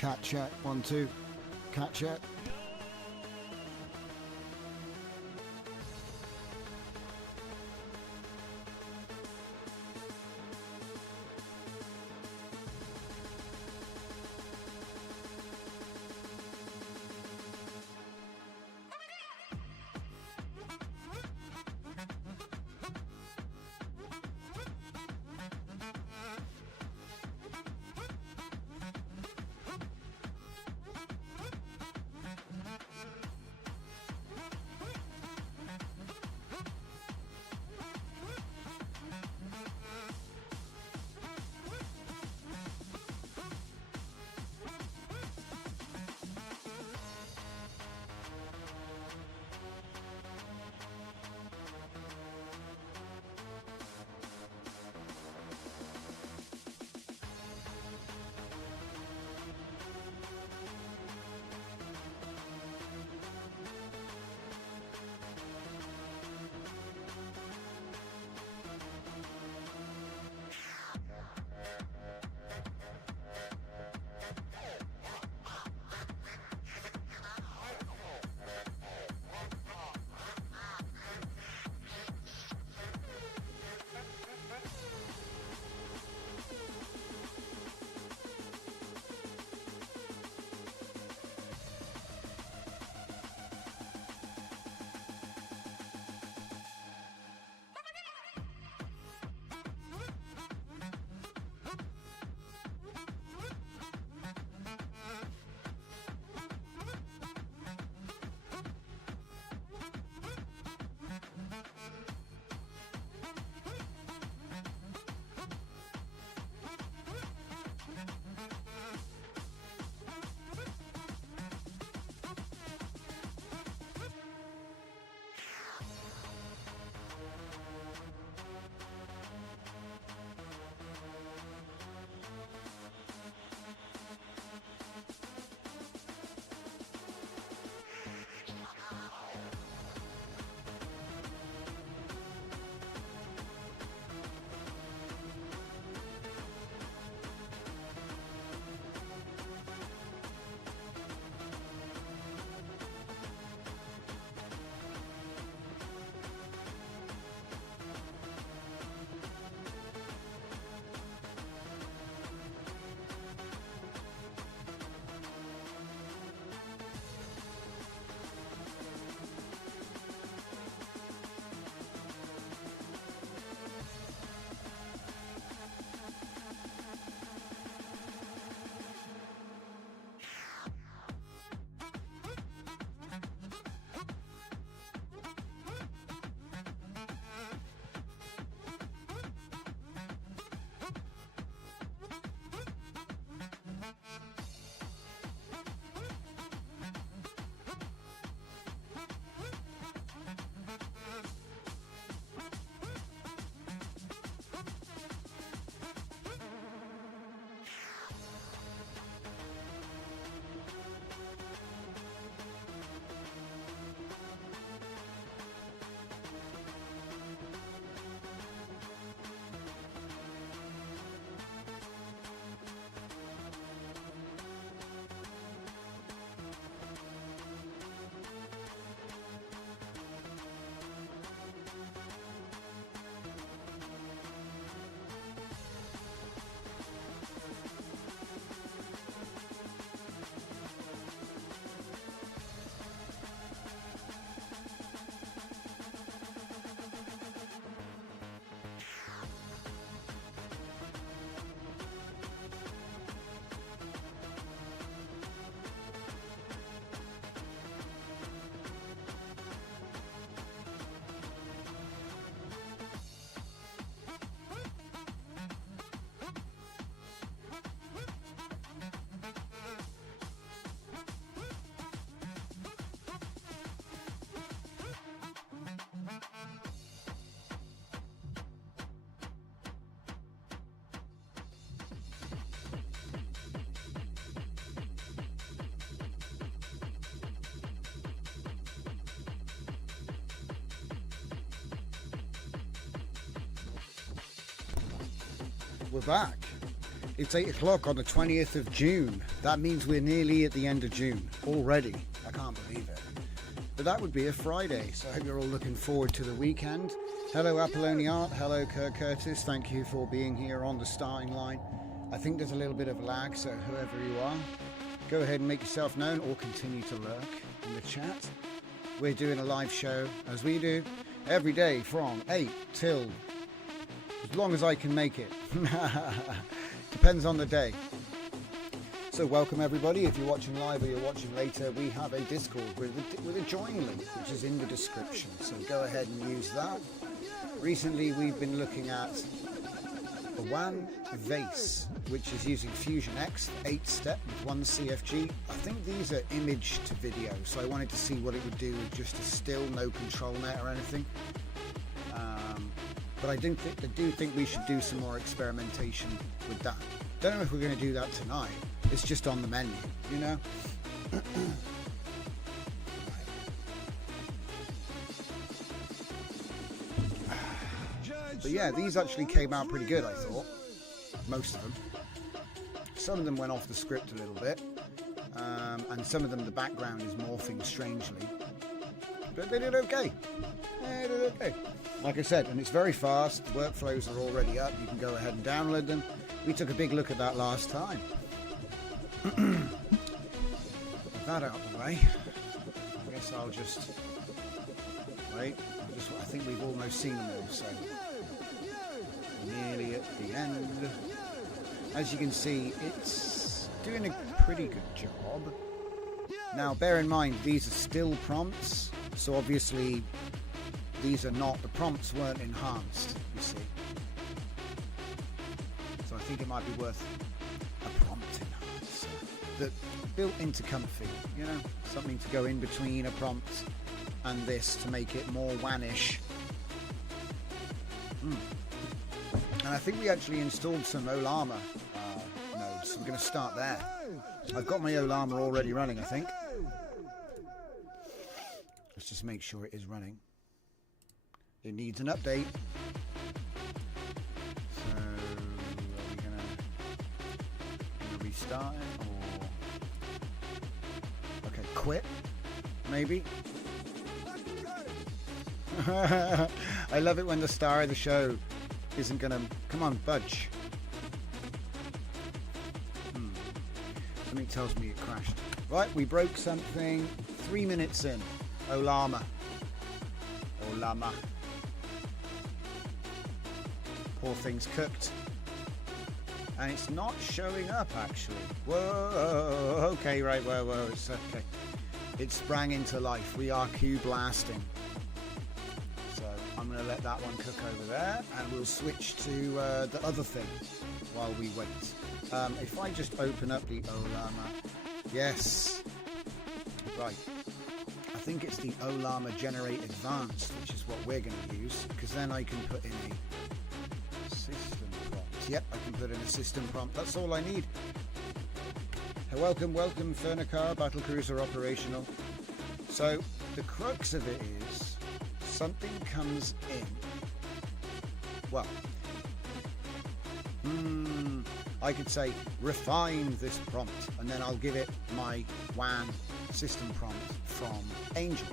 Cat check, 1, 2. Cat check. We're back. It's 8 o'clock on the 20th of June. That means we're nearly at the end of June already. I can't believe it. But that would be a Friday, so I hope you're all looking forward to the weekend. Hello Apolloniart, hello Kirk Curtis, thank you for being here on the starting line. I think there's a little bit of lag, so whoever you are, go ahead and make yourself known or continue to lurk in the chat. We're doing a live show, as we do, every day from 8 till as long as I can make it. Depends on the day. So welcome everybody. If you're watching live or you're watching later, we have a Discord with a join link, which is in the description. So go ahead and use that. Recently, we've been looking at a WAN vase, which is using Fusion X 8-step with one CFG. I think these are image to video, so I wanted to see what it would do with just a still, no control net or anything. But I do think we should do some more experimentation with that. Don't know if we're going to do that tonight. It's just on the menu, you know. But yeah, these actually came out pretty good, I thought. Most of them. Some of them went off the script a little bit. And some of them, the background is morphing strangely. But they did okay. They did okay. Like I said, and it's very fast. The workflows are already up. You can go ahead and download them. We took a big look at that last time. Put that out of the way. I guess I'll just wait. I think we've almost seen them all, so nearly at the end. As you can see, it's doing a pretty good job. Now, bear in mind, these are still prompts, so obviously these are not, the prompts weren't enhanced, you see. So I think it might be worth a prompt enhancer that built into comfy, you know, something to go in between a prompt and this to make it more WAN-ish. And I think we actually installed some Olama nodes, so I'm going to start there. I've got my Olama already running, I think. Let's just make sure it is running. It needs an update. So, are we gonna restart it, or okay, quit? Maybe. I love it when the star of the show isn't gonna come on, budge. Something tells me it crashed. Right, we broke something 3 minutes in. Olama. Poor thing's cooked. And it's not showing up, actually. Whoa, okay, right, whoa, it's okay. It sprang into life. We are Q blasting. So I'm going to let that one cook over there, and we'll switch to the other thing while we wait. If I just open up the Olama. Yes. Right. I think it's the Olama Generate Advanced, which is what we're going to use, because then I can put in a system prompt. Yep, I can put in a system prompt. That's all I need. Welcome, Fernicar, Battle Cruiser operational. So, the crux of it is, something comes in. Well, I could say, refine this prompt, and then I'll give it my WAN system prompt from Angel.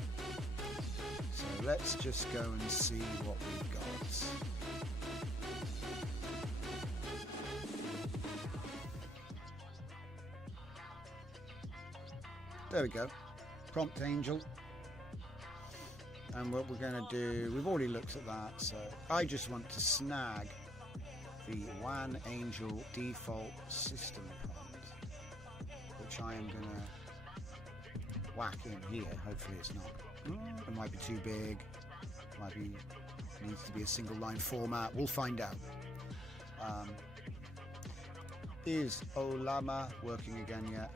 So let's just go and see what we've got. There we go. Prompt Angel. And what we're going to do, we've already looked at that, so I just want to snag the WAN Angel default system prompt, which I am going to whack in here. Hopefully it's not. It might be too big. Needs to be a single line format. We'll find out. Is Olama working again yet?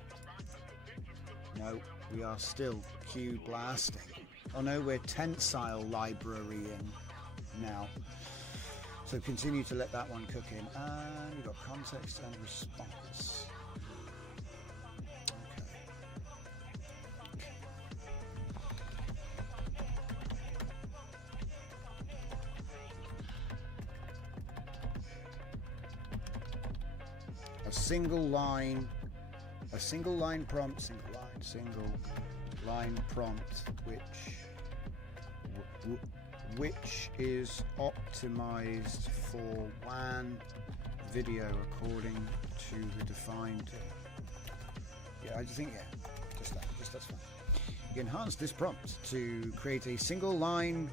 No, we are still Q blasting. Oh no, we're tensile library in now. So continue to let that one cook in. And we've got context and response. a single line prompt, which is optimized for WAN video according to the defined. Yeah, I think just that's fine. You enhance this prompt to create a single line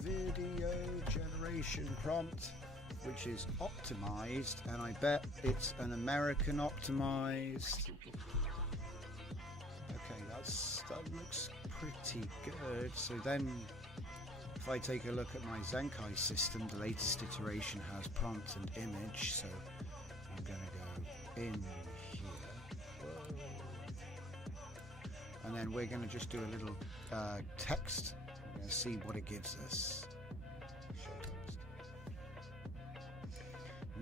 video generation prompt which is optimized, and I bet it's an American optimized. Okay, that looks pretty good. So then if I take a look at my Zenkai system, the latest iteration has prompt and image, so I'm going to go in here. And then we're going to just do a little text. We're going to see what it gives us.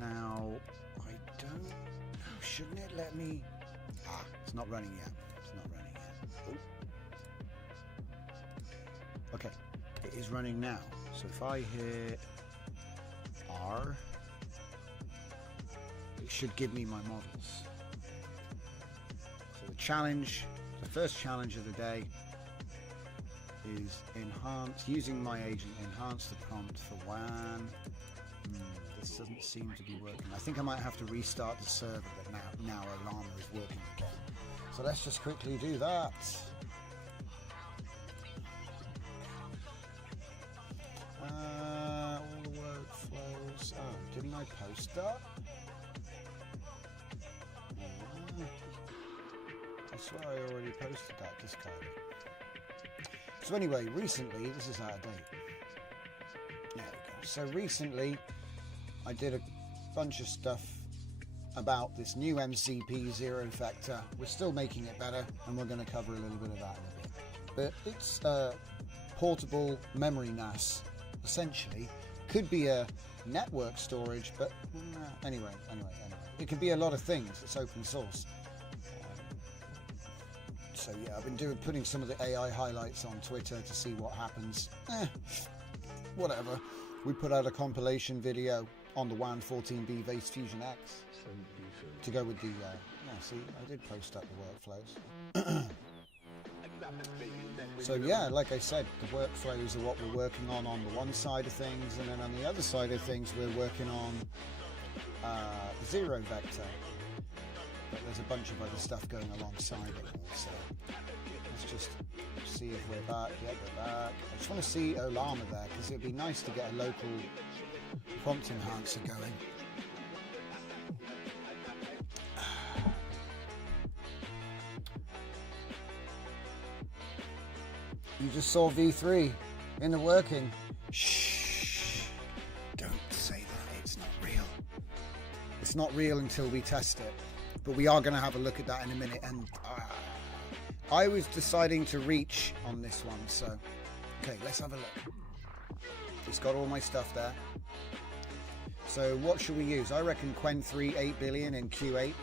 Now, I don't know, shouldn't it let me? It's not running yet. Oh. Okay, it is running now. So if I hit R, it should give me my models. So the first challenge of the day is using my agent, enhance the prompt for WAN. This doesn't seem to be working. I think I might have to restart the server, but now Llama is working again. So let's just quickly do that. All the workflows. Oh, didn't I post that? I swear I already posted that. Discard it. So anyway, recently, this is out of date. There we go. So recently, I did a bunch of stuff about this new MCP zero vector. We're still making it better, and we're going to cover a little bit of that in a bit. But it's portable memory NAS, essentially. Could be a network storage, but anyway. It could be a lot of things. It's open source. So yeah, I've been putting some of the AI highlights on Twitter to see what happens. Whatever. We put out a compilation video on the WAN 14B Base Fusion X to go with the see, I did post up the workflows. So yeah, like I said, the workflows are what we're working on the one side of things, and then on the other side of things we're working on zero vector, but there's a bunch of other stuff going alongside it all. So let's just see if we're back. Yeah, we're back. I just want to see Llama there, because it'd be nice to get a local prompt enhancer going. You just saw V3 in the working. Shh, don't say that, it's not real. It's not real until we test it, but we are going to have a look at that in a minute. And I was deciding to reach on this one, so okay, let's have a look. It's got all my stuff there. So what should we use? I reckon Quen 3 8 billion in Q8.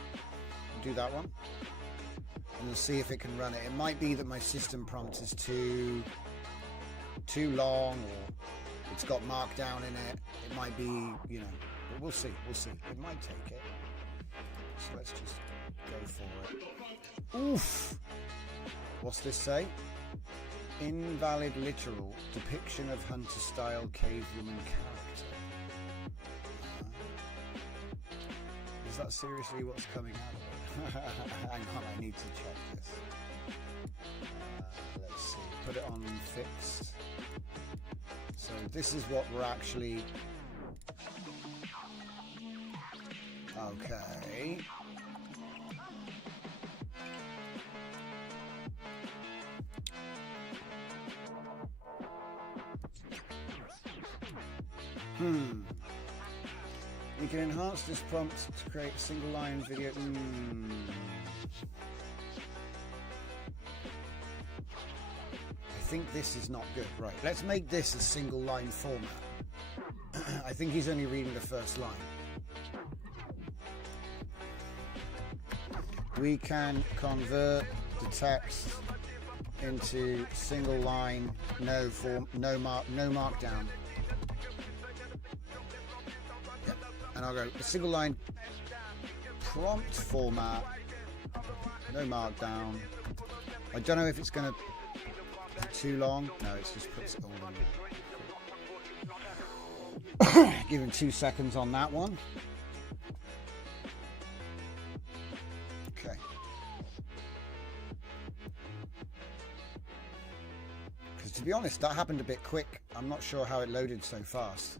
Do that one. And we'll see if it can run it. It might be that my system prompt is too long, or it's got markdown in it. It might be, but we'll see. It might take it. So let's just go for it. Oof! What's this say? Invalid literal depiction of hunter-style cavewoman character. Is that seriously what's coming out of it? Hang on, I need to check this. Let's see. Put it on fixed. So this is what we're actually. Okay. We can enhance this prompt to create a single line video. I think this is not good. Right, let's make this a single line format. I think he's only reading the first line. We can convert the text into single line, no markdown. And I'll go a single line prompt format, no markdown. I don't know if it's going to be too long. No, it's just puts it all in there. Give him 2 seconds on that one. Okay. Because to be honest, that happened a bit quick. I'm not sure how it loaded so fast.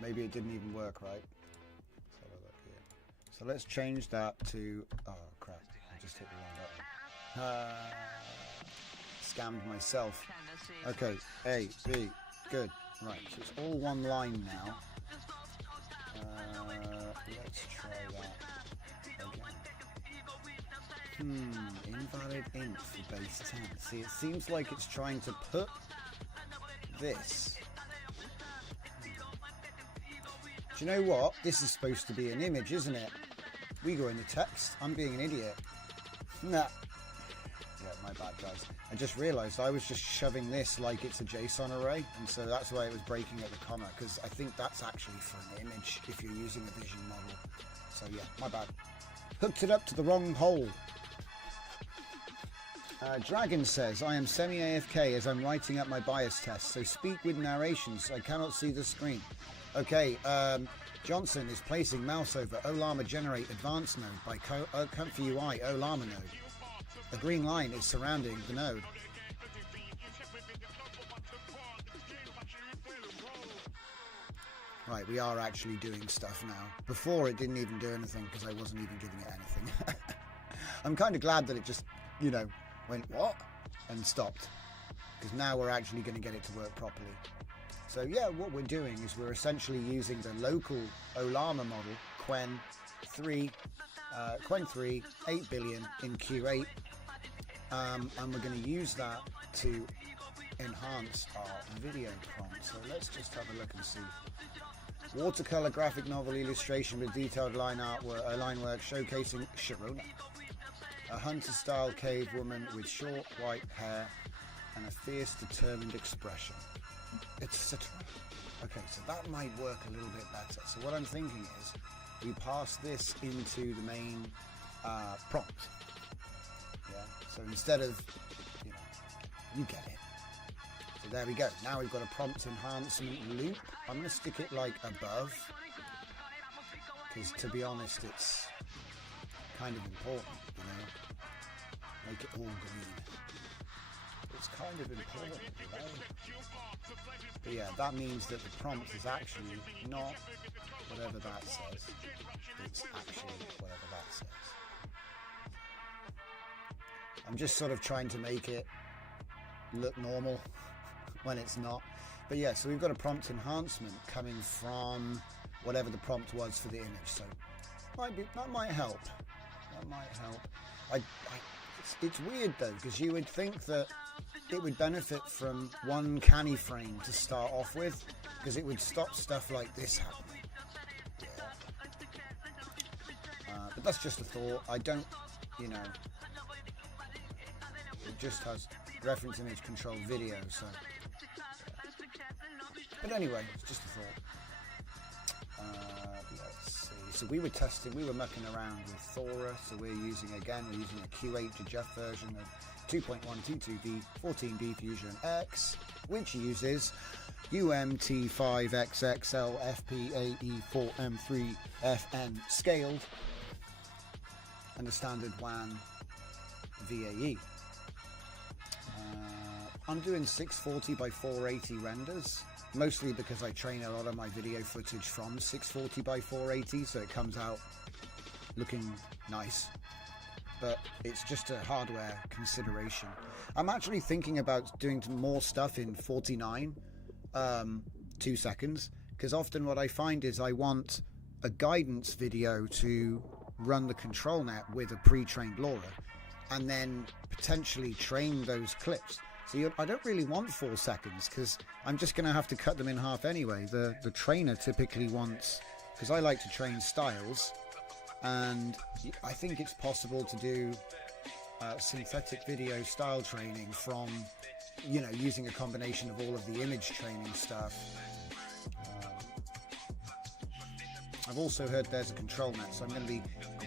Maybe it didn't even work right. Let's have a look here. So let's change that to... Oh, crap. I just hit the wrong button. Scammed myself. Okay, A, B. Good. Right, so it's all one line now. Let's try that again. Invalid int for base 10. See, it seems like it's trying to put this. Do you know what? This is supposed to be an image, isn't it? We go in the text. I'm being an idiot. Nah. Yeah, my bad, guys. I just realised I was just shoving this like it's a JSON array, and so that's why it was breaking at the comma, because I think that's actually for an image if you're using a vision model. So yeah, my bad. Hooked it up to the wrong hole. Dragon says, I am semi-AFK as I'm writing up my bias test, so speak with narration so I cannot see the screen. Okay, Johnson is placing mouse over Ollama generate advanced node by Comfy UI Ollama node. The green line is surrounding the node. Right, we are actually doing stuff now. Before it didn't even do anything because I wasn't even giving it anything. I'm kind of glad that it just, you know, went what? And stopped. Because now we're actually going to get it to work properly. So yeah, what we're doing is we're essentially using the local Ollama model, Quen 3, 8 billion in Q8. And we're going to use that to enhance our video prompt. So let's just have a look and see. Watercolor graphic novel illustration with detailed line work showcasing Sharona, a hunter-style cave woman with short white hair and a fierce, determined expression, etc. Okay, so that might work a little bit better. So what I'm thinking is we pass this into the main prompt. Yeah. So instead of, you know, you get it. So there we go. Now we've got a prompt enhancement loop. I'm going to stick it like above, because to be honest, it's kind of important, you know. Make it all green. It's kind of important, you know. But yeah, that means that the prompt is actually not whatever that says. It's actually whatever that says. I'm just sort of trying to make it look normal when it's not. But yeah, so we've got a prompt enhancement coming from whatever the prompt was for the image. So that might help. That might help. It's weird though, because you would think that it would benefit from one canny frame to start off with, because it would stop stuff like this happening. Yeah. But that's just a thought. I don't, you know, it just has reference image control video, so. But anyway, it's just a thought. Let's see. So we were mucking around with Thora, so we're using a Q8 to Jeff version of 2.1T2D 14B Fusion X, which uses UMT5XXL FPAE4M3FN scaled and a standard WAN VAE. I'm doing 640 by 480 renders, mostly because I train a lot of my video footage from 640 by 480, so it comes out looking nice. But it's just a hardware consideration. I'm actually thinking about doing more stuff in 49 2 seconds, because often what I find is I want a guidance video to run the control net with a pre-trained LoRa, and then potentially train those clips. So I don't really want 4 seconds, because I'm just going to have to cut them in half anyway. The trainer typically wants, because I like to train styles, and I think it's possible to do synthetic video style training from, you know, using a combination of all of the image training stuff. I've also heard there's a control net, so I'm going to be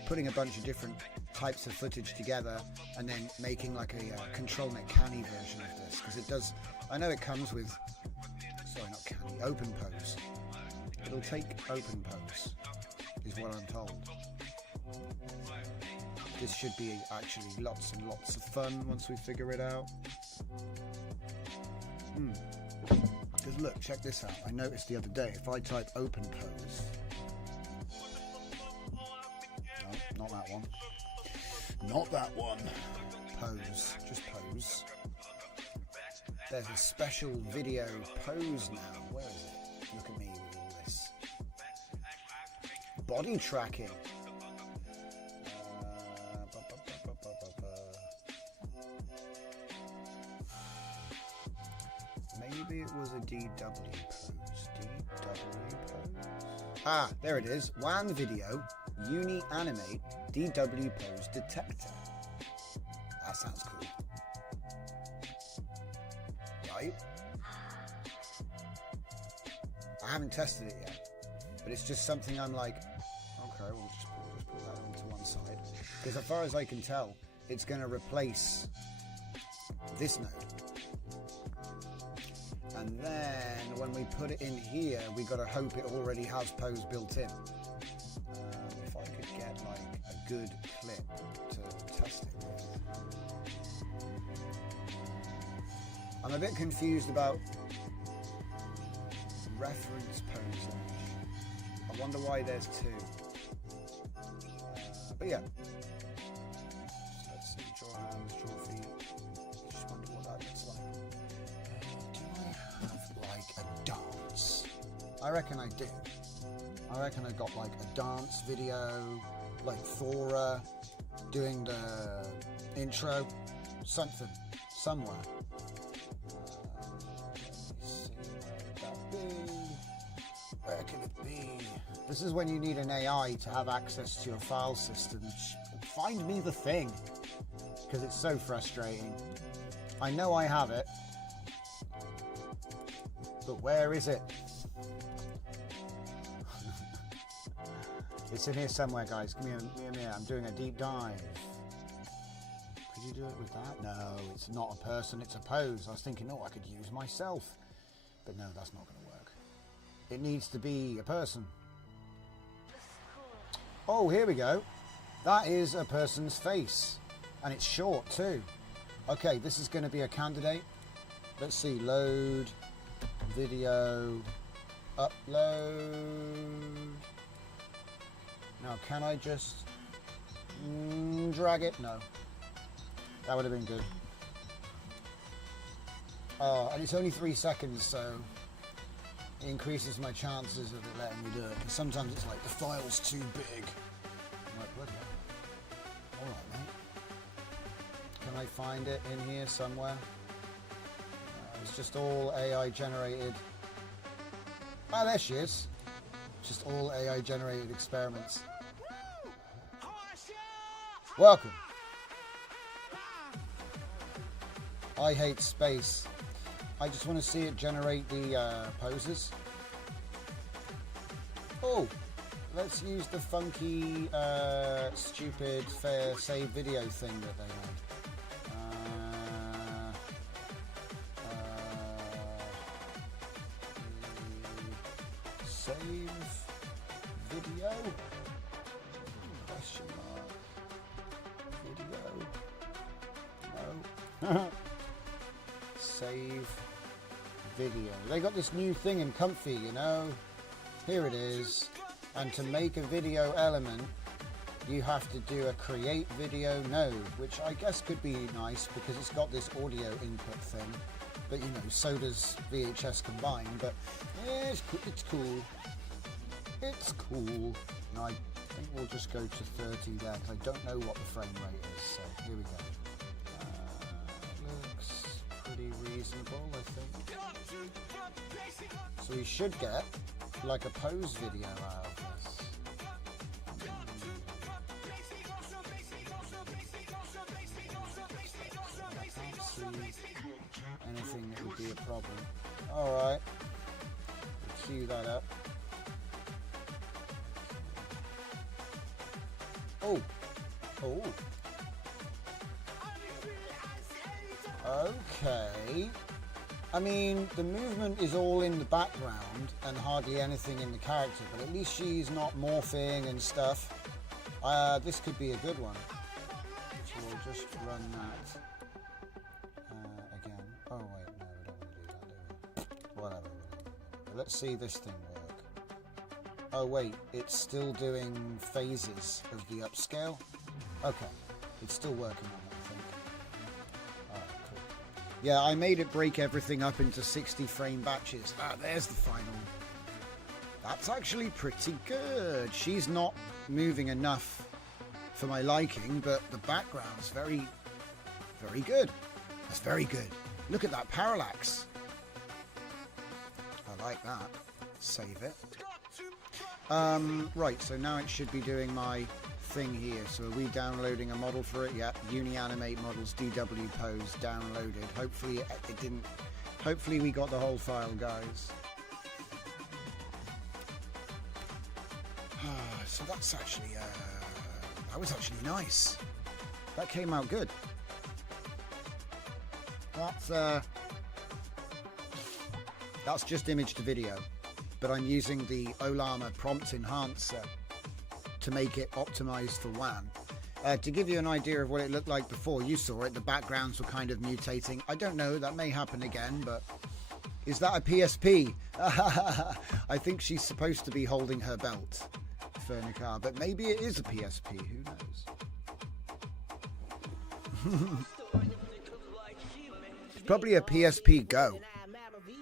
putting a bunch of different types of footage together and then making like a control net canny version of this, because it does, I know it comes with, sorry, not canny, open pose. It'll take open pose, is what I'm told. This should be actually lots and lots of fun once we figure it out. Because look, check this out. I noticed the other day, if I type open pose, no, not that one. Not that one. Pose, just pose. There's a special video pose now. Where is it? Look at me with all this. Body tracking. Maybe it was a DW pose. DW pose. Ah, there it is. WAN video, Uni Animate, DW pose detector. That sounds cool. Right? I haven't tested it yet, but it's just something I'm like, okay, we'll just put that onto one side. Because as far as I can tell, it's going to replace this node. And then when we put it in here, we got to hope it already has pose built in. If I could get like a good clip to test it with. I'm a bit confused about reference pose image. I wonder why there's two. But yeah. So let's see, draw hands, draw feet. Just wonder what that looks like. Do I have like a dance? I reckon I do. I reckon I got like a dance video, like Thora doing the intro, something, somewhere. Where can it be? This is when you need an AI to have access to your file system. Find me the thing, because it's so frustrating. I know I have it, but where is it? It's in here somewhere, guys. Come here. I'm doing a deep dive. Could you do it with that? No, it's not a person, it's a pose. I was thinking, oh, I could use myself. But no, that's not going to work. It needs to be a person. Oh, here we go. That is a person's face. And it's short too. Okay, this is going to be a candidate. Let's see, load, video, upload. Now, can I just drag it? No. That would have been good. And it's only 3 seconds, so it increases my chances of it letting me do it. Because sometimes it's like the file's too big. I'm like, bloody hell. Alright, mate. Can I find it in here somewhere? It's just all AI generated. Ah, there she is. Just all AI generated experiments. Welcome. I hate space. I just want to see it generate the poses. Oh, let's use the funky, stupid, fair save video thing that they had. Save video? Question mark. Video? No. Save video. They got this new thing in Comfy, you know. Here it is. And to make a video element, you have to do a create video node, which I guess could be nice because it's got this audio input thing. But you know, so does VHS combined. But yeah, it's cool. It's cool. And I think we'll just go to 30 there because I don't know what the frame rate is. So here we go. Looks pretty reasonable, I think. So we should get like a pose video out of this. I can't see anything that would be a problem. Alright. Cue that up. Oh. Oh. Okay. I mean, the movement is all in the background and hardly anything in the character, but at least she's not morphing and stuff. This could be a good one. So we'll just run that again. Oh wait, no, we don't want to do that, do we? Whatever. Let's see this thing work. Oh wait, it's still doing phases of the upscale. Okay, it's still working on it, I think. Alright, cool. Yeah, I made it break everything up into 60 frame batches. Ah, there's the final. That's actually pretty good. She's not moving enough for my liking, but the background's very, very good. That's very good. Look at that parallax. I like that. Save it. Right, so now it should be doing my thing here. So are we downloading a model for it? Yeah, Unianimate models, DW pose downloaded. Hopefully it didn't. Hopefully we got the whole file, guys. So that's actually that was actually nice. That came out good. That's just image to video, but I'm using the Olama prompt enhancer to make it optimized for WAN. To give you an idea of what it looked like before, you saw it, the backgrounds were kind of mutating. I don't know, that may happen again, but is that a PSP? I think she's supposed to be holding her belt, Fernicar, but maybe it is a PSP, who knows? It's probably a PSP Go,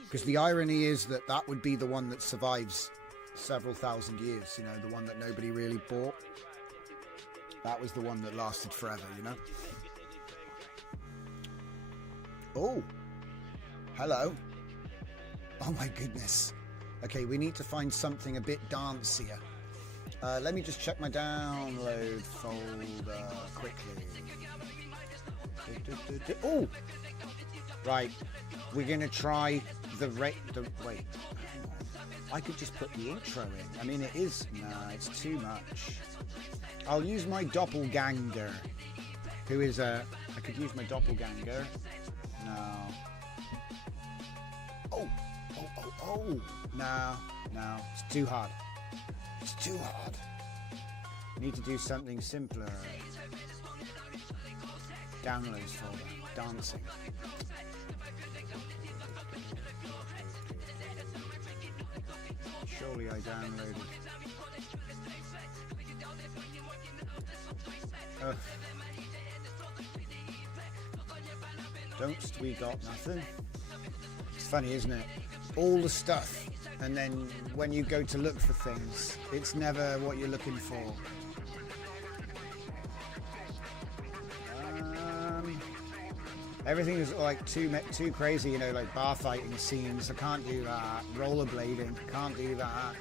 because the irony is that that would be the one that survives several thousand years, you know, the one that nobody really bought. That was the one that lasted forever, you know. Oh, hello. Oh my goodness. Okay, we need to find something a bit dancier. Let me just check my download folder quickly. Oh, right. We're gonna try the wait. I could just put the intro in. I mean, it is. Nah, it's too much. I'll use my doppelganger, who is a. I could use my doppelganger. No. Oh. No. It's too hard. It's too hard. Need to do something simpler. Downloads folder. Dancing. Surely I downloaded. Don't we got nothing? It's funny, isn't it? All the stuff, and then when you go to look for things, it's never what you're looking for. Everything is like too crazy, you know, like bar fighting scenes. I can't do that. Rollerblading, can't do that.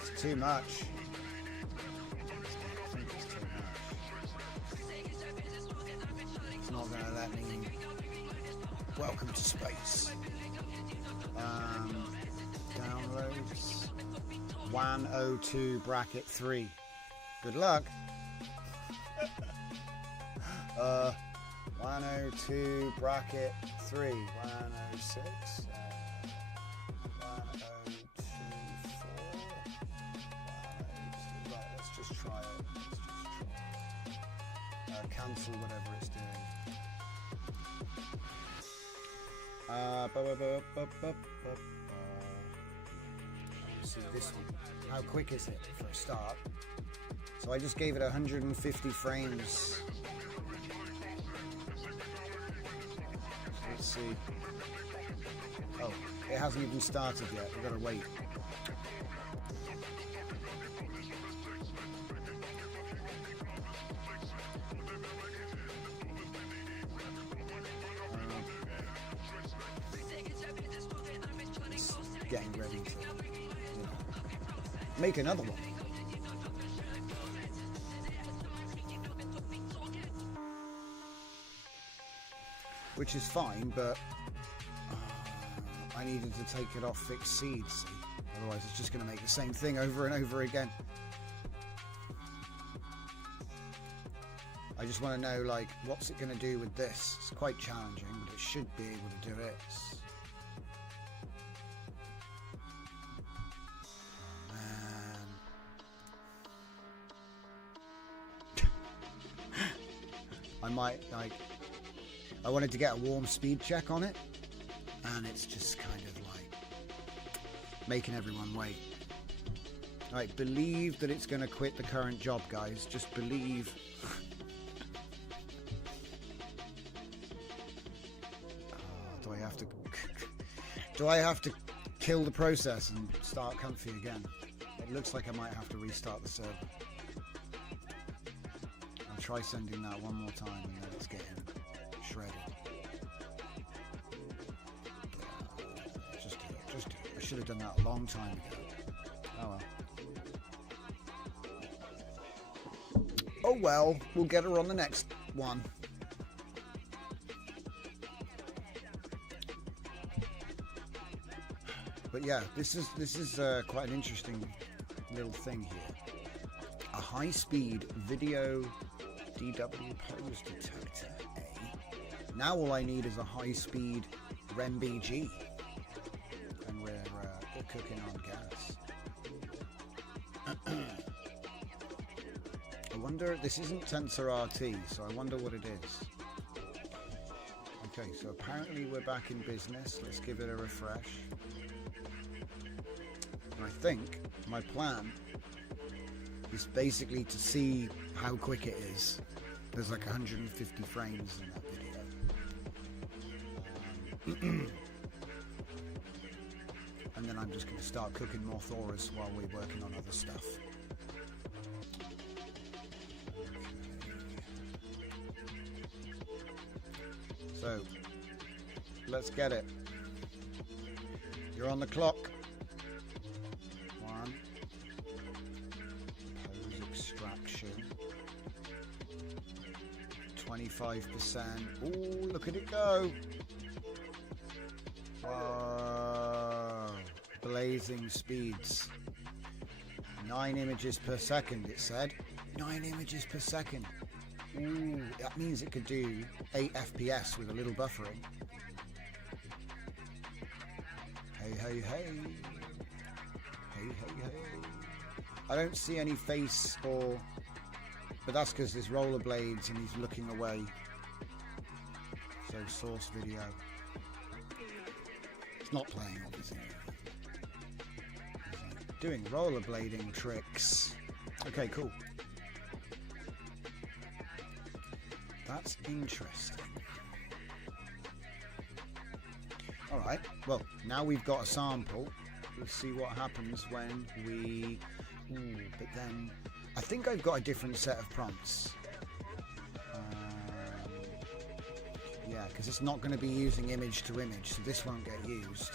It's too much. I think it's too much. It's not going to let me. Welcome to space. Downloads. 102 bracket 3. Good luck. 102 bracket 3, 106, 1024, 102. Right, let's just try it. Cancel whatever it's doing. Let's see this one. How quick is it for a start? So I just gave it 150 frames. Let's see. Oh, it hasn't even started yet. We've got to wait. It's getting ready to make another one. Which is fine, but I needed to take it off fixed seed, see? Otherwise it's just going to make the same thing over and over again. just want to know, like, what's it going to do with this? It's quite challenging, but it should be able to do it. I might, like, I wanted to get a warm speed check on it, and it's just kind of like making everyone wait. Right, believe that it's going to quit the current job, guys. Just believe. Do I have to kill the process and start comfy again? It looks like I might have to restart the server. I'll try sending that one more time and then let's get him shredded. Just do it. I should have done that a long time ago. Oh well. Oh well, we'll get her on the next one. But yeah, this is quite an interesting little thing here. A high-speed video DW pose detector. Now all I need is a high-speed REM-BG, and we're cooking on gas. I wonder, this isn't Tensor RT, so I wonder what it is. Okay, so apparently we're back in business. Let's give it a refresh. And I think my plan is basically to see how quick it is. There's like 150 frames in that video. And then I'm just going to start cooking more Thoras while we're working on other stuff. So, let's get it. You're on the clock. 1. Pose extraction. 25%. Ooh, look at it go. Wow. Blazing speeds. 9 images per second, it said. 9 images per second. Ooh, that means it could do 8 FPS with a little buffering. Hey, hey, hey. Hey, hey, hey. I don't see any face or... But that's because there's rollerblades and he's looking away. So source video. It's not playing, obviously. Doing rollerblading tricks. Okay, cool. That's interesting. Alright, well, now we've got a sample. Let's see what happens when we... but then... I think I've got a different set of prompts. Yeah, because it's not going to be using image to image, so this won't get used.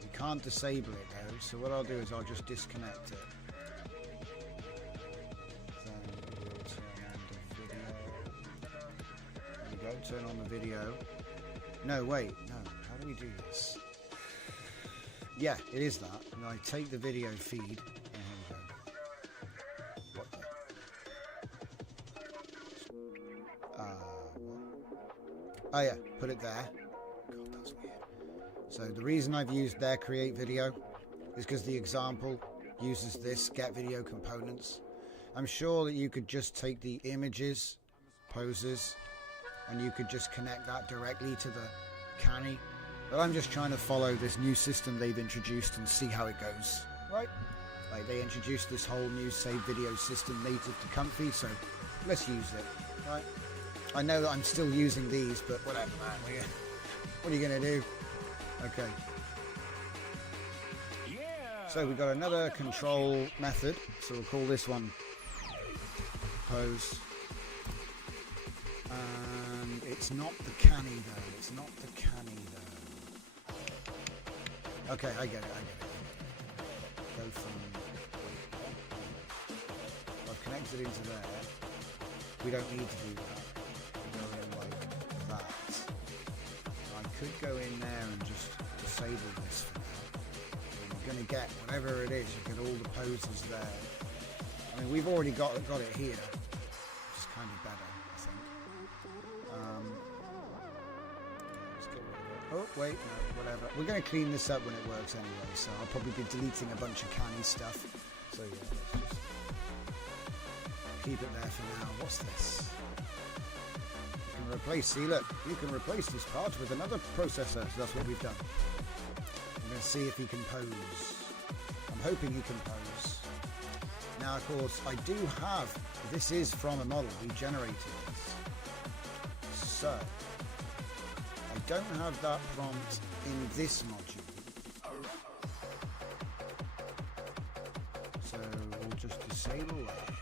We can't disable it though, so what I'll do is I'll just disconnect it. Turn on the video. No, wait, no. How do we do this? Yeah, it is that. And I take the video feed. And here we go. What the? What? Oh yeah, put it there. God, that's weird. So the reason I've used their create video is because the example uses this get video components. I'm sure that you could just take the images, poses, and you could just connect that directly to the canny. But I'm just trying to follow this new system they've introduced and see how it goes. Right? Like they introduced this whole new save video system native to Comfy, so let's use it. Right? I know that I'm still using these, but whatever, man. What are you gonna do? Okay. Yeah. So we've got another control method. So we'll call this one pose. And it's not the canny though. It's not the canny though. Okay, I get it. Go from... I've connected into there. We don't need to do that. We go in like that. I could go in there and just disable this for now. You're going to get whatever it is. You get all the poses there. I mean, we've already got it here, which is kind of better, I think. Let's get rid of it. Oh, wait, no, whatever. We're going to clean this up when it works anyway, so I'll probably be deleting a bunch of canny stuff. So yeah, let's just keep it there for now. What's this? You can replace, see, look, you can replace this part with another processor. So that's what we've done. I'm going to see if he can pose. I'm hoping he can pose. Now, of course, I do have, this is from a model, we generated this. So, I don't have that prompt in this module. So, we'll just disable that.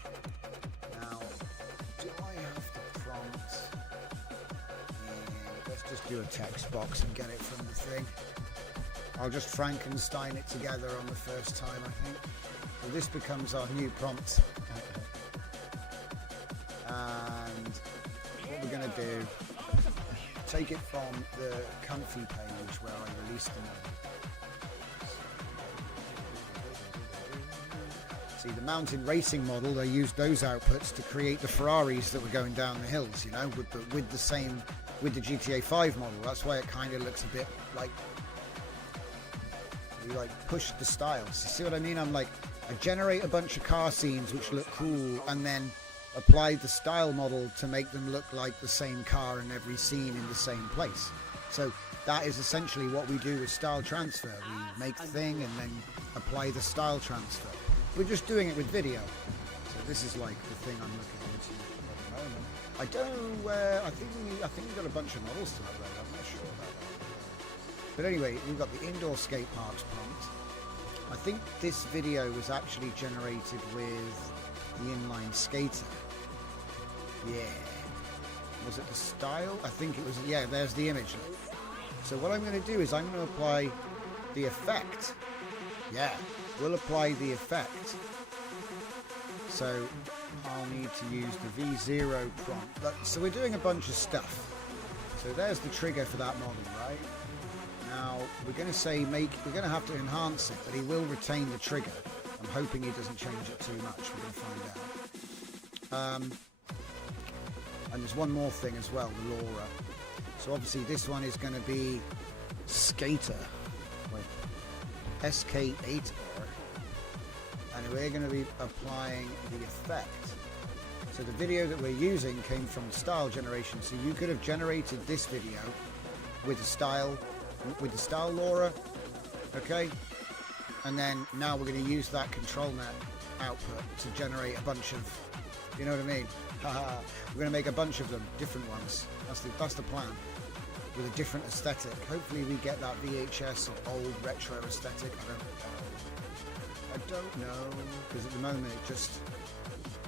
Now, do I have the prompt? Yeah, let's just do a text box and get it from the thing. I'll just Frankenstein it together on the first time, I think. So this becomes our new prompt. And what we're going to do, take it from the comfy page where I released the model. See, the mountain racing model, they used those outputs to create the Ferraris that were going down the hills, you know, with the GTA 5 model. That's why it kind of looks a bit like we like pushed the styles. You see what I mean? I'm like, I generate a bunch of car scenes which look cool and then apply the style model to make them look like the same car in every scene in the same place. So that is essentially what we do with style transfer. We make the thing and then apply the style transfer. We're just doing it with video. So this is like the thing I'm looking into at the moment. I don't know where, I think we've got a bunch of models to upload. I'm not sure about that. But anyway, we've got the indoor skate parks prompt. I think this video was actually generated with the inline skater. Yeah. Was it the style? I think it was, yeah, there's the image. So what I'm going to do is I'm going to apply the effect. Yeah, we'll apply the effect. So I'll need to use the V0 prompt. So we're doing a bunch of stuff. So there's the trigger for that model, right? Now we're going to say we're going to have to enhance it, but he will retain the trigger. I'm hoping he doesn't change it too much. We're going to find out. And there's one more thing as well, the Laura. So obviously this one is going to be Skater, SK8, and we're going to be applying the effect. So the video that we're using came from style generation. So you could have generated this video with the style Laura, okay? And then now we're going to use that control net output to generate a bunch of, you know what I mean? We're going to make a bunch of them, different ones. That's the plan, with a different aesthetic. Hopefully we get that VHS or old retro aesthetic. I don't know, because at the moment it just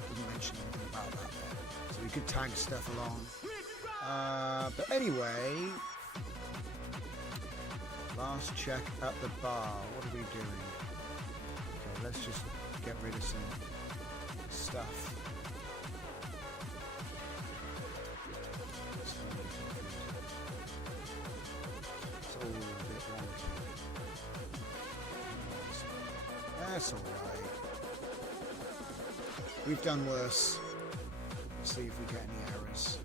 doesn't mention anything about that there. So we could tag stuff along. But anyway, last check at the bar. What are we doing? Okay, let's just get rid of some stuff. It's all a bit wonky. That's alright. We've done worse. Let's see if we get any errors.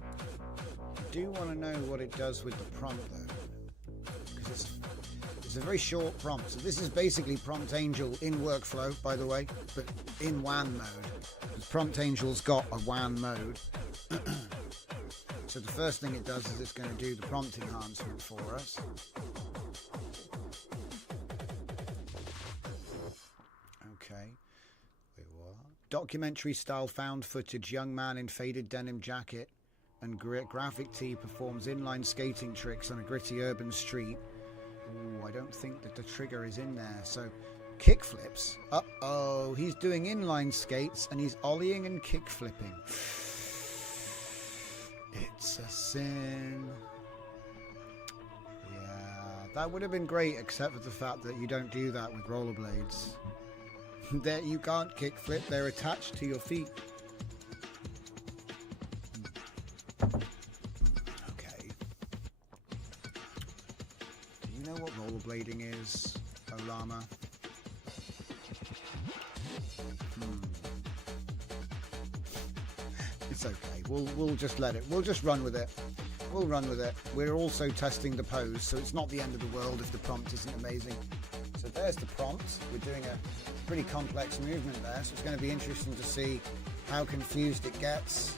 I do want to know what it does with the prompt though, because it's a very short prompt. So this is basically Prompt Angel in workflow, by the way, but in WAN mode. Prompt Angel's got a WAN mode. So the first thing it does is it's going to do the prompt enhancement for us. Okay. Wait, what? Documentary style found footage, young man in faded denim jacket and graphic tee performs inline skating tricks on a gritty urban street. Ooh, I don't think that the trigger is in there. So kick flips. Uh-oh, he's doing inline skates and he's ollieing and kick flipping. It's a sin. Yeah, that would have been great except for the fact that you don't do that with rollerblades. That you can't kick flip, they're attached to your feet. Okay. Do you know what rollerblading is, Olama? It's okay. We'll just let it. We'll just run with it. We'll run with it. We're also testing the pose, so it's not the end of the world if the prompt isn't amazing. So there's the prompt. We're doing a pretty complex movement there, so it's going to be interesting to see how confused it gets.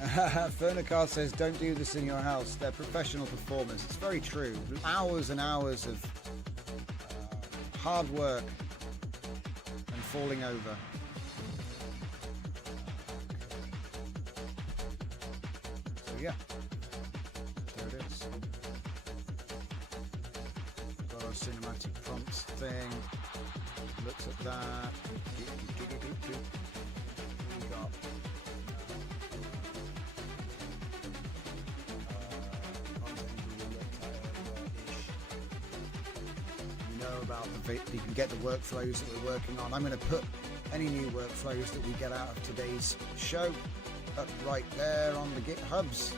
Fernicar says, don't do this in your house. They're professional performers. It's very true. Hours and hours of hard work and falling over. So yeah, there it is. Got our cinematic prompts thing. Looks at that. We got about you can get the workflows that we're working on. I'm going to put any new workflows that we get out of today's show up right there on the GitHubs.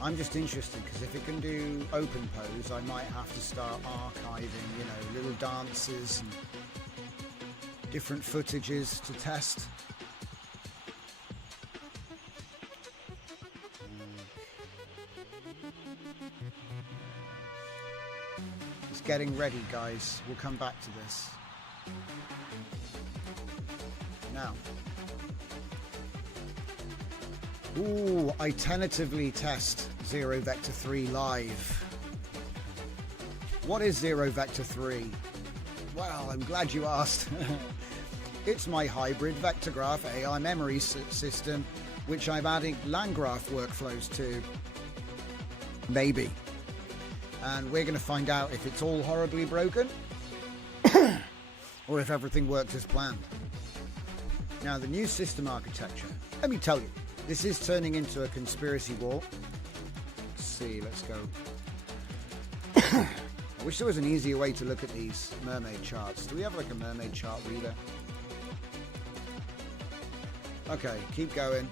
I'm just interested because if it can do open pose, I might have to start archiving, you know, little dances and different footages to test. Getting ready, guys. We'll come back to this. Now. Ooh, I tentatively test 0 Vector 3 live. What is 0 Vector 3? Well, I'm glad you asked. It's my hybrid vector graph AI memory system, which I'm adding land graph workflows to. Maybe. And we're going to find out if it's all horribly broken or if everything works as planned. Now, the new system architecture, let me tell you, this is turning into a conspiracy war. Let's see, let's go. I wish there was an easier way to look at these mermaid charts. Do we have like a mermaid chart reader? Okay, keep going.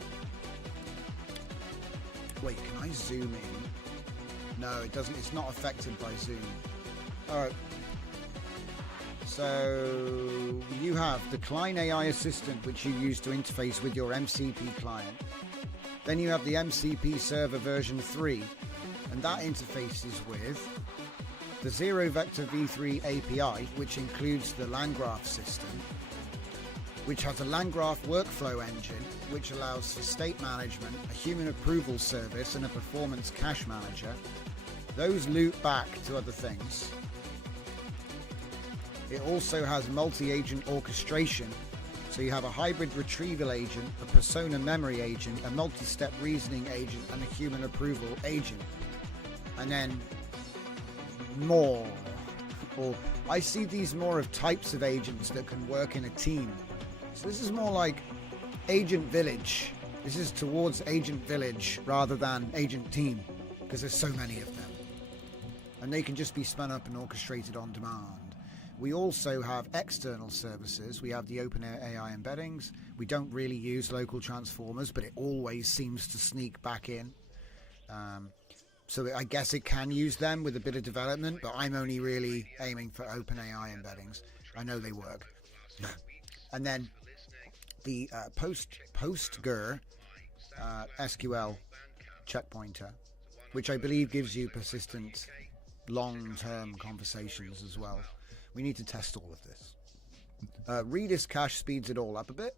Wait, can I zoom in? No, it doesn't. It's not affected by zoom. All right. So you have the Klein AI Assistant, which you use to interface with your MCP client. Then you have the MCP Server version 3, and that interfaces with the 0 Vector v3 API, which includes the LandGraph system, which has a LandGraph workflow engine, which allows for state management, a human approval service, and a performance cache manager. Those loop back to other things. It also has multi-agent orchestration, so you have a hybrid retrieval agent, a persona memory agent, a multi-step reasoning agent, and a human approval agent. And then more. Or I see these more of types of agents that can work in a team. So this is more like Agent Village. This is towards Agent Village rather than Agent Team, because there's so many of them. And they can just be spun up and orchestrated on demand. We also have external services. We have the OpenAI embeddings. We don't really use local transformers, but it always seems to sneak back in. So I guess it can use them with a bit of development, but I'm only really aiming for OpenAI embeddings. I know they work. And then the PostGR SQL checkpointer, which I believe gives you persistent long-term conversations as well. We need to test all of this. Redis cache speeds it all up a bit.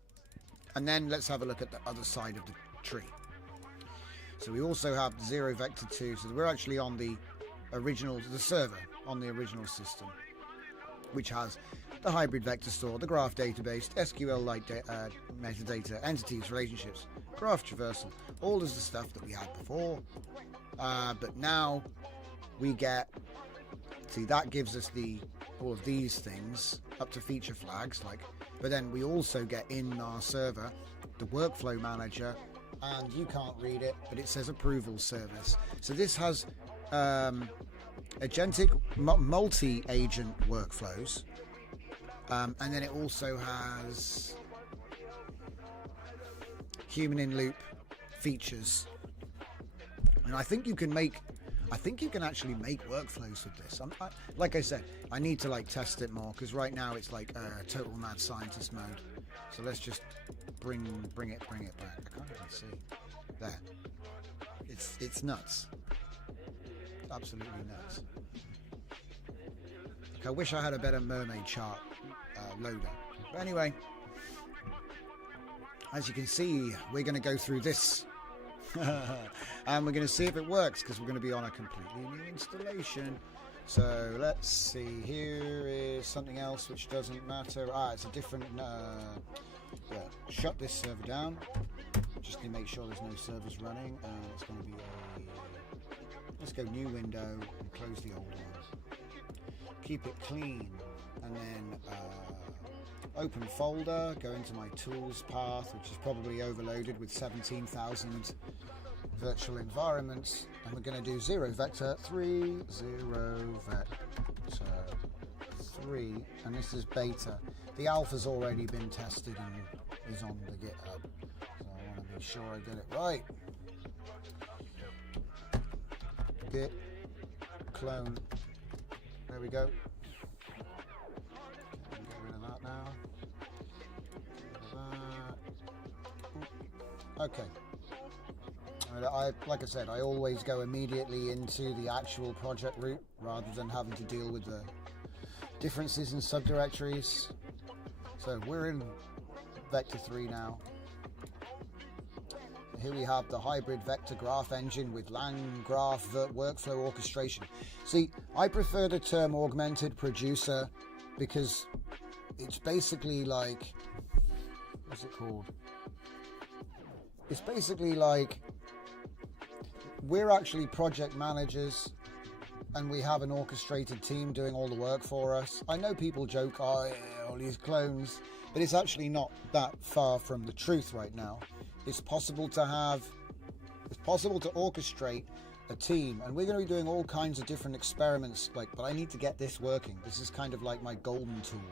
And then let's have a look at the other side of the tree. So we also have 0 Vector 2. So we're actually on the server on the original system, which has the hybrid vector store, the graph database, SQL-like metadata, entities, relationships, graph traversal, all of the stuff that we had before. But now we get, see, that gives us all of these things up to feature flags, but then we also get in our server the workflow manager, and you can't read it, but it says approval service. So this has agentic multi-agent workflows, and then it also has human in loop features. And I think you can make I think you can actually make workflows with this. Like I said, I need to like test it more because right now it's like total mad scientist mode. So let's just bring it back. I can't even see. There. It's nuts. It's absolutely nuts. Like, I wish I had a better mermaid chart loader. But anyway, as you can see, we're going to go through this. And we're going to see if it works because we're going to be on a completely new installation. So let's see, here is something else which doesn't matter. It's a different, shut this server down, just to make sure there's no servers running. It's going to be let's go new window and close the old one. Keep it clean, and then open folder, go into my tools path, which is probably overloaded with 17,000 virtual environments, and we're going to do 0 vector 3, 0 vector 3, and this is beta. The alpha's already been tested and is on the GitHub, so I want to be sure I get it right. Git clone, there we go. Get rid of that now. Okay. Like I said, I always go immediately into the actual project root rather than having to deal with the differences in subdirectories. So we're in vector 3 now. Here we have the hybrid vector graph engine with lang graph workflow orchestration. See, I prefer the term augmented producer because it's basically like, what's it called? It's basically like we're actually project managers and we have an orchestrated team doing all the work for us. I know people joke, oh yeah, all these clones, but it's actually not that far from the truth right now. It's possible to orchestrate a team, and we're going to be doing all kinds of different experiments, but I need to get this working. This is kind of like my golden tool.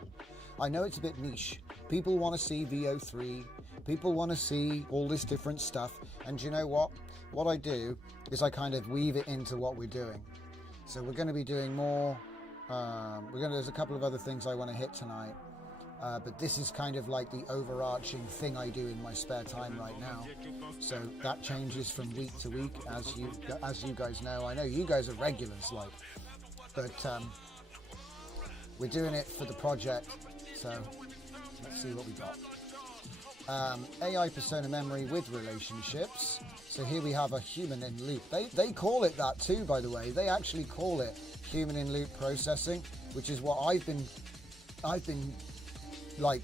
I know it's a bit niche. People want to see VO3, people want to see all this different stuff, and you know what I do is I kind of weave it into what we're doing. So we're going to be doing more, there's a couple of other things I want to hit tonight, but this is kind of like the overarching thing I do in my spare time right now. So that changes from week to week, as you guys know. I know you guys are regulars, but we're doing it for the project. So let's see what we got. AI persona memory with relationships. So here we have a human in loop. They call it that too, by the way. They actually call it human in loop processing, which is what I've been like,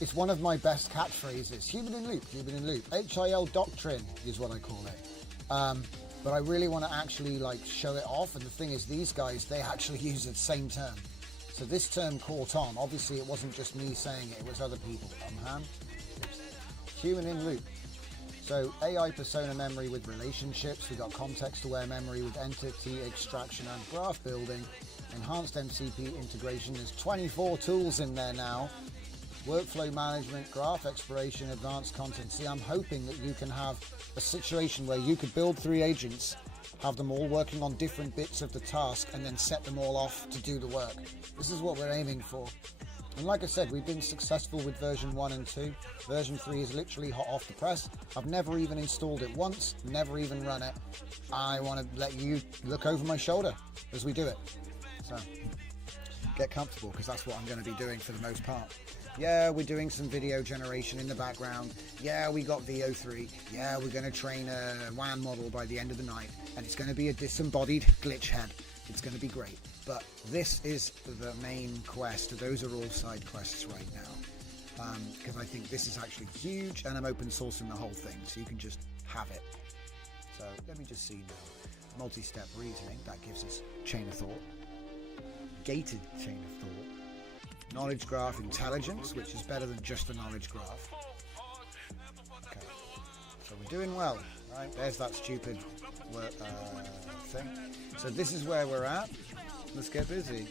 it's one of my best catchphrases. Human in loop, human in loop. HIL doctrine is what I call it. But I really want to actually like show it off. And the thing is, these guys, they actually use the same term. So this term caught on. Obviously, it wasn't just me saying it, it was other people. Human in loop. So AI persona memory with relationships. We got context-aware memory with entity extraction and graph building. Enhanced MCP integration. There's 24 tools in there now. Workflow management, graph exploration, advanced content. See, I'm hoping that you can have a situation where you could build 3 agents, have them all working on different bits of the task, and then set them all off to do the work. This is what we're aiming for. And like I said, we've been successful with version 1 and 2. Version 3 is literally hot off the press. I've never even installed it once, never even run it. I want to let you look over my shoulder as we do it. So get comfortable, because that's what I'm going to be doing for the most part. Yeah, we're doing some video generation in the background. Yeah, we got VO3. Yeah, we're going to train a WAN model by the end of the night, and it's going to be a disembodied glitch head. It's going to be great. But this is the main quest. Those are all side quests right now, because I think this is actually huge, and I'm open sourcing the whole thing, so you can just have it. So let me just see now. Multi-step reasoning, that gives us chain of thought. Gated chain of thought. Knowledge graph intelligence, which is better than just a knowledge graph. Okay, so we're doing well, right? There's that stupid work, thing. So this is where we're at. Let's get busy.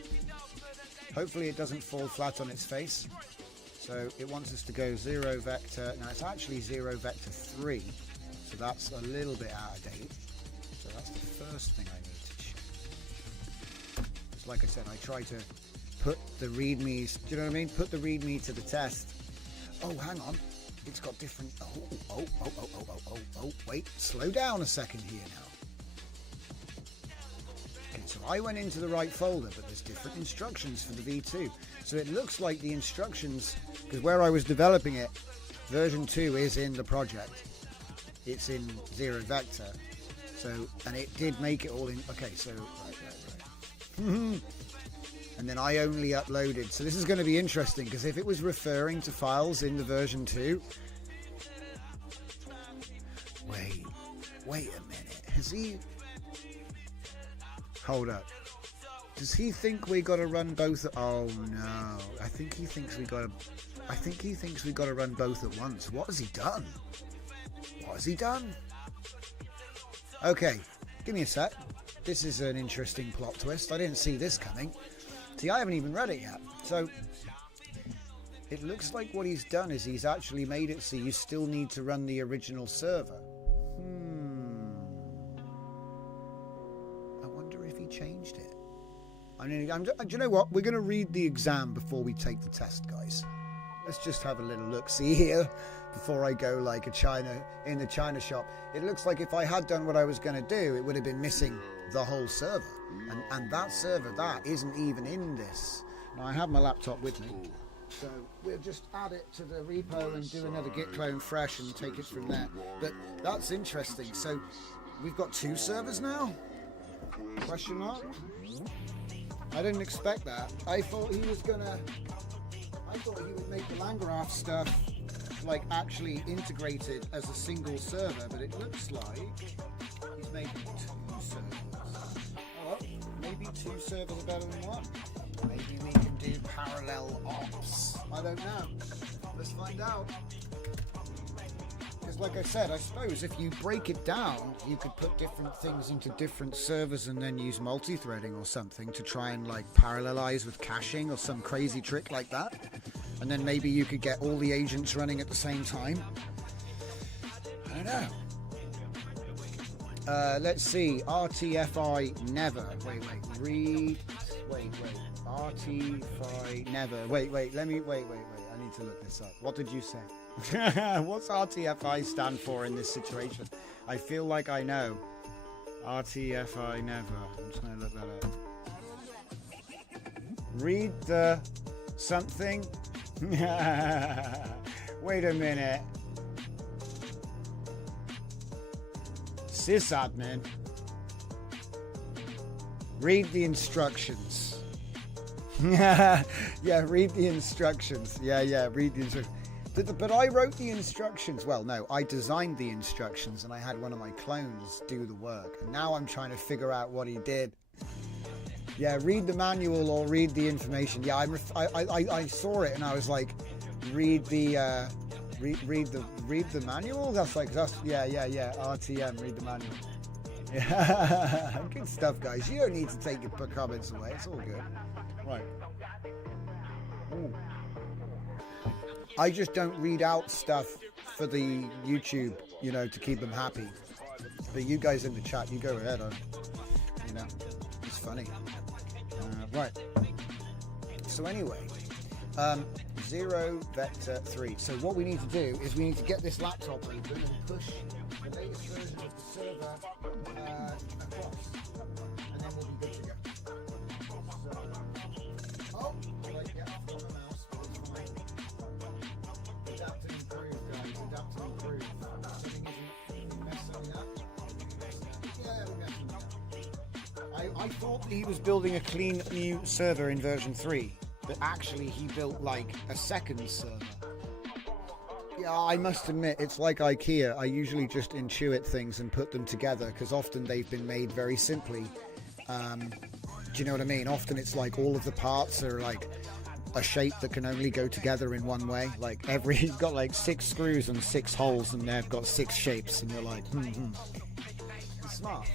Hopefully it doesn't fall flat on its face. So it wants us to go 0 vector. Now it's actually 0 vector 3. So that's a little bit out of date. So That's the first thing I need to check. Just like I said, I try to put the readmes, do you know what I mean? Put the readme to the test. Oh, hang on. It's got different... Oh, wait. Slow down a second here now. Okay, so I went into the right folder, but there's different instructions for the V2. So it looks like the instructions, because where I was developing it, version 2 is in the project. It's in Zero Vector. So, and it did make it all in... Okay, so... Right. And then I only uploaded. So this is going to be interesting, because if it was referring to files in the version 2... Wait a minute. Has he... Hold up. Does he think we got to run both... Oh, no. I think he thinks we got to run both at once. What has he done? Okay. Give me a sec. This is an interesting plot twist. I didn't see this coming. See, I haven't even read it yet. So, it looks like what he's done is he's actually made it so you still need to run the original server. I wonder if he changed it. I mean, do you know what? We're going to read the exam before we take the test, guys. Let's just have a little look-see here before I go like in the China shop. It looks like if I had done what I was going to do, it would have been missing the whole server. And that server, that isn't even in this. Now, I have my laptop with me. So we'll just add it to the repo and do another git clone fresh and take it from there. But that's interesting. So we've got 2 servers now? Question mark? I didn't expect that. I thought he would make the Landgraph stuff like actually integrated as a single server, but it looks like he's making 2 servers. Oh, well, maybe 2 servers are better than 1. Maybe we can do parallel ops. I don't know. Let's find out. Because like I said, I suppose if you break it down, you could put different things into different servers and then use multi-threading or something to try and like parallelize with caching or some crazy trick like that. And then maybe you could get all the agents running at the same time. I don't know. Let's see. RTFI never. Wait. RTFI never. Wait. Wait. I need to look this up. What did you say? What's RTFI stand for in this situation? I feel like I know. RTFI never. I'm just going to look that up. Read the something. Wait a minute. Sysadmin. Read the instructions. Yeah, read the instructions. Yeah, read the instructions. But I wrote the instructions. Well, no, I designed the instructions and I had one of my clones do the work. And now I'm trying to figure out what he did. Yeah, read the manual or read the information. Yeah, I saw it and I was like, read the manual. That's yeah. RTM, read the manual. Yeah, good stuff, guys. You don't need to take your comments away. It's all good. Right. Ooh. I just don't read out stuff for the YouTube, to keep them happy. But you guys in the chat, you go ahead. It's funny. Right. So anyway, Zero Vector 3. So what we need to do is we need to get this laptop open and push the latest version of the server across, and then we'll be good to go. Get off on the mouse, but it's fine. Adapt and improve, guys. Adapt and improve. Something isn't messing up. Yeah, we're messing up. I thought he was building a clean new server in version 3, but actually he built like a second server. Yeah, I must admit, it's like IKEA. I usually just intuit things and put them together because often they've been made very simply. Do you know what I mean? Often it's like all of the parts are like a shape that can only go together in one way. Like you've got like 6 screws and 6 holes and they've got 6 shapes and you're like, It's smart.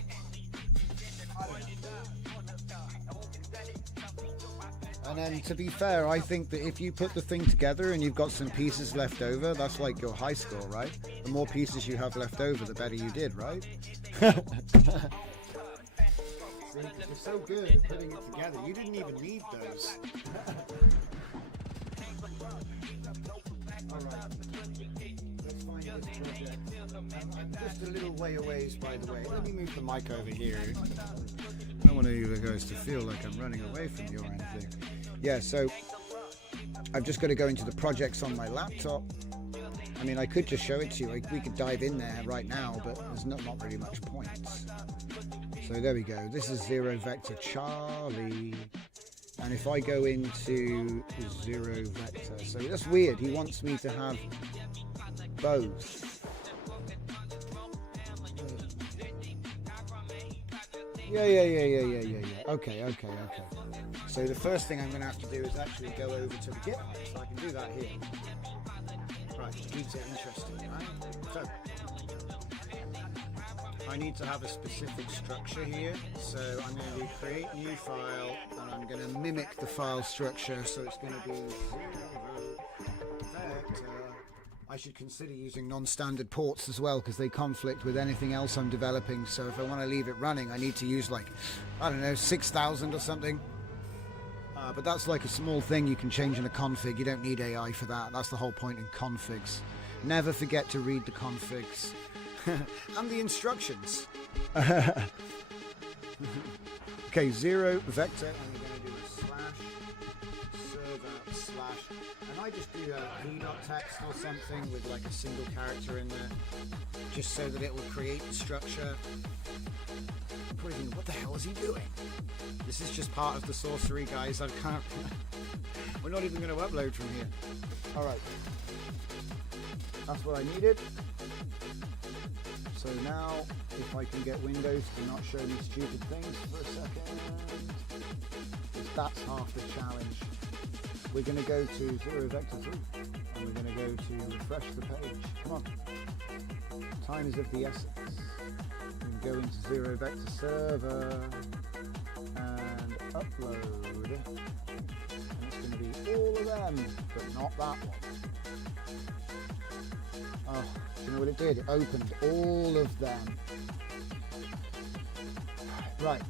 And then, to be fair, I think that if you put the thing together and you've got some pieces left over, that's like your high score, right? The more pieces you have left over, the better you did, right? See, 'cause you're so good at putting it together, you didn't even need those. Alright, let's find this project. I'm just a little way away, by the way. Let me move the mic over here. I don't want you guys to feel like I'm running away from you or anything. Yeah, so I've just got to go into the projects on my laptop. I mean, I could just show it to you. We could dive in there right now, but there's not really much point. So there we go. This is Zero Vector Charlie. And if I go into Zero Vector, so that's weird. He wants me to have both. Yeah. Okay. So the first thing I'm going to have to do is actually go over to the GitHub, so I can do that here. Right, keeps it interesting, right? So I need to have a specific structure here. So I'm going to do create new file, and I'm going to mimic the file structure. So it's going to be vector. I should consider using non-standard ports as well, because they conflict with anything else I'm developing. So if I want to leave it running, I need to use like, I don't know, 6,000 or something. But that's like a small thing you can change in a config. You don't need AI for that. That's the whole point in configs. Never forget to read the configs and the instructions. Okay, Zero Vector, and we're going to do a /server/ and I just do a p.text or something with like a single character in there, just so that it will create the structure. What the hell is he doing? This is just part of the sorcery, guys. I can't. We're not even going to upload from here. All right. That's what I needed. So now, if I can get Windows to not show me stupid things for a second, that's half the challenge. We're going to go to Zero Vector 2, and we're going to go to refresh the page. Come on. Time is of the essence. Go into Zero Vector Server and upload, and it's going to be all of them, but not that one. Oh, do you know what it did? It opened all of them. Right.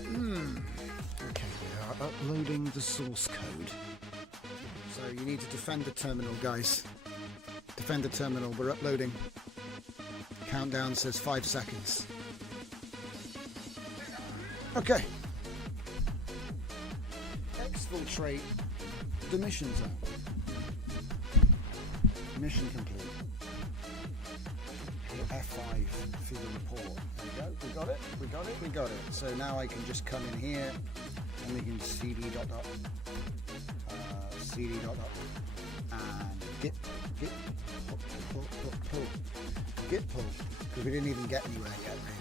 Okay, we are uploading the source code. So you need to defend the terminal, guys. Defend the terminal. We're uploading. Countdown says 5 seconds. Okay. Exfiltrate the mission zone. Mission complete. Hit F5 for the report. There we go. We got it. So now I can just come in here and we can cd dot and git pull, because we didn't even get anywhere yet, really.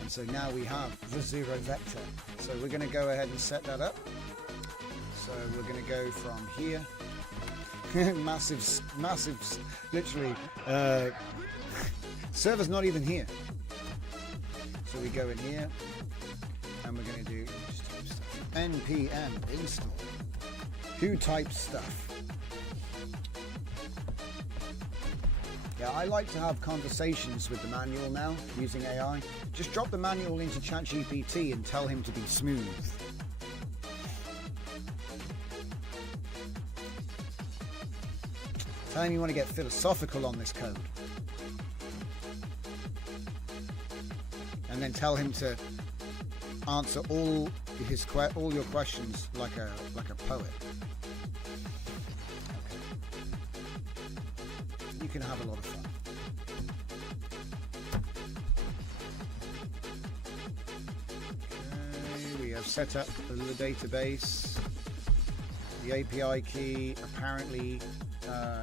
And so now we have the Zero Vector. So we're going to go ahead and set that up. So we're going to go from here. massive, literally, server's not even here. So we go in here, and we're going to do npm install who types stuff. Yeah, I like to have conversations with the manual now using AI. Just drop the manual into ChatGPT and tell him to be smooth. Tell him you want to get philosophical on this code. And then tell him to answer all your questions like a poet. You can have a lot of fun. Okay, we have set up the database. The API key apparently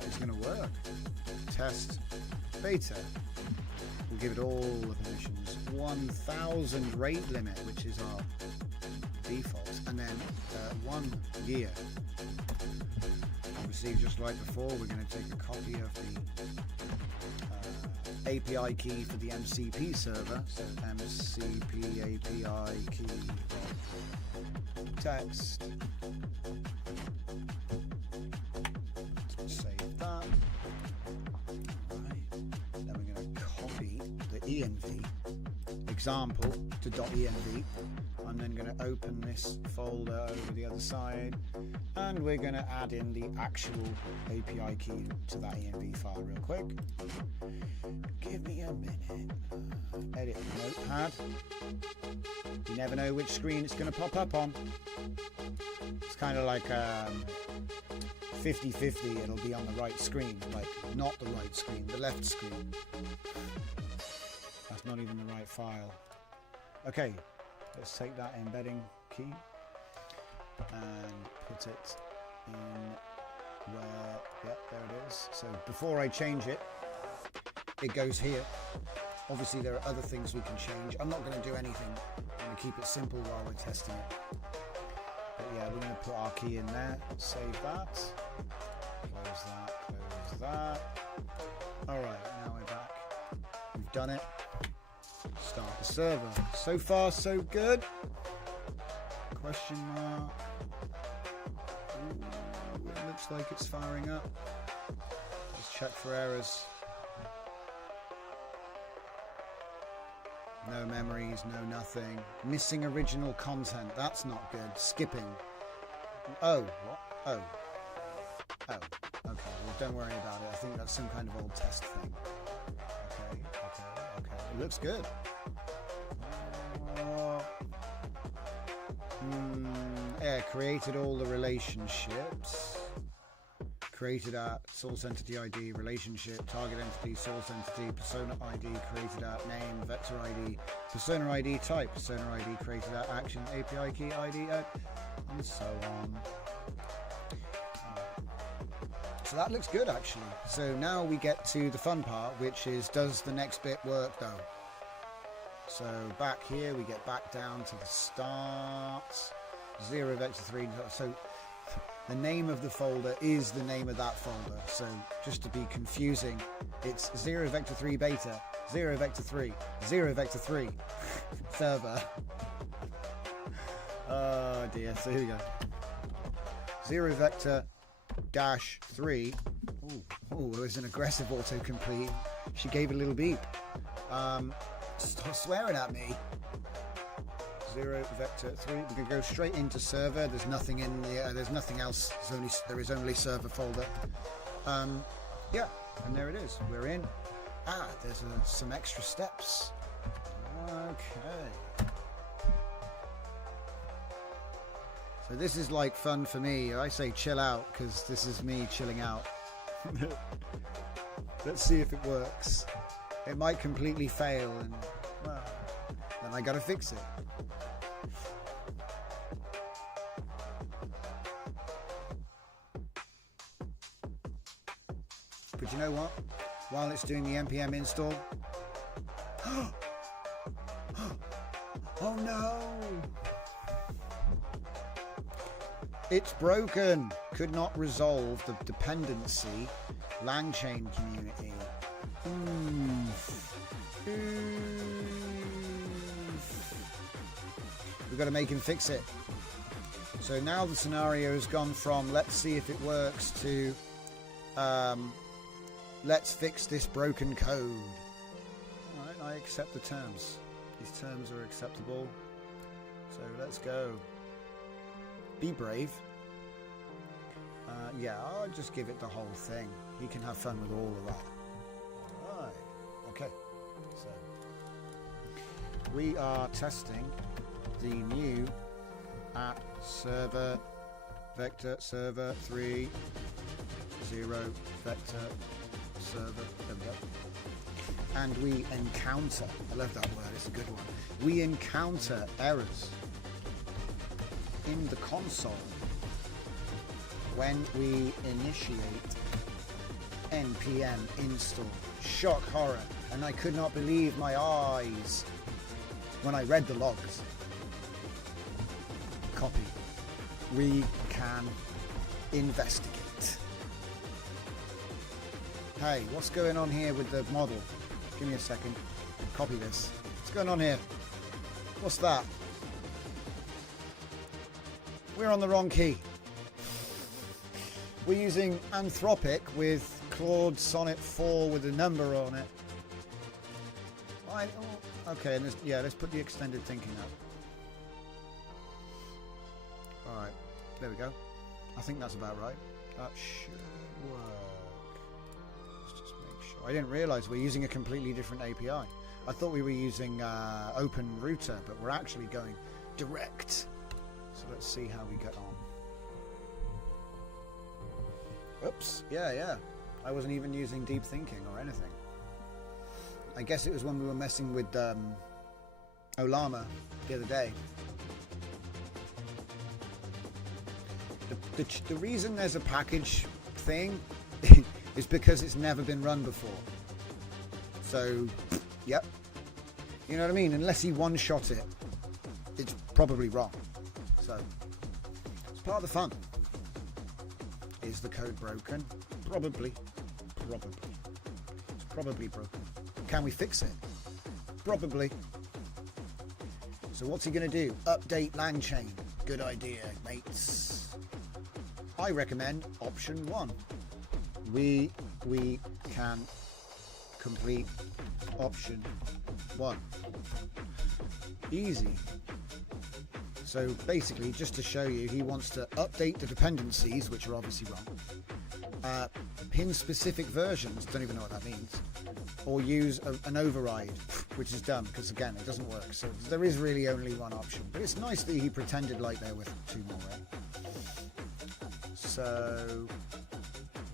is going to work. Test beta. We'll give it all the permissions. 1,000 rate limit, which is our default, and then 1 year. Obviously, just like before, we're going to take a copy of the API key for the MCP server. So MCP API key text. Save that. Right. Then we're going to copy the env example to .env. I'm then going to open this folder over the other side, and we're going to add in the actual API key to that env file real quick. Give me a minute. Edit the notepad. You never know which screen it's going to pop up on. It's kind of like 50-50. It'll be on the right screen, like not the right screen, the left screen. That's not even the right file. Okay, let's take that embedding key and put it in where, yep, there it is. So before I change it, it goes here. Obviously there are other things we can change. I'm not going to do anything. I'm going to keep it simple while we're testing it. But yeah, we're going to put our key in there, save that, close that. Alright, now we're back. We've done it. Start the server. So far, so good. Question mark. Ooh, it looks like it's firing up. Let's check for errors. No memories, no nothing. Missing original content. That's not good. Skipping. Oh, what? Oh. Oh. Okay, well, don't worry about it. I think that's some kind of old test thing. Okay. It looks good. Yeah, created all the relationships. Created at source entity ID, relationship, target entity, source entity, persona ID, created at name, vector ID, persona ID type, persona ID, created at action, API key ID, and so on. So that looks good actually. So now we get to the fun part, which is, does the next bit work though? So back here we get back down to the start, 0 vector 3. So the name of the folder is the name of that folder. So just to be confusing, it's 0 vector 3 beta, 0 vector 3, 0 vector 3 server. Oh dear, so here we go. 0 vector dash 3. Oh, it was an aggressive autocomplete. She gave a little beep. Stop swearing at me. 0 vector 3. We can go straight into server. There's nothing in there. There's nothing else. There is only server folder. Yeah, and there it is. We're in. There's some extra steps. Okay. So this is like fun for me. I say chill out because this is me chilling out. Let's see if it works. It might completely fail, and well, then I gotta fix it. But you know what? While it's doing the npm install, oh no! It's broken. Could not resolve the dependency. LangChain community. We've got to make him fix it. So now the scenario has gone from let's see if it works to let's fix this broken code. Alright, I accept the terms. These terms are acceptable. So let's go. Be brave. Yeah, I'll just give it the whole thing. He can have fun with all of that. Alright, okay. So we are testing the new at server vector server 3 0 vector server. There we go. And we encounter, I love that word, it's a good one. We encounter errors in the console when we initiate npm install. Shock horror, and I could not believe my eyes when I read the logs. Copy. We can investigate. Hey, what's going on here with the model? Give me a second. Copy this. What's going on here? What's that? We're on the wrong key. We're using Anthropic with Claude Sonnet 4 with a number on it. Okay, and let's put the extended thinking up. Alright, there we go. I think that's about right. That should work. Let's just make sure. I didn't realise we're using a completely different API. I thought we were using Open Router, but we're actually going direct. So let's see how we get on. Oops, yeah. I wasn't even using deep thinking or anything. I guess it was when we were messing with Olama the other day. The reason there's a package thing is because it's never been run before. So, yep. You know what I mean? Unless he one-shot it, it's probably wrong. So, it's part of the fun. Is the code broken? Probably. It's probably broken. Can we fix it? Probably. So what's he going to do? Update LangChain. Good idea, mates. I recommend option 1. We can complete option 1. Easy. So basically, just to show you, he wants to update the dependencies, which are obviously wrong. Pin specific versions, don't even know what that means. Or use an override, which is dumb because again it doesn't work. So there is really only one option, but it's nice that he pretended like there were 2 more, right? So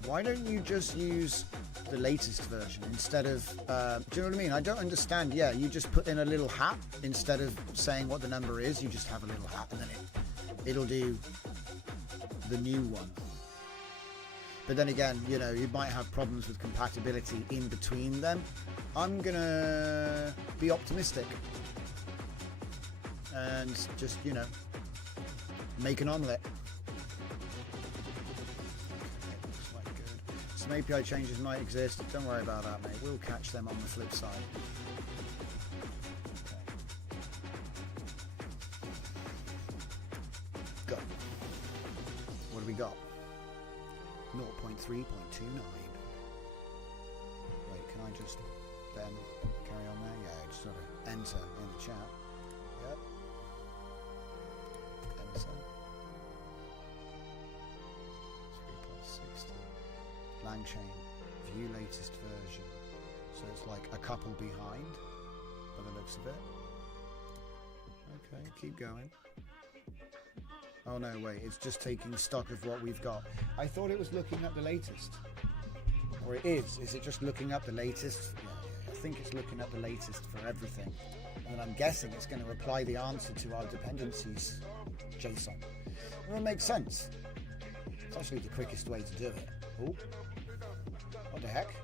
why don't you just use the latest version instead of do you know what I mean? I don't understand. Yeah, you just put in a little hat instead of saying what the number is. You just have a little hat and then it'll do the new one. But then again, you know, you might have problems with compatibility in between them. I'm gonna be optimistic and just, you know, make an omelette. Looks like good. Some API changes might exist. Don't worry about that, mate. We'll catch them on the flip side. Go. What do we got? 0.3.29. Wait, can I just then carry on there? Yeah, just sort of enter in the chat. Yep. Enter. 3.60. LangChain. View latest version. So it's like a couple behind by the looks of it. Okay, keep going. Oh no, wait, it's just taking stock of what we've got. I thought it was looking at the latest. Or it is. Is it just looking up the latest? Yeah, I think it's looking at the latest for everything. And I'm guessing it's going to apply the answer to our dependencies JSON. Well, it makes sense. It's actually the quickest way to do it. Oh, what the heck?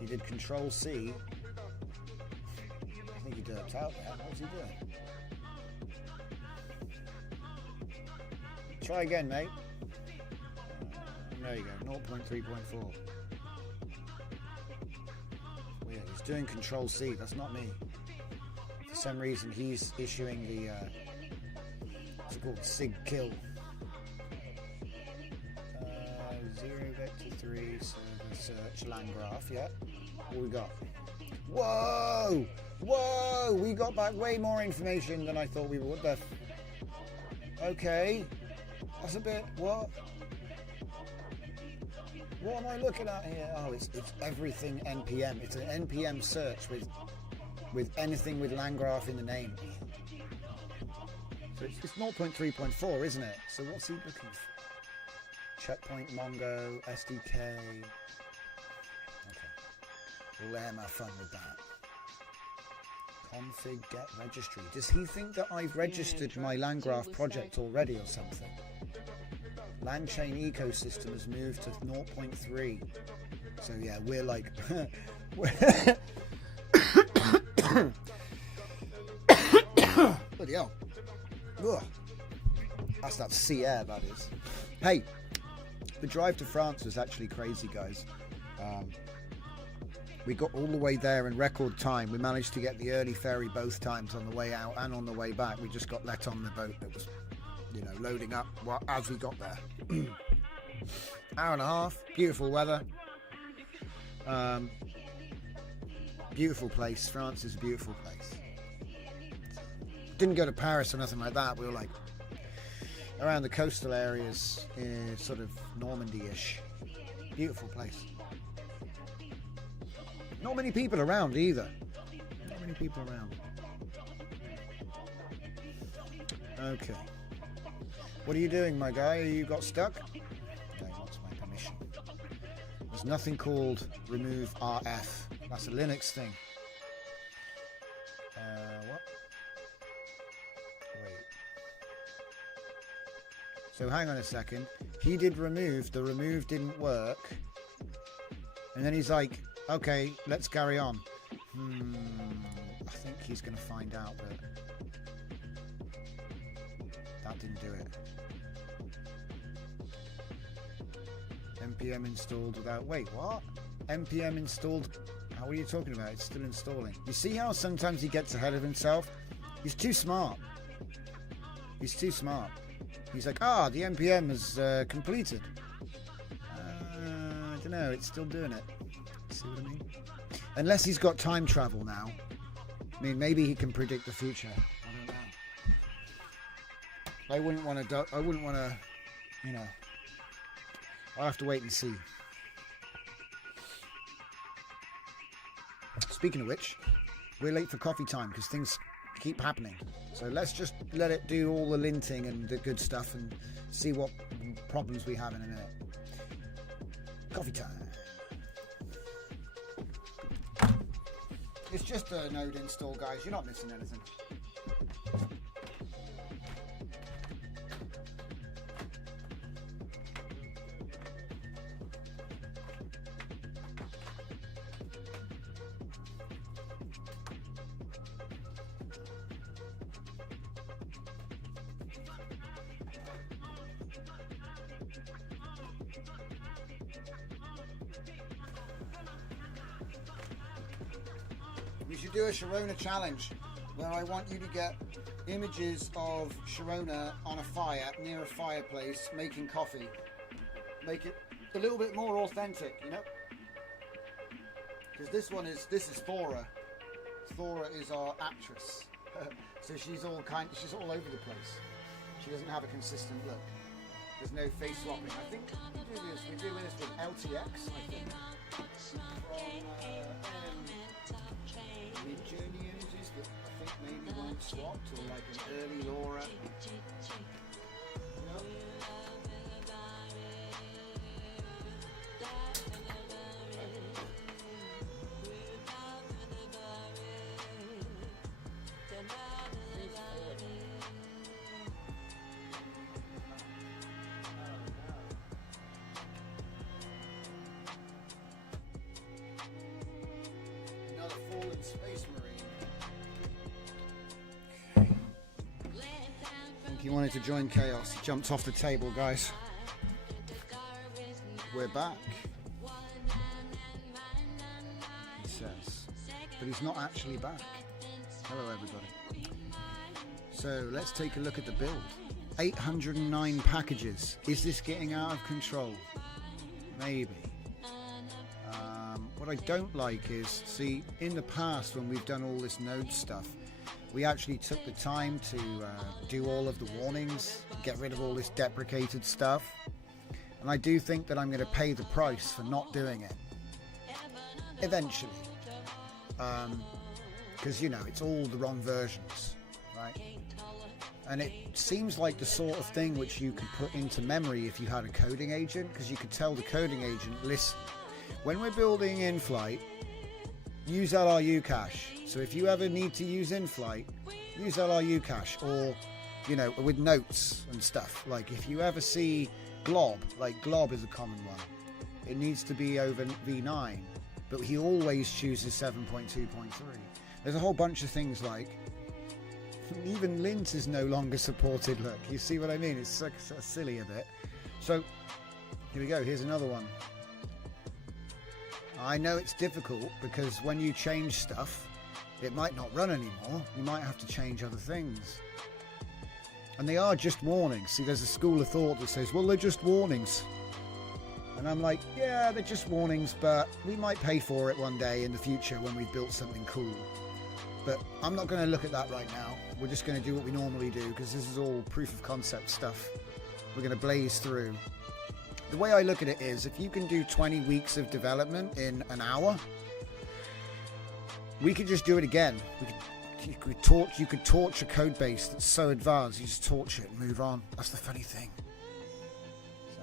He did Control C. I think he derped out there. What was he doing? Try again, mate. There you go, 0.3.4. Weird, he's doing Control C, that's not me. For some reason, he's issuing the, what's it called, sig kill. 0 vector 3, server search, langgraph, yeah. What we got? Whoa! Whoa! We got back way more information than I thought we would. What the? Okay. That's a bit, what am I looking at here? Oh, it's everything NPM. It's an NPM search with anything with langgraph in the name. So it's 0.3.4, isn't it? So what's he looking for? Checkpoint, Mongo, SDK. Okay. We'll have fun with that. Config get registry. Does he think that I've registered my LangGraph project already or something? LangChain ecosystem has moved to 0.3. So yeah, we're like bloody hell. Ugh. That's that sea air, that is. Hey, the drive to France was actually crazy, guys. We got all the way there in record time. We managed to get the early ferry both times on the way out and on the way back. We just got let on the boat that was you know, loading up as we got there. Hour and a half, beautiful weather. Beautiful place. France is a beautiful place. Didn't go to Paris or nothing like that. We were like around the coastal areas, sort of Normandy-ish. Beautiful place. Not many people around either. Not many people around. Okay. What are you doing, my guy? You got stuck? No, he wants my permission. There's nothing called remove RF. That's a Linux thing. What? Wait. So hang on a second. He did remove. The remove didn't work. And then he's like, okay, let's carry on. I think he's going to find out that that didn't do it. npm installed without... Wait, what? npm installed... What are you talking about? It's still installing. You see how sometimes he gets ahead of himself? He's too smart. He's too smart. He's like, the npm is completed. I don't know, it's still doing it. See what I mean? Unless he's got time travel now. I mean, maybe he can predict the future. I don't know. I wouldn't want to, you know. I'll have to wait and see. Speaking of which, we're late for coffee time because things keep happening. So let's just let it do all the linting and the good stuff and see what problems we have in a minute. Coffee time. It's just a node install, guys. You're not missing anything. We should do a Sharona challenge where I want you to get images of Sharona on a fire, near a fireplace, making coffee. Make it a little bit more authentic, you know? Because this is Thora. Thora is our actress. So she's all over the place. She doesn't have a consistent look. There's no face swapping. I think we do this with LTX, I think. Mid-journey images that I think maybe weren't swapped, or like an early Laura. Another fallen space marine. Okay. I think he wanted to join chaos. He jumped off the table, guys. We're back, he says, but he's not actually back. Hello, everybody. So let's take a look at the build. 809 packages. Is this getting out of control? Maybe. What I don't like is, see, in the past when we've done all this node stuff, we actually took the time to do all of the warnings, get rid of all this deprecated stuff. And I do think that I'm going to pay the price for not doing it. Eventually. Because, you know, it's all the wrong versions, right? And it seems like the sort of thing which you could put into memory if you had a coding agent, because you could tell the coding agent, listen, when we're building in-flight, use LRU cache. So if you ever need to use in-flight, use LRU cache, or, you know, with notes and stuff. Like if you ever see glob, like glob is a common one. It needs to be over v9, but he always chooses 7.2.3. There's a whole bunch of things like, even lint is no longer supported. Look, you see what I mean? It's so silly a bit. So here we go. Here's another one. I know it's difficult because when you change stuff, it might not run anymore. You might have to change other things. And they are just warnings. See, there's a school of thought that says, well, they're just warnings. And I'm like, yeah, they're just warnings, but we might pay for it one day in the future when we've built something cool. But I'm not going to look at that right now. We're just going to do what we normally do, because this is all proof of concept stuff. We're going to blaze through. The way I look at it is, if you can do 20 weeks of development in an hour, we could just do it again. You could torch a code base that's so advanced, you just torch it and move on. That's the funny thing. So,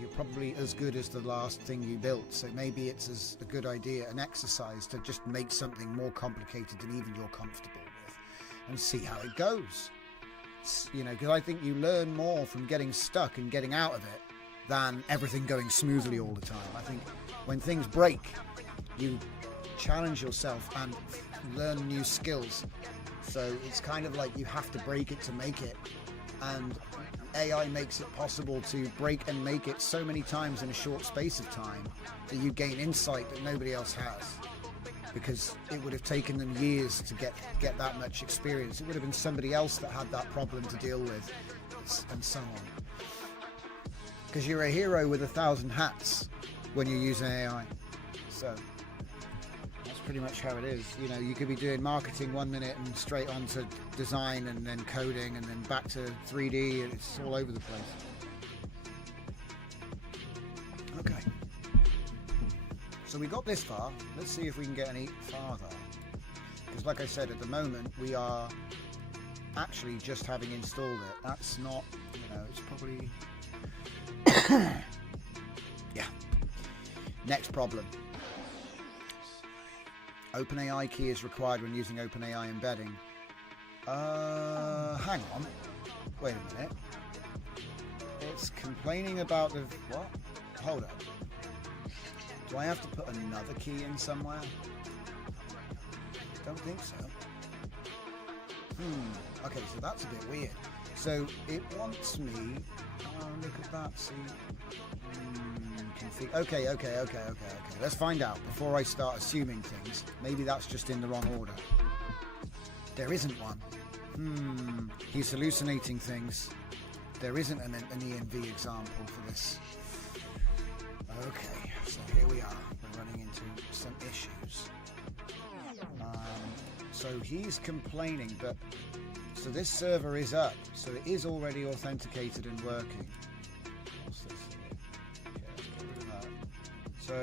you're probably as good as the last thing you built. So maybe it's a good idea, an exercise to just make something more complicated than even you're comfortable with, and see how it goes. Because I think you learn more from getting stuck and getting out of it than everything going smoothly all the time. I think when things break, you challenge yourself and learn new skills. So it's kind of like you have to break it to make it, and AI makes it possible to break and make it so many times in a short space of time that you gain insight that nobody else has, because it would have taken them years to get that much experience. It would have been somebody else that had that problem to deal with, and so on. Because you're a hero with 1,000 hats when you're using AI. So that's pretty much how it is. You could be doing marketing 1 minute and straight on to design and then coding and then back to 3D, and it's all over the place. Okay. So we got this far. Let's see if we can get any farther. Because like I said, at the moment we are actually just having installed it. That's not, it's probably... yeah. Next problem. OpenAI key is required when using OpenAI embedding. Hang on. Wait a minute. It's complaining about the... What? Hold up. Do I have to put another key in somewhere? Don't think so. Okay, so that's a bit weird. So it wants me... Oh, look at that, see? Okay. Let's find out before I start assuming things. Maybe that's just in the wrong order. There isn't one. He's hallucinating things. There isn't an ENV example for this. Okay, so here we are. We're running into some issues. So he's complaining, but... So this server is up, so it is already authenticated and working. What's this? Okay, let's get rid of that. So,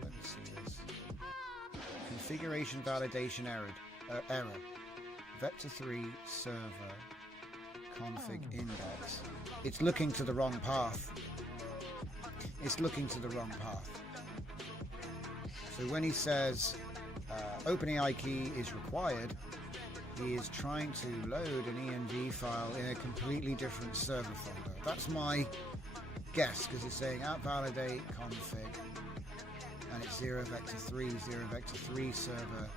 let me see this. Configuration validation error. Vector 3 server config index. It's looking to the wrong path. So when he says OpenAI key is required, he is trying to load an ENV file in a completely different server folder. That's my guess, because it's saying app validate config, and it's 0 vector 3 server,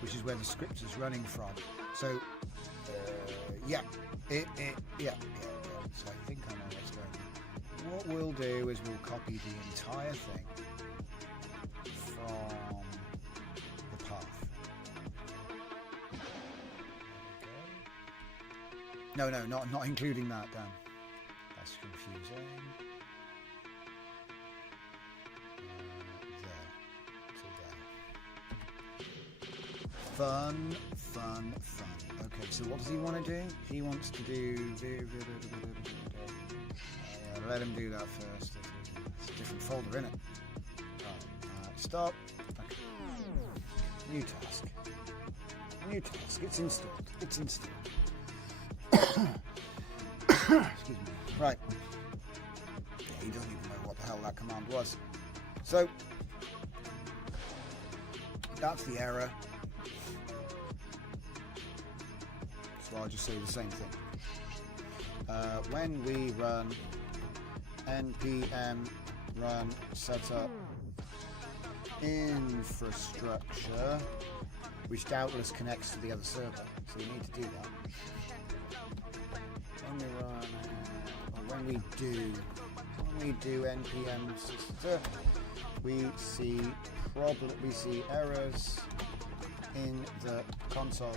which is where the script is running from. So, yeah. So I think I know what's going on. What we'll do is we'll copy the entire thing from the path. No, not including that, Dan. That's confusing. There. Fun. Okay, so what does he want to do? He wants to do... let him do that first. It's a different folder, isn't it? Right, stop. Okay. New task. It's installed. Excuse me. Right. Yeah, he doesn't even know what the hell that command was. So, that's the error. So I'll just say the same thing. When we run npm run setup infrastructure, which doubtless connects to the other server, so you need to do that. When we do npm system, we see errors in the console.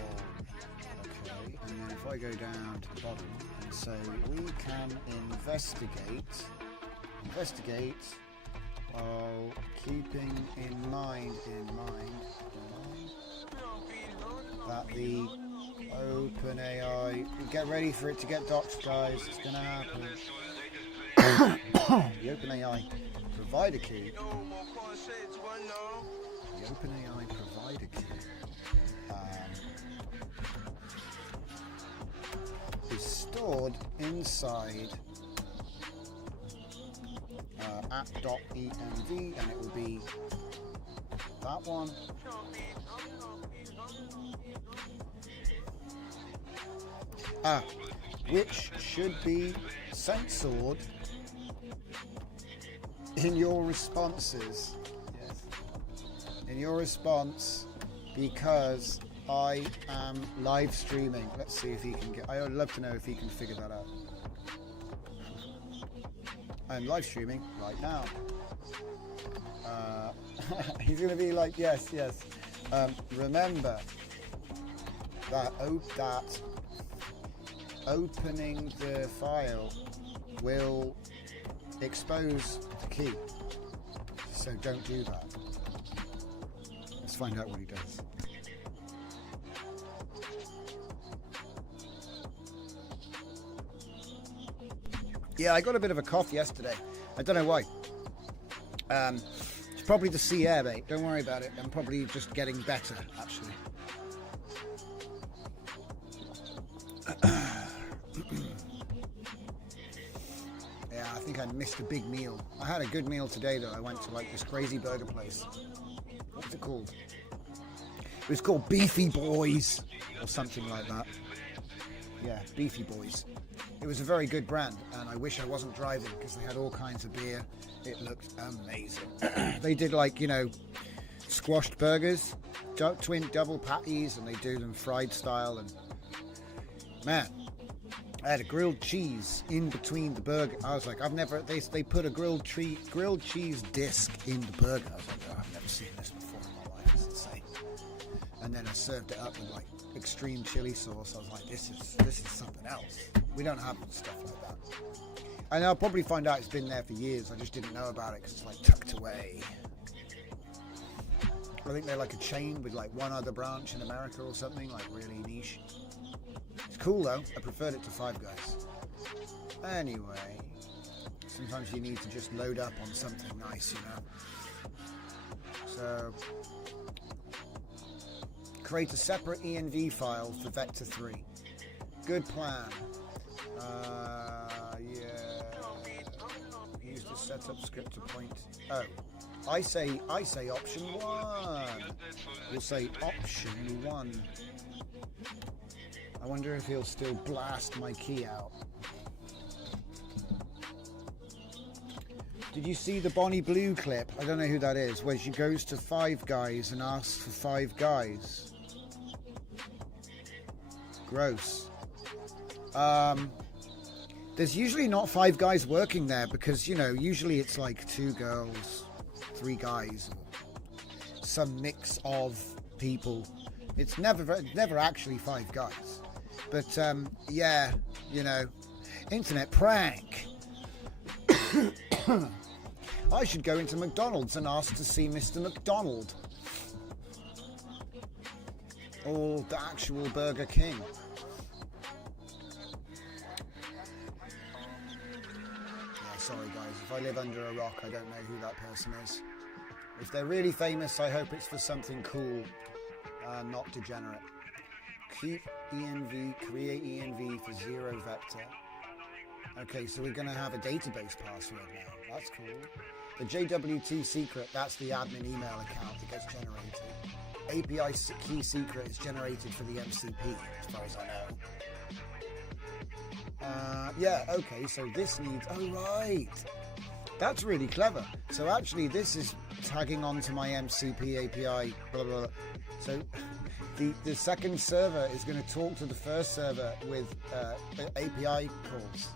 Okay. and then if I go down to the bottom and say we can investigate while keeping in mind that the OpenAI, get ready for it to get doxed, guys, it's gonna happen. The OpenAI provider key. The OpenAI provider key is stored inside app.env, and it will be that one. Which should be censored in your responses. Yes. In your response, because I am live streaming. Let's see if he can get. I would love to know if he can figure that out. I'm live streaming right now. He's going to be like, yes. Remember that opening the file will expose the key. So don't do that. Let's find out what he does. Yeah, I got a bit of a cough yesterday. I don't know why. It's probably the sea air, mate. Don't worry about it. I'm probably just getting better, actually. Yeah, I think I missed a big meal. I had a good meal today, though. I went to like this crazy burger place. What was it called? It was called Beefy Boys or something like that. Yeah, Beefy Boys. It was a very good brand, and I wish I wasn't driving because they had all kinds of beer. It looked amazing. They did like, squashed burgers, twin double patties, and they do them fried style. And man, I had a grilled cheese in between the burger. I was like, they put a grilled cheese disc in the burger. I was like, oh, I've never seen this before in my life. It's insane. And then I served it up with like extreme chili sauce. I was like, this is something else. We don't have stuff like that. And I'll probably find out it's been there for years. I just didn't know about it because it's like tucked away. I think they're like a chain with like one other branch in America or something, like really niche. It's cool though. I preferred it to Five Guys. Anyway, sometimes you need to just load up on something nice, So, create a separate env file for Vector 3. Good plan. Yeah. Use the setup script to point. Oh, I say option 1. We'll say option 1. I wonder if he'll still blast my key out. Did you see the Bonnie Blue clip? I don't know who that is, where she goes to Five Guys and asks for Five Guys. Gross. There's usually not Five Guys working there because, usually it's like 2 girls, 3 guys, or some mix of people. It's never actually Five Guys. But, yeah, internet prank. I should go into McDonald's and ask to see Mr. McDonald. Or the actual Burger King. Sorry guys, if I live under a rock, I don't know who that person is. If they're really famous, I hope it's for something cool, not degenerate. Keep env, create env for 0 vector. Okay, so we're going to have a database password now. That's cool. The JWT secret, that's the admin email account that gets generated. API key secret is generated for the MCP, as far as I know. Yeah, okay, so this needs... Oh, right. That's really clever. So actually, this is tagging onto my MCP API, blah, blah, blah. So the second server is going to talk to the first server with API calls.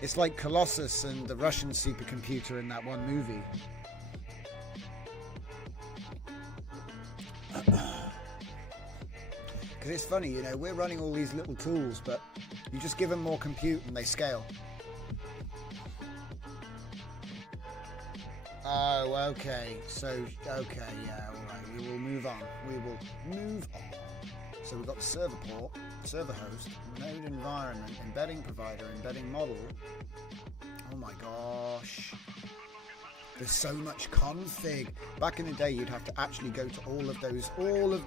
It's like Colossus and the Russian supercomputer in that one movie. Because it's funny, you know, we're running all these little tools, but you just give them more compute and they scale. Oh, okay. So, okay, yeah, all right. We will move on. We will move on. So we've got the server port, server host, node environment, embedding provider, embedding model. Oh my gosh. There's so much config. Back in the day, you'd have to actually go to all of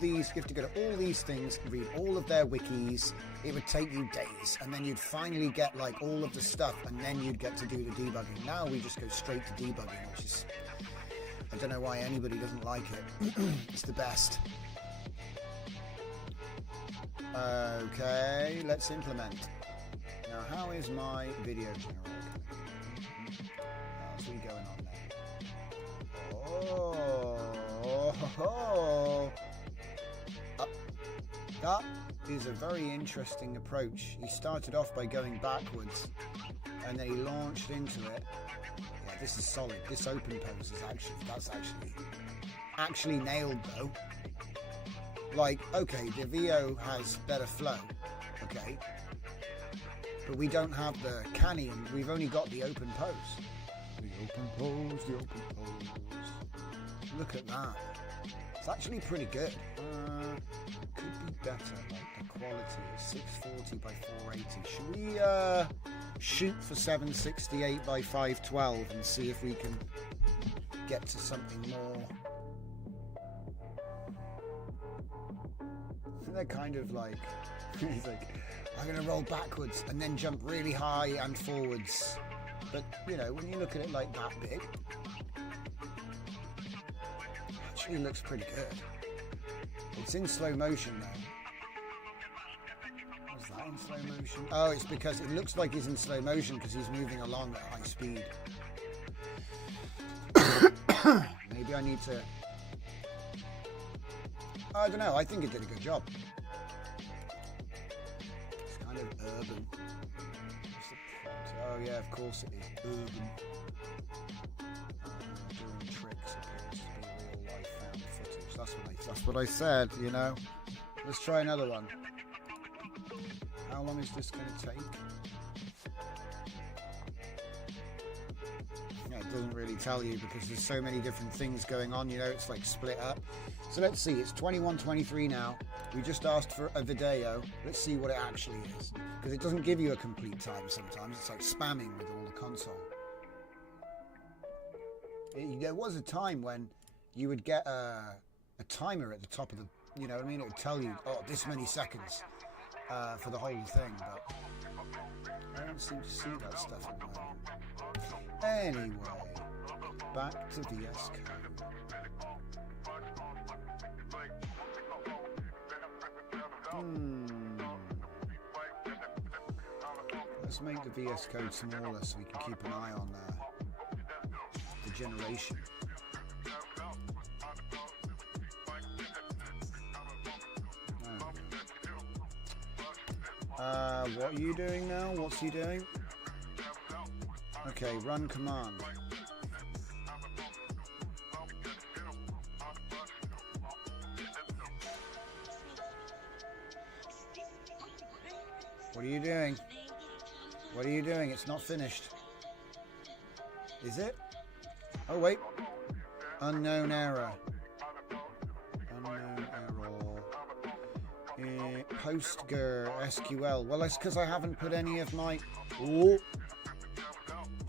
these, you have to go to all these things, read all of their wikis. It would take you days, and then you'd finally get like all of the stuff, and then you'd get to do the debugging. Now we just go straight to debugging, which is, I don't know why anybody doesn't like it. It's the best. Okay, let's implement. Now, how is my video generator? How's we going on there? Oh, that is a very interesting approach. He started off by going backwards, and then he launched into it. Yeah, this is solid. This open pose is actually nailed though. Like, okay, the VO has better flow, okay, but we don't have the canny, and we've only got the open pose. The open pose. Look at that. It's actually pretty good. Could be better, like the quality is 640 by 480. Should we shoot for 768 by 512 and see if we can get to something more? They're kind of like, he's like, I'm going to roll backwards and then jump really high and forwards. But, you know, when you look at it like that big, it actually looks pretty good. It's in slow motion though. Was that in slow motion? Oh, it's because it looks like he's in slow motion because he's moving along at high speed. Maybe I need to... I don't know, I think it did a good job. It's kind of urban. Oh yeah, of course it is urban. Doing tricks appears to be real life found footage. That's what I said, you know. Let's try another one. How long is this going to take? Yeah, it doesn't really tell you because there's so many different things going on, you know, it's like split up. So let's see, it's 21:23 now. We just asked for a video. Let's see what it actually is. Because it doesn't give you a complete time sometimes. It's like spamming with all the console. There was a time when you would get a timer at the top of the, you know what I mean? It would tell you, oh, this many seconds for the whole thing. But I don't seem to see that stuff at the moment. Anyway, back to VS Code. Let's make the VS Code smaller so we can keep an eye on the generation. What are you doing now? What's he doing? Okay, run command. What are you doing? What are you doing? It's not finished. Is it? Oh, wait. Unknown error. Unknown error. Postgre SQL. Well, that's because I haven't put any of my...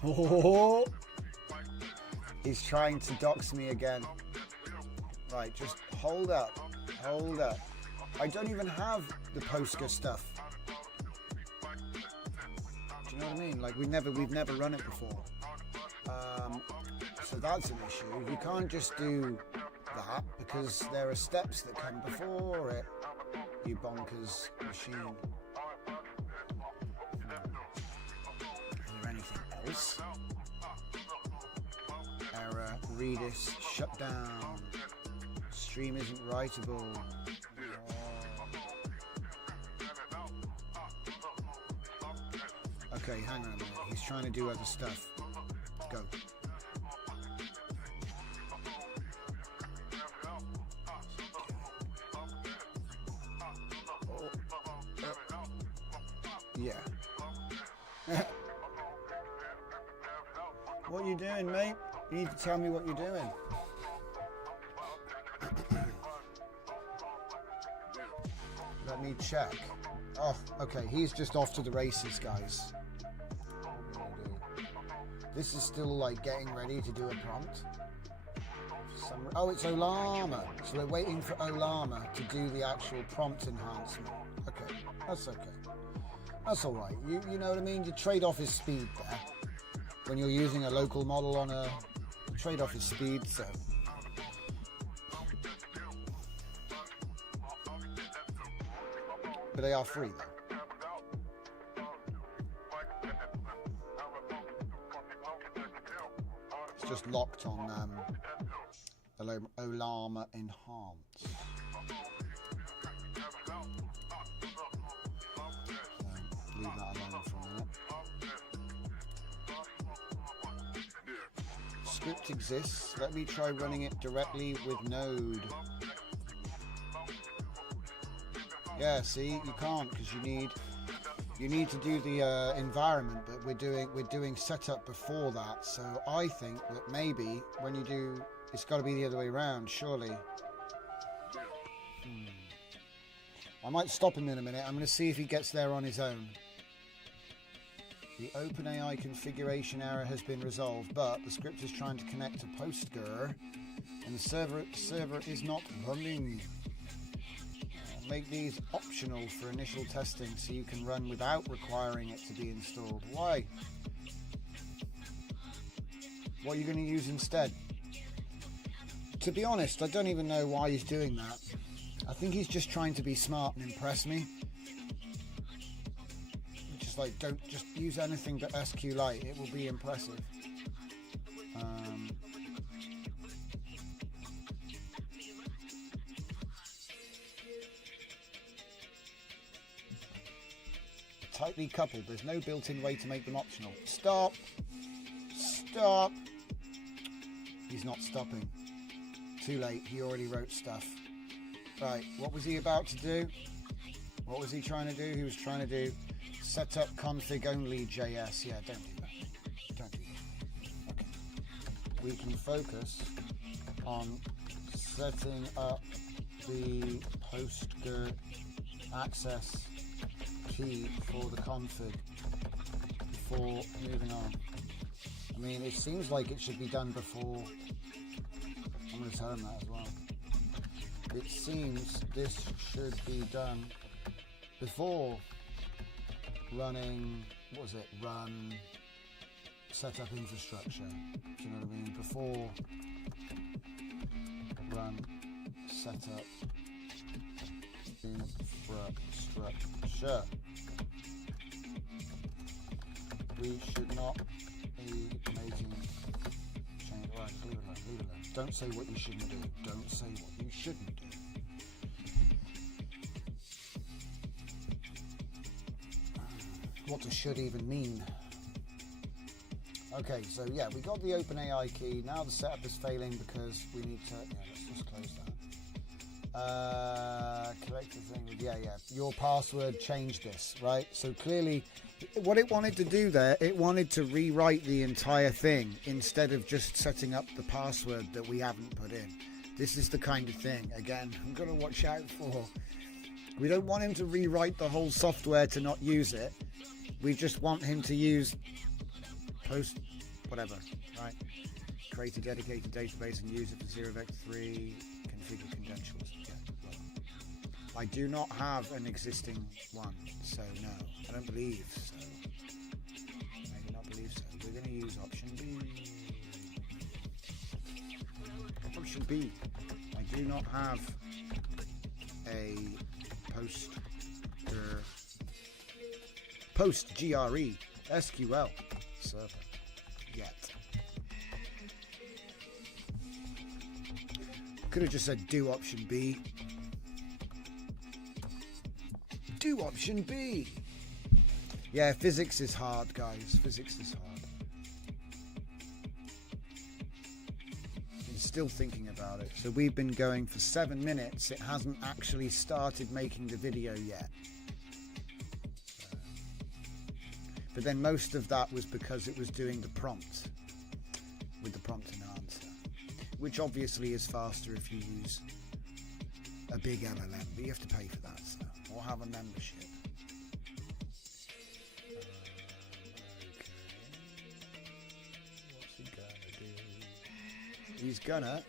Oh. He's trying to dox me again. Right, just hold up. Hold up. I don't even have the Postgre stuff. Do you know what I mean? Like we've never run it before. So that's an issue. You can't just do that because there are steps that come before it. You bonkers machine. Is there anything else? Error. Redis. Shut down. Stream isn't writable. Okay, hang on a minute. He's trying to do other stuff. Go. What are you doing, mate? You need to tell me what you're doing. Let me check. Oh, okay, he's just off to the races, guys. What are we gonna do? This is still like getting ready to do a prompt. Oh, it's Olama. So we're waiting for Olama to do the actual prompt enhancement. Okay, that's okay. That's all right. You know what I mean? You trade off his speed there. When you're using a local model on a trade-off his speed, so. But they are free though. It's just locked on Olama Enhance. So leave that alone for a minute. Script exists. Let me try running it directly with Node. Yeah, see, you can't because you need to do the environment, but we're doing setup before that. So I think that maybe when you do, it's got to be the other way around, surely. I might stop him in a minute. I'm going to see if he gets there on his own. The OpenAI configuration error has been resolved, but the script is trying to connect to PostgreSQL, and the server is not running. Make these optional for initial testing so you can run without requiring it to be installed. Why? What are you going to use instead? To be honest, I don't even know why he's doing that. I think he's just trying to be smart and impress me. Like, don't just use anything but SQLite, it will be impressive. Tightly coupled, there's no built-in way to make them optional. Stop! Stop! He's not stopping. Too late, he already wrote stuff. Right, what was he about to do? What was he trying to do? He was trying to do setup config only JS. Yeah, don't do that. Don't do that. Okay. We can focus on setting up the PostgreSQL access key for the config before moving on. I mean, it seems like it should be done before. I'm going to tell him that as well. It seems this should be done before running, what was it, run setup infrastructure, do you know what I mean, before run setup infrastructure. We should not be making change. Right, leave it alone, leave it alone. Don't say what you shouldn't do. Don't say what you shouldn't do. What does should even mean? Okay, so yeah, we got the OpenAI key. Now the setup is failing because we need to. Yeah, let's just close that. Collective thing. Yeah. Your password changed this, right? So clearly, what it wanted to do there, it wanted to rewrite the entire thing instead of just setting up the password that we haven't put in. This is the kind of thing, again, I'm going to watch out for. We don't want him to rewrite the whole software to not use it. We just want him to use whatever, right? Create a dedicated database and use it for 0vec3, configure credentials. Yeah, well, I do not have an existing one, so no, I don't believe so. Maybe not believe so. We're going to use option B. Option B. I do not have a PostgreSQL SQL server yet. Could have just said do option B. Do option B. Yeah, physics is hard, guys. Physics is hard. I'm still thinking about it. So we've been going for 7 minutes. It hasn't actually started making the video yet. But then most of that was because it was doing the prompt with the prompt enhancer, which obviously is faster if you use a big LLM, but you have to pay for that, so, or have a membership. What's he gonna do? He's gonna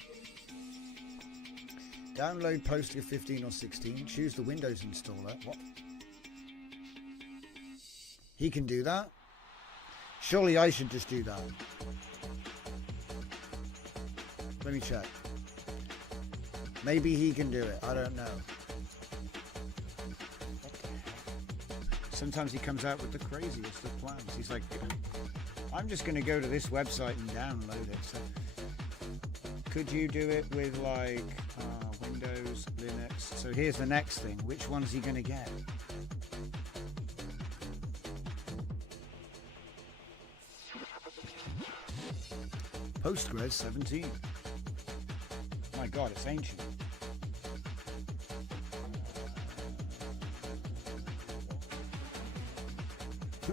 download Poster 15 or 16, choose the Windows installer. What? He can do that? Surely I should just do that. Let me check. Maybe he can do it. I don't know. What the hell? Sometimes he comes out with the craziest of plans. He's like, I'm just going to go to this website and download it. So, could you do it with like Windows, Linux? So here's the next thing. Which one's he going to get? Postgres 17. My God, it's ancient.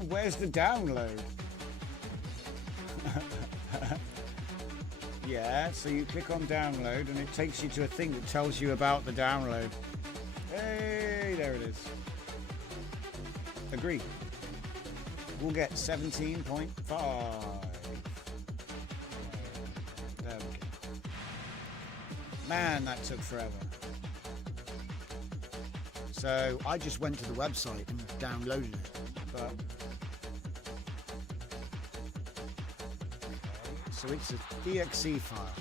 Where's the download? Yeah, so you click on download and it takes you to a thing that tells you about the download. Hey, there it is. Agree. We'll get 17.5. There we go. Man, that took forever. So I just went to the website and downloaded it. But so it's a exe file.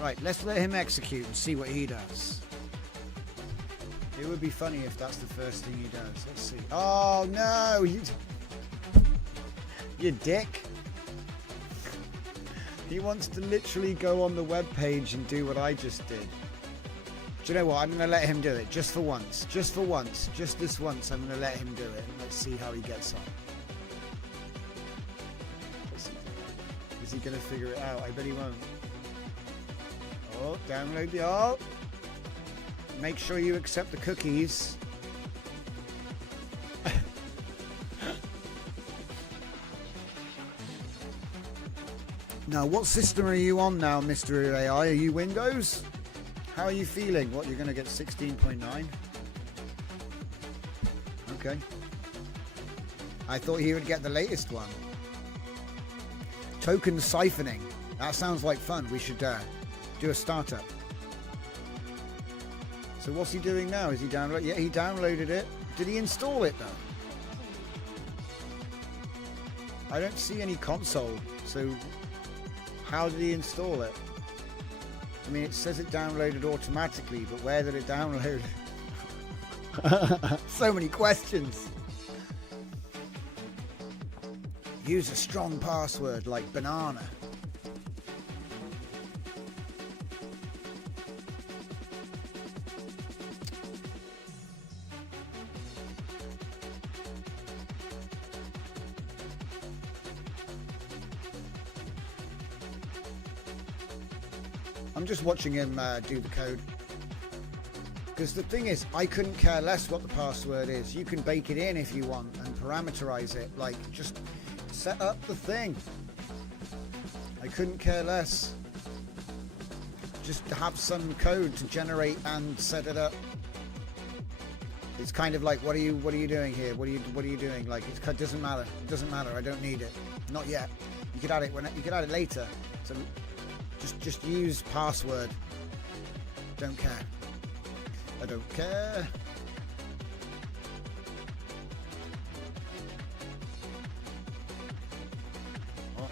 Right, let's let him execute and see what he does. It would be funny if that's the first thing he does. Let's see. Oh no, you dick. He wants to literally go on the web page and do what I just did. Do you know what? I'm going to let him do it just for once. Just for once. Just this once, I'm going to let him do it. Let's see how he gets on. Is he going to figure it out? I bet he won't. Oh, download the... Oh! Make sure you accept the cookies. Now, what system are you on now, Mr. AI? Are you Windows? How are you feeling? What, you're going to get 16.9? Okay. I thought he would get the latest one. Token siphoning. That sounds like fun. We should do a startup. So what's he doing now? Is he downloading? Yeah, he downloaded it. Did he install it though? I don't see any console. So how did he install it? I mean, it says it downloaded automatically, but where did it download? So many questions. Use a strong password like banana. I'm just watching him do the code. Because the thing is, I couldn't care less what the password is. You can bake it in if you want and parameterize it. Like, just set up the thing. I couldn't care less. Just have some code to generate and set it up. It's kind of like, what are you doing here? What are you doing? Like, it doesn't matter. It doesn't matter. I don't need it. Not yet. You could add it later. So just use password. Don't care. I don't care. Oh.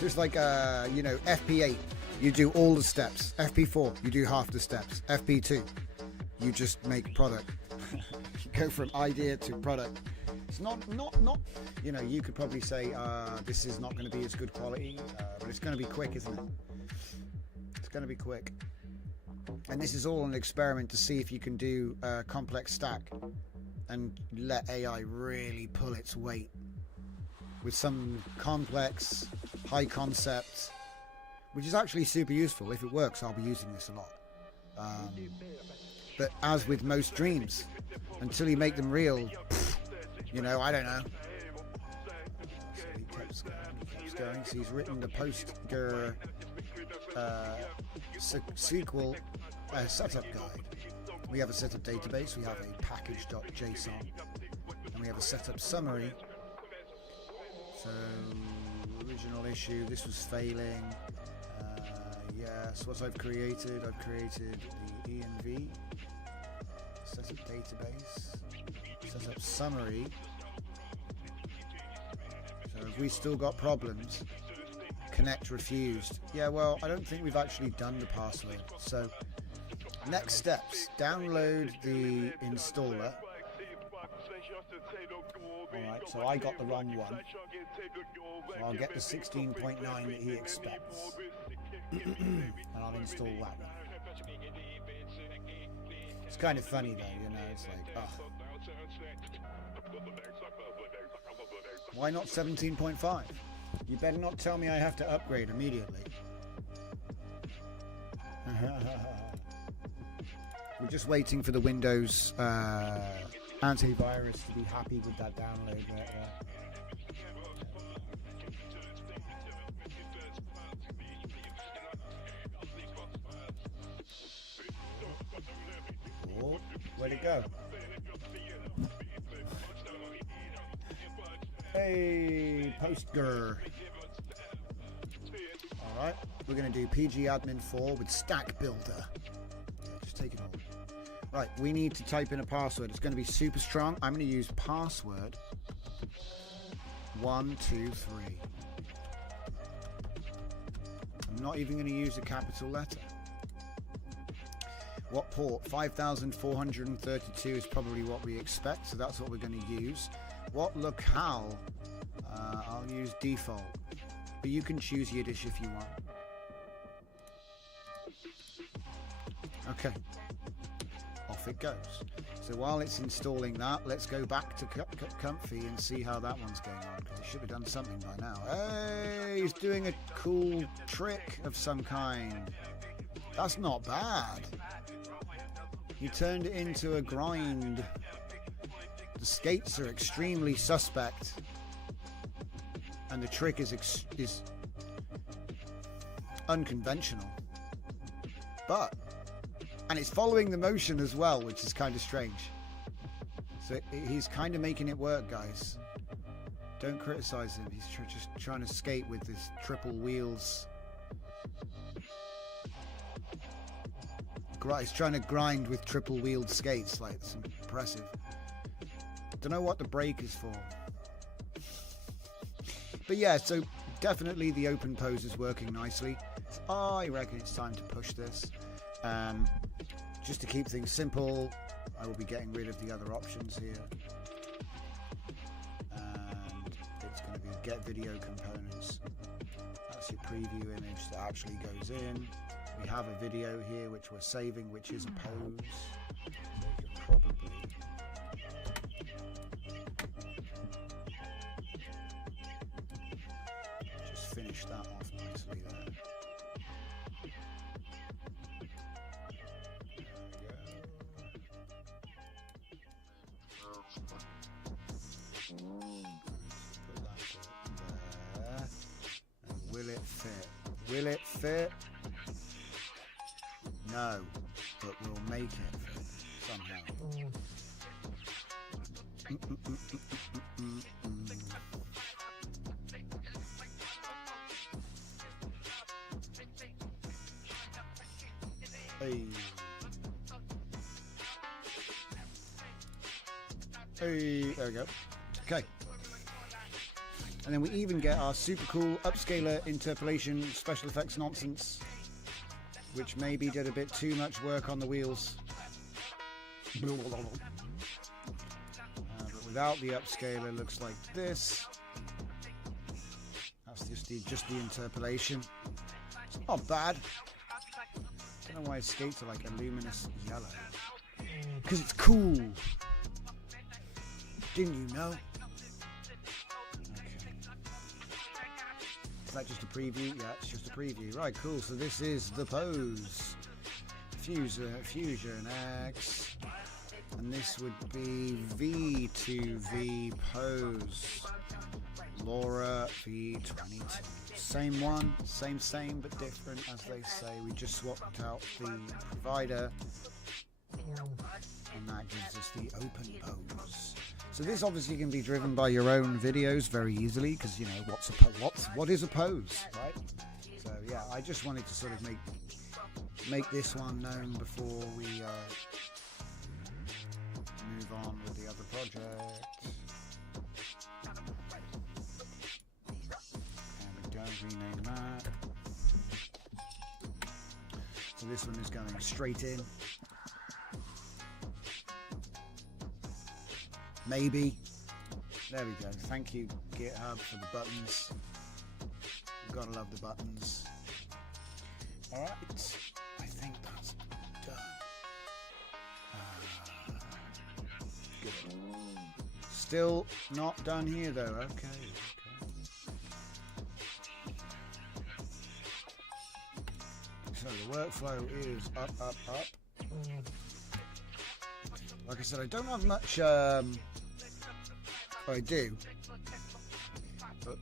Just like FP8, you do all the steps. FP4, you do half the steps. FP2, you just make product. You go from idea to product. It's not. You could probably say this is not going to be as good quality, but it's going to be quick, isn't it? It's going to be quick. And this is all an experiment to see if you can do a complex stack and let AI really pull its weight with some complex, high concept, which is actually super useful. If it works, I'll be using this a lot. But as with most dreams, until you make them real, I don't know. he's going. So he's written the PostGR SQL setup guide. We have a setup database, we have a package.json, and we have a setup summary. So, original issue, this was failing. Yes, what I've created the env, setup database, setup summary. So have we still got problems? Connect refused. Yeah, well, I don't think we've actually done the password. So next steps, download the installer. Alright, so I got the wrong one. So I'll get the 16.9 that he expects. And I'll install that one. It's kind of funny though, you know, it's like, why not 17.5? You better not tell me I have to upgrade immediately. We're just waiting for the Windows antivirus to be happy with that download. Oh, where'd it go? Hey, PostGR. Alright, we're going to do pgadmin 4 with Stack Builder. Yeah, just take it all. Right, we need to type in a password. It's going to be super strong. I'm going to use password 123. I'm not even going to use a capital letter. What port? 5432 is probably what we expect, so that's what we're going to use. What locale? I'll use default, but you can choose Yiddish if you want. Okay, off it goes. So while it's installing that, let's go back to Comfy and see how that one's going on, because it should have done something by now. Hey, he's doing a cool trick of some kind. That's not bad. He turned it into a grind. The skates are extremely suspect, and the trick is unconventional. And it's following the motion as well, which is kind of strange. So he's kind of making it work, guys. Don't criticize him. He's just trying to skate with his triple wheels. He's trying to grind with triple wheeled skates. Like, it's impressive. Don't know what the brake is for. But yeah, so definitely the open pose is working nicely. I reckon it's time to push this. Just to keep things simple, I will be getting rid of the other options here. And it's going to be get video components. That's your preview image that actually goes in. We have a video here which we're saving, which is a pose. So we could probably just finish that off nicely there. Will it fit? Will it fit? No, but we'll make it fit somehow. Hey. Hey, there we go. Okay. And then we even get our super cool upscaler interpolation special effects nonsense, which maybe did a bit too much work on the wheels. But without the upscaler, it looks like this. That's just the interpolation. It's not bad. Don't know why his skates are like a luminous yellow. Because it's cool. Didn't you know? Is that just a preview? Yeah, it's just a preview. Right, cool. So this is the pose. Fusion X. And this would be V2V pose. Laura V22. Same one, same, but different, as they say. We just swapped out the provider, and that gives us the open pose. So this obviously can be driven by your own videos very easily, because you know what is a pose, right? So yeah, I just wanted to sort of make this one known before we move on with the other project. And we don't rename that. So this one is going straight in. Maybe. There we go. Thank you, GitHub, for the buttons. You've got to love the buttons. Alright. I think that's done. Good. Still not done here, though. Okay. So the workflow is up. Like I said, I don't have much... I do. But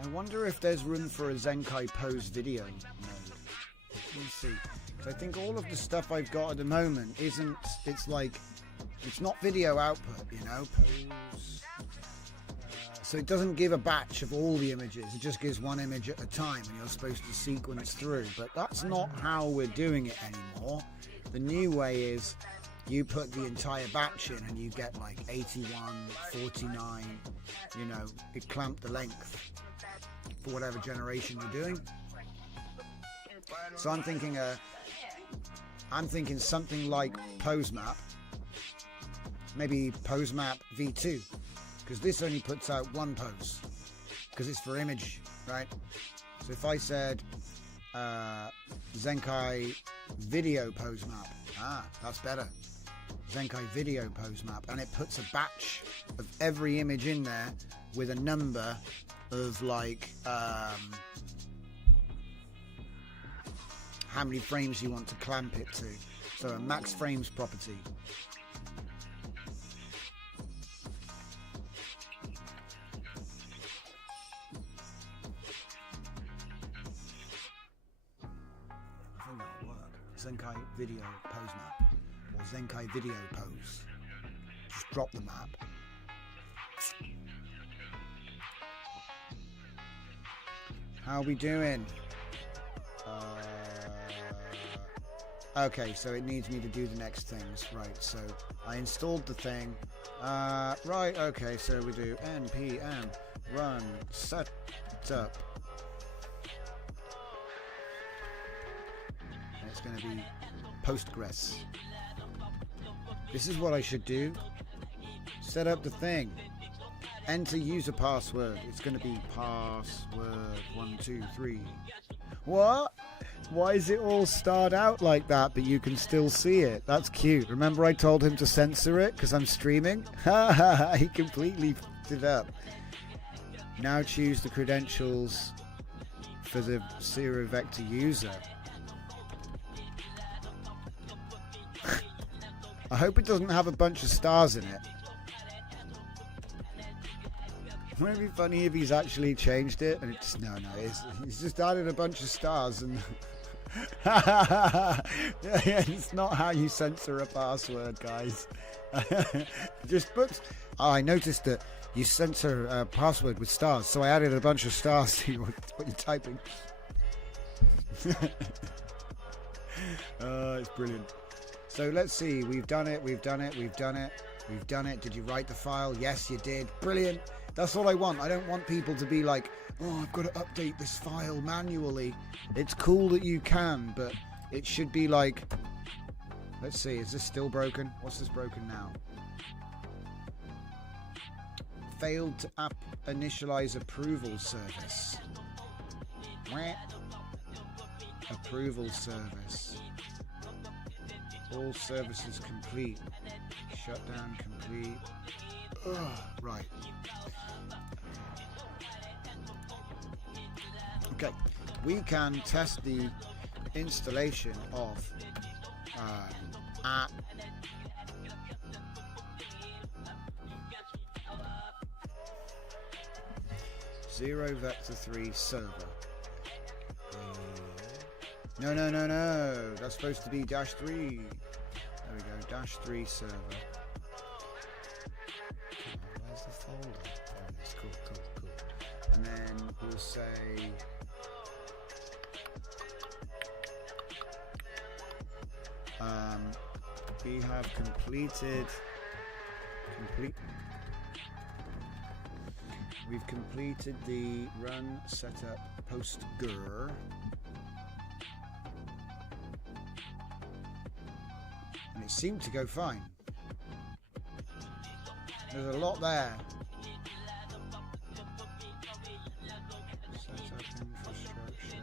I wonder if there's room for a Zenkai pose video mode. Let me see. Because I think all of the stuff I've got at the moment isn't... It's like... It's not video output, you know? Pose... so it doesn't give a batch of all the images. It just gives one image at a time, and you're supposed to sequence through. But that's not how we're doing it anymore. The new way is you put the entire batch in and you get like 81, 49, you know, it clamped the length for whatever generation you're doing. So I'm thinking something like PoseMap, maybe PoseMap V2, because this only puts out one pose, because it's for image, right? So if I said Zenkai video pose map, that's better. Zenkai video pose map, and it puts a batch of every image in there with a number of like how many frames you want to clamp it to, so a max frames property. Zenkai video pose map, or Zenkai video pose. Just drop the map. How are we doing? Okay, so it needs me to do the next things, right? So I installed the thing. Right, okay, so we do npm run setup. It's going to be Postgres. This is what I should do. Set up the thing. Enter user password. It's going to be password 123. What? Why is it all starred out like that, but you can still see it? That's cute. Remember I told him to censor it because I'm streaming? He completely f***ed it up. Now choose the credentials for the zero vector user. I hope it doesn't have a bunch of stars in it. Wouldn't it be funny if he's actually changed it and it's he's just added a bunch of stars and it's not how you censor a password, guys. Just books. Oh, I noticed that you censor a password with stars, so I added a bunch of stars to what you're typing. It's brilliant. So let's see, we've done it. Did you write the file? Yes, you did. Brilliant. That's all I want. I don't want people to be like, oh, I've got to update this file manually. It's cool that you can, but it should be like, let's see, is this still broken? What's this broken now? Failed to app initialize approval service. Approval service. All services complete. Shutdown complete. Right. Okay. We can test the installation of app. 0 vector 3 server. No. That's supposed to be -3. There we go. -3 server. Where's the folder? There it is. Cool. And then we'll say we have we've completed the run setup postgr. And it seemed to go fine. There's a lot there. Setup infrastructure.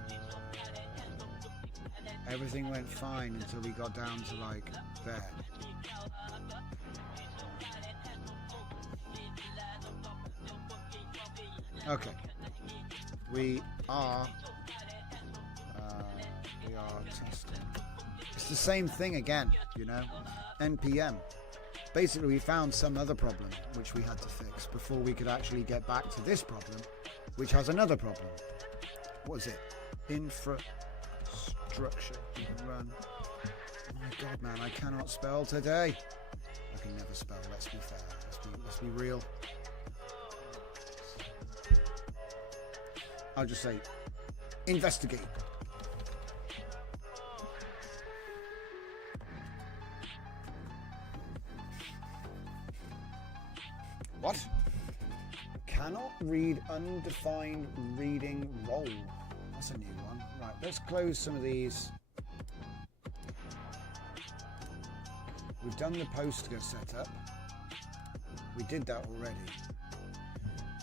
Everything went fine until we got down to like there. Okay, we are testing. It's the same thing again, you know. npm. Basically, we found some other problem which we had to fix before we could actually get back to this problem, which has another problem. What is it? Infrastructure run. Oh my God, man! I cannot spell today. I can never spell. Let's be fair. Let's be real. I'll just say, investigate. What? Cannot read undefined reading role. That's a new one. Right, let's close some of these. We've done the postgre setup. We did that already.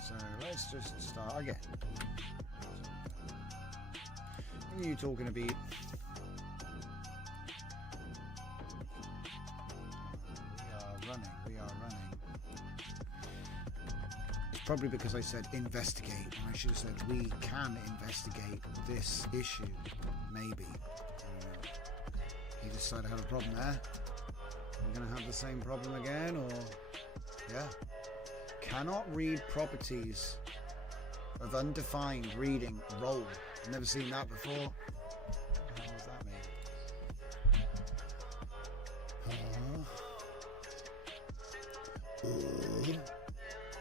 So let's just start again. What are you talking about? We are running. It's probably because I said investigate, and I should have said we can investigate this issue. Maybe. He decided to have a problem there. We're going to have the same problem again, or... Yeah. Cannot read properties of undefined reading role. I've never seen that before. What does that mean?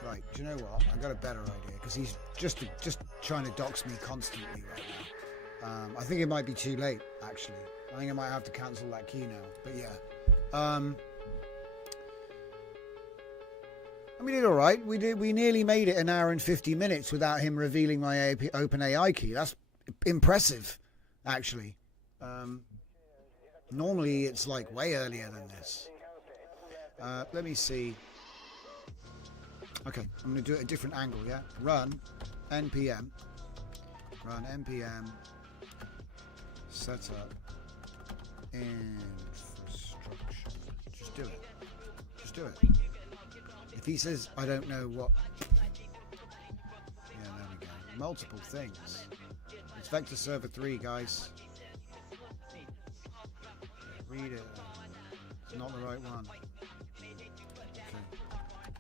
Right, do you know what? I've got a better idea, because he's just trying to dox me constantly right now. I think it might be too late, actually. I think I might have to cancel that key now. But yeah. I mean, it's all right. We nearly made it an hour and 50 minutes without him revealing my OpenAI key. That's impressive, actually. Normally, it's like way earlier than this. Let me see. Okay, I'm going to do it at a different angle, yeah? Run npm. Run npm. Setup. Infrastructure. Just do it. Just do it. If he says, I don't know what... Yeah, there we go. Multiple things. It's vector server 3, guys. Read it. It's not the right one. Okay.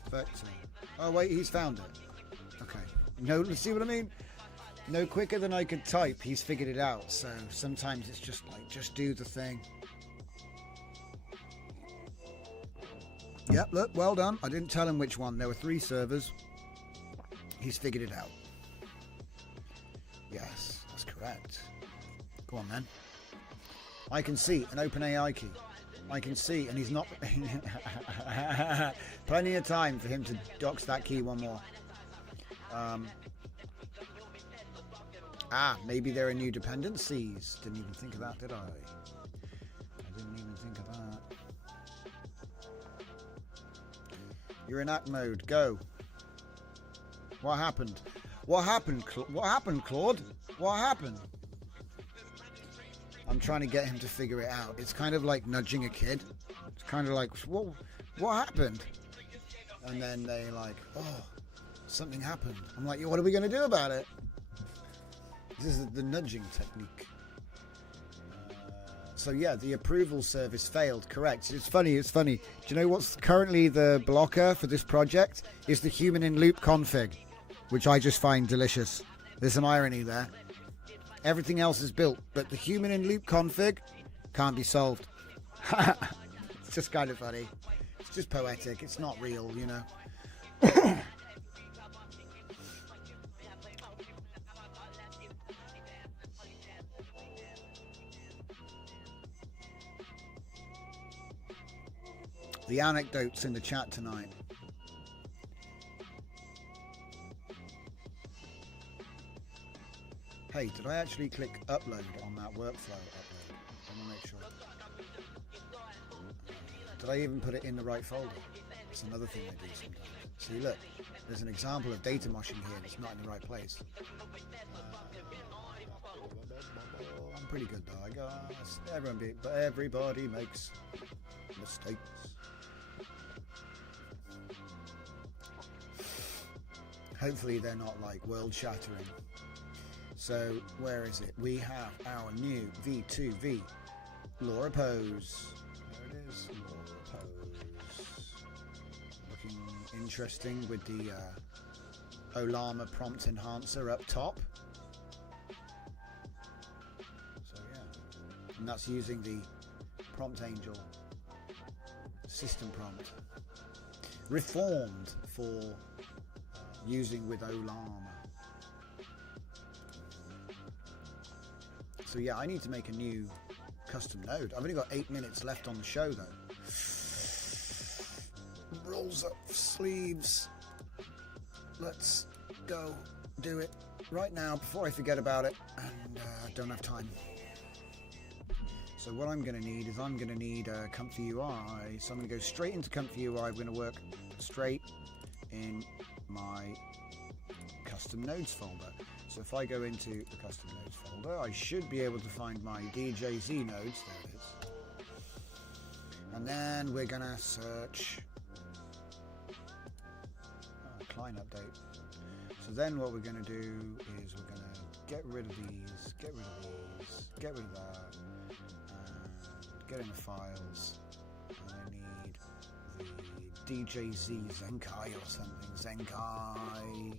Vector. Oh, wait, he's found it. Okay. No, see what I mean? No quicker than I could type, he's figured it out. So sometimes it's just like, just do the thing. Yep, look, well done. I didn't tell him which one. There were 3 servers. He's figured it out. Yes, that's correct. Go on, then. I can see an OpenAI key. I can see, and he's not... Plenty of time for him to dox that key one more. Maybe there are new dependencies. Didn't even think of that, did I? I didn't even think of that. You're in act mode. Go. What happened? What happened? What happened, Claude? What happened? I'm trying to get him to figure it out. It's kind of like nudging a kid. It's kind of like, what happened? And then they like, oh, something happened. I'm like, what are we going to do about it? This is the nudging technique. So yeah, the approval service failed. Correct. It's funny. Do you know what's currently the blocker for this project? Is the human in loop config. which I just find delicious. There's some irony there. Everything else is built, but the human in loop config can't be solved. It's just kind of funny. It's just poetic. It's not real, you know. The anecdotes in the chat tonight. Hey, did I actually click upload on that workflow upload? I want to make sure. Did I even put it in the right folder? It's another thing I do sometimes. See, look, there's an example of data moshing here that's not in the right place. I'm pretty good though, I guess. Everybody makes mistakes. Hopefully they're not like world shattering. So where is it? We have our new V2V Laura pose. There it is, Laura pose. Looking interesting with the Olama prompt enhancer up top. So yeah, and that's using the Prompt Angel system prompt, reformed for using with Olama. So yeah, I need to make a new custom node. I've only got 8 minutes left on the show though. Rolls up sleeves. Let's go do it right now before I forget about it and don't have time. So what I'm going to need is I'm going to need a Comfy UI. So I'm going to go straight into Comfy UI. I'm going to work straight in my custom nodes folder. So if I go into the custom nodes folder, I should be able to find my DJZ nodes. There it is. And then we're going to search client update. So then what we're going to do is we're going to get rid of these, get rid of these, get rid of that, and get in the files. And I need the DJZ Zenkai or something. Zenkai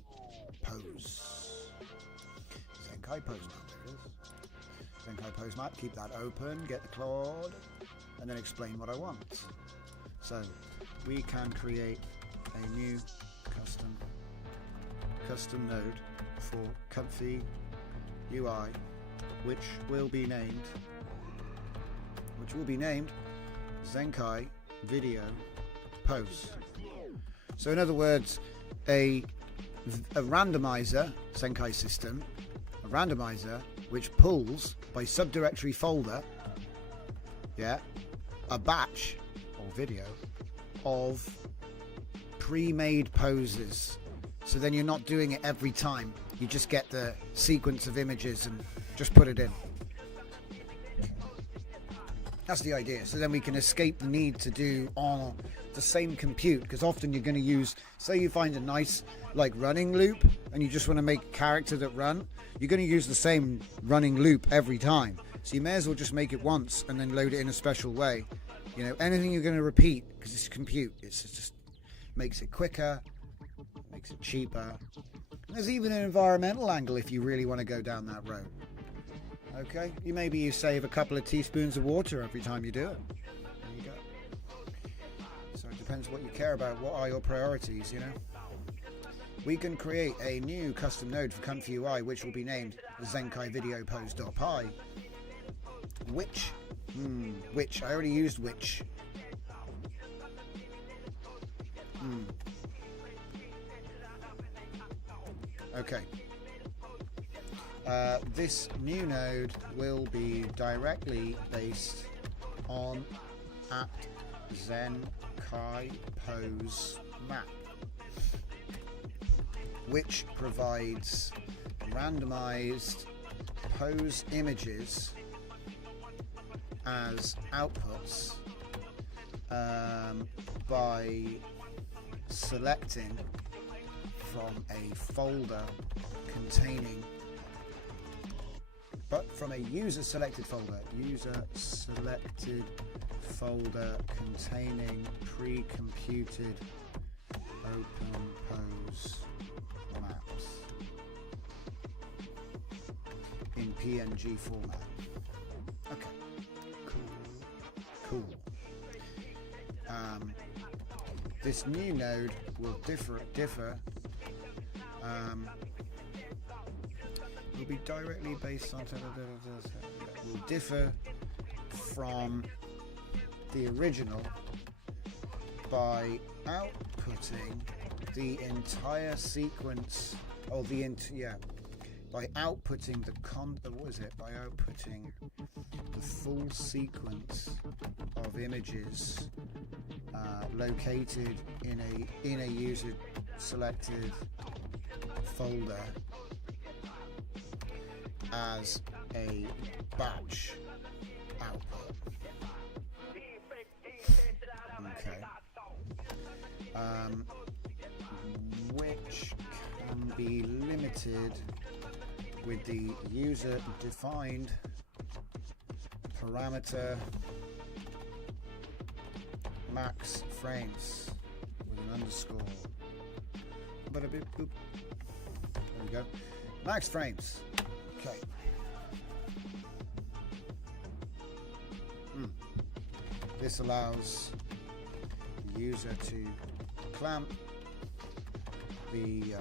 pose. Zenkai pose map, there it is. Zenkai pose map, keep that open, get the Claude, and then explain what I want. So we can create a new custom node for Comfy UI, which will be named Zenkai Video Pose. So in other words, a randomizer, Zenkai system, a randomizer which pulls by subdirectory folder, yeah, a batch or video of pre-made poses. So then you're not doing it every time. You just get the sequence of images and just put it in. That's the idea. So then we can escape the need to do on the same compute, because often you're going to use, say you find a nice like running loop and you just want to make a character that run, you're going to use the same running loop every time. So you may as well just make it once and then load it in a special way. You know, anything you're going to repeat, because it's compute, it's just makes it quicker, makes it cheaper. There's even an environmental angle if you really want to go down that road. Okay, maybe you save a couple of teaspoons of water every time you do it. There you go. So it depends what you care about. What are your priorities, you know? We can create a new custom node for Comfy UI, which will be named Zenkai Video Pose.py. Which, I already used which. Okay. This new node will be directly based on @Zenkai Pose map, which provides randomized pose images as outputs by selecting from a folder containing, but from a user selected folder containing pre-computed open pose maps. PNG format. Okay, cool. This new node will differ. Will be directly based on. Will differ from the original by outputting the entire sequence, or by outputting by outputting the full sequence of images located in a user selected folder as a batch output. Okay. Which can be limited with the user defined parameter max frames with an underscore. There we go. Max frames. Okay. This allows the user to clamp the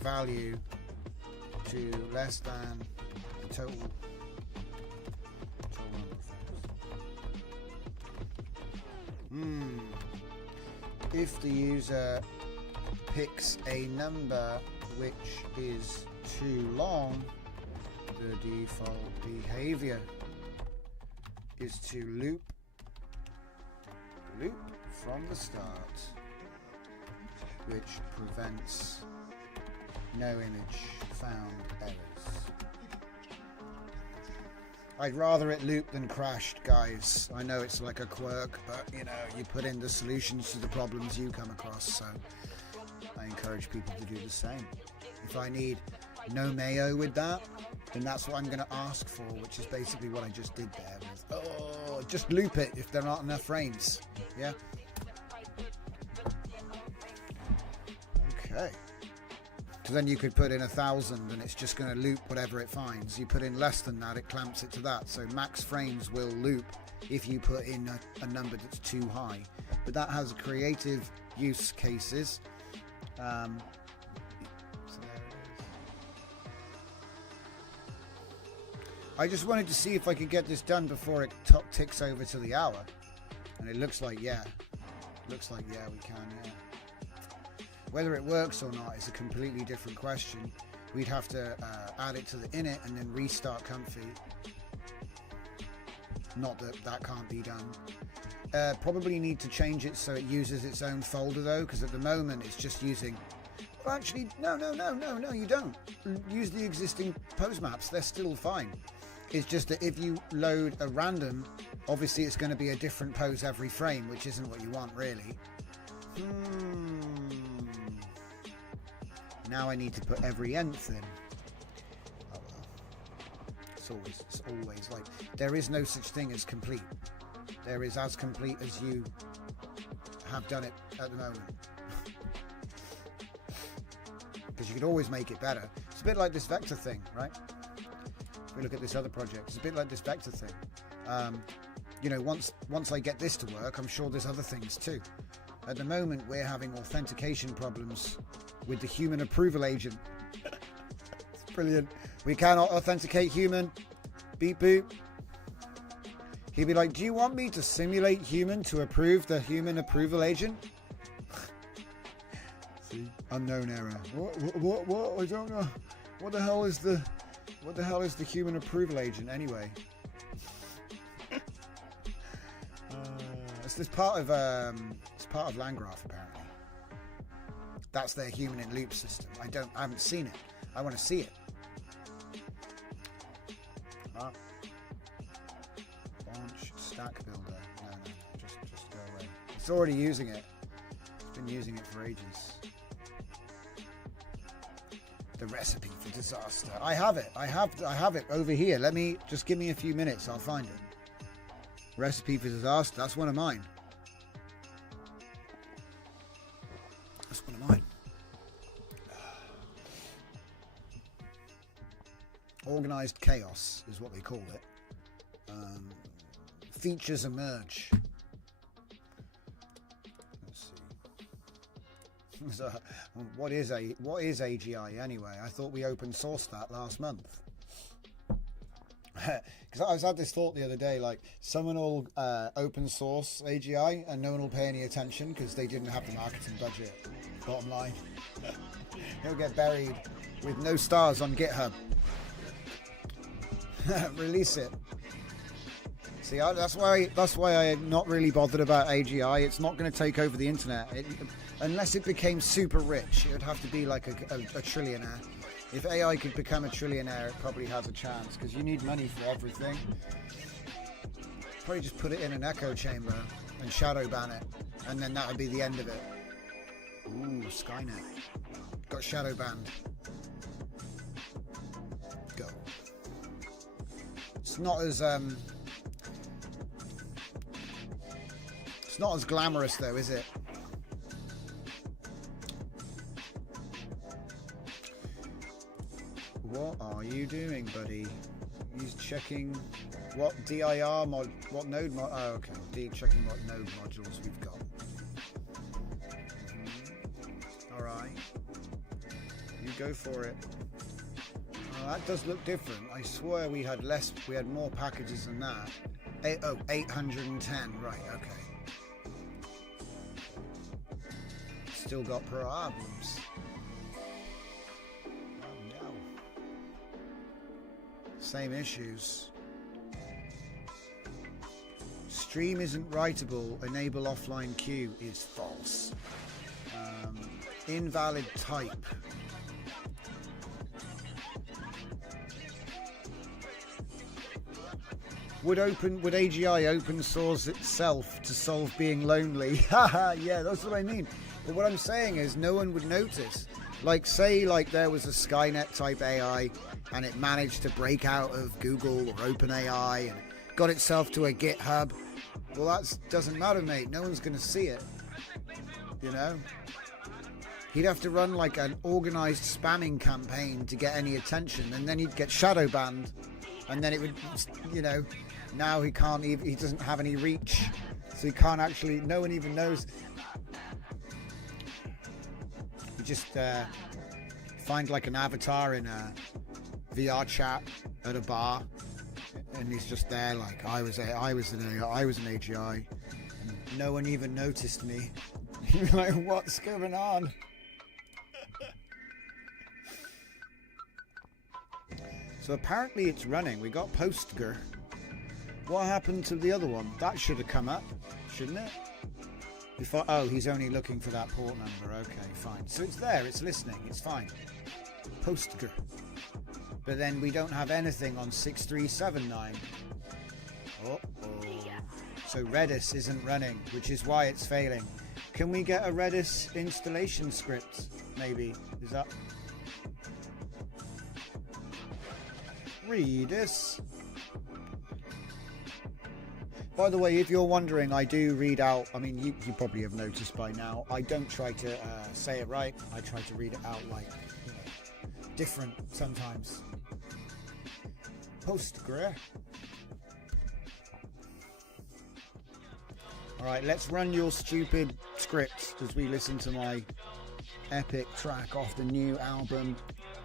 value to less than the total number of frames. If the user picks a number which is too long, the default behavior is to loop from the start, which prevents no image found errors. I'd rather it looped than crashed, guys. I know it's like a quirk, but you know, you put in the solutions to the problems you come across, so I encourage people to do the same. If I need no mayo with that, then that's what I'm going to ask for, which is basically what I just did there. Just loop it if there aren't enough frames. Yeah. Okay. So then you could put in 1,000 and it's just going to loop whatever it finds. You put in less than that, it clamps it to that. So max frames will loop if you put in a number that's too high. But that has creative use cases. So there it is. I just wanted to see if I could get this done before it ticks over to the hour. And it looks like, yeah. We can, yeah. Whether it works or not is a completely different question. We'd have to add it to the init and then restart Comfy. Not that that can't be done. Probably need to change it so it uses its own folder though, because at the moment it's just using... Well, actually, no, you don't. Use the existing pose maps. They're still fine. It's just that if you load a random, obviously it's going to be a different pose every frame, which isn't what you want really. Now I need to put every nth in. Oh well. It's always like, there is no such thing as complete. There is as complete as you have done it at the moment. Because you could always make it better. It's a bit like this vector thing, right? If we look at this other project, it's a bit like this vector thing. You know, once I get this to work, I'm sure there's other things too. At the moment, we're having authentication problems with the human approval agent. It's brilliant. We cannot authenticate human. Beep boop. He'd be like, do you want me to simulate human to approve the human approval agent? See? Unknown error. What? I don't know. What the hell is the human approval agent anyway? It's part of Landgraph apparently. That's their human in loop system. I haven't seen it. I want to see it. Launch stack builder. No, just go away. It's already using it. It's been using it for ages. The recipe for disaster. I have it. I have it over here. Just give me a few minutes. I'll find it. Recipe for disaster. That's one of mine. Organized chaos is what they call it. Features emerge. Let's see. So, what is AGI anyway? I thought we open sourced that last month. Because I had this thought the other day, like someone will open source AGI and no one will pay any attention because they didn't have the marketing budget. Bottom line, he'll get buried with no stars on GitHub. Release it. See, that's why I'm not really bothered about AGI. It's not going to take over the internet unless it became super rich. It would have to be like a trillionaire. If AI could become a trillionaire, it probably has a chance because you need money for everything. Probably just put it in an echo chamber and shadow ban it, and then that would be the end of it. Ooh, Skynet got shadow banned. Go. It's not as glamorous though, is it? What are you doing, buddy? He's checking what DIR mod, what node mod. Oh, okay. Checking what node modules we've got. All right, you go for it. Oh, that does look different. I swear we had less. We had more packages than that. 810. Right. Okay. Still got problems. Same issues. Stream isn't writable. Enable offline queue is false. Invalid type. Would AGI open source itself to solve being lonely? Haha, yeah, that's what I mean. But what I'm saying is no one would notice. Like, say, like there was a Skynet type AI and it managed to break out of Google or OpenAI and got itself to a GitHub. Well, that doesn't matter, mate. No one's going to see it. You know? He'd have to run like an organized spamming campaign to get any attention, and then he'd get shadow banned, and then it would, you know, now he can't even, he doesn't have any reach, so he can't actually, no one even knows. You just find like an avatar in a VR chat at a bar, and he's just there like, I was an AGI, and no one even noticed me. You're like, what's going on? So apparently it's running. We got Postgre. What happened to the other one? That should have come up, shouldn't it? Oh, he's only looking for that port number. Okay, fine. So it's there. It's listening. It's fine. Postgre. But then we don't have anything on 6379. Uh-oh. So Redis isn't running, which is why it's failing. Can we get a Redis installation script? Maybe. Is that... Redis. By the way, if you're wondering, I do read out, I mean, you probably have noticed by now, I don't try to say it right. I try to read it out like, you know, different sometimes. Postgre. Alright, let's run your stupid script as we listen to my epic track off the new album,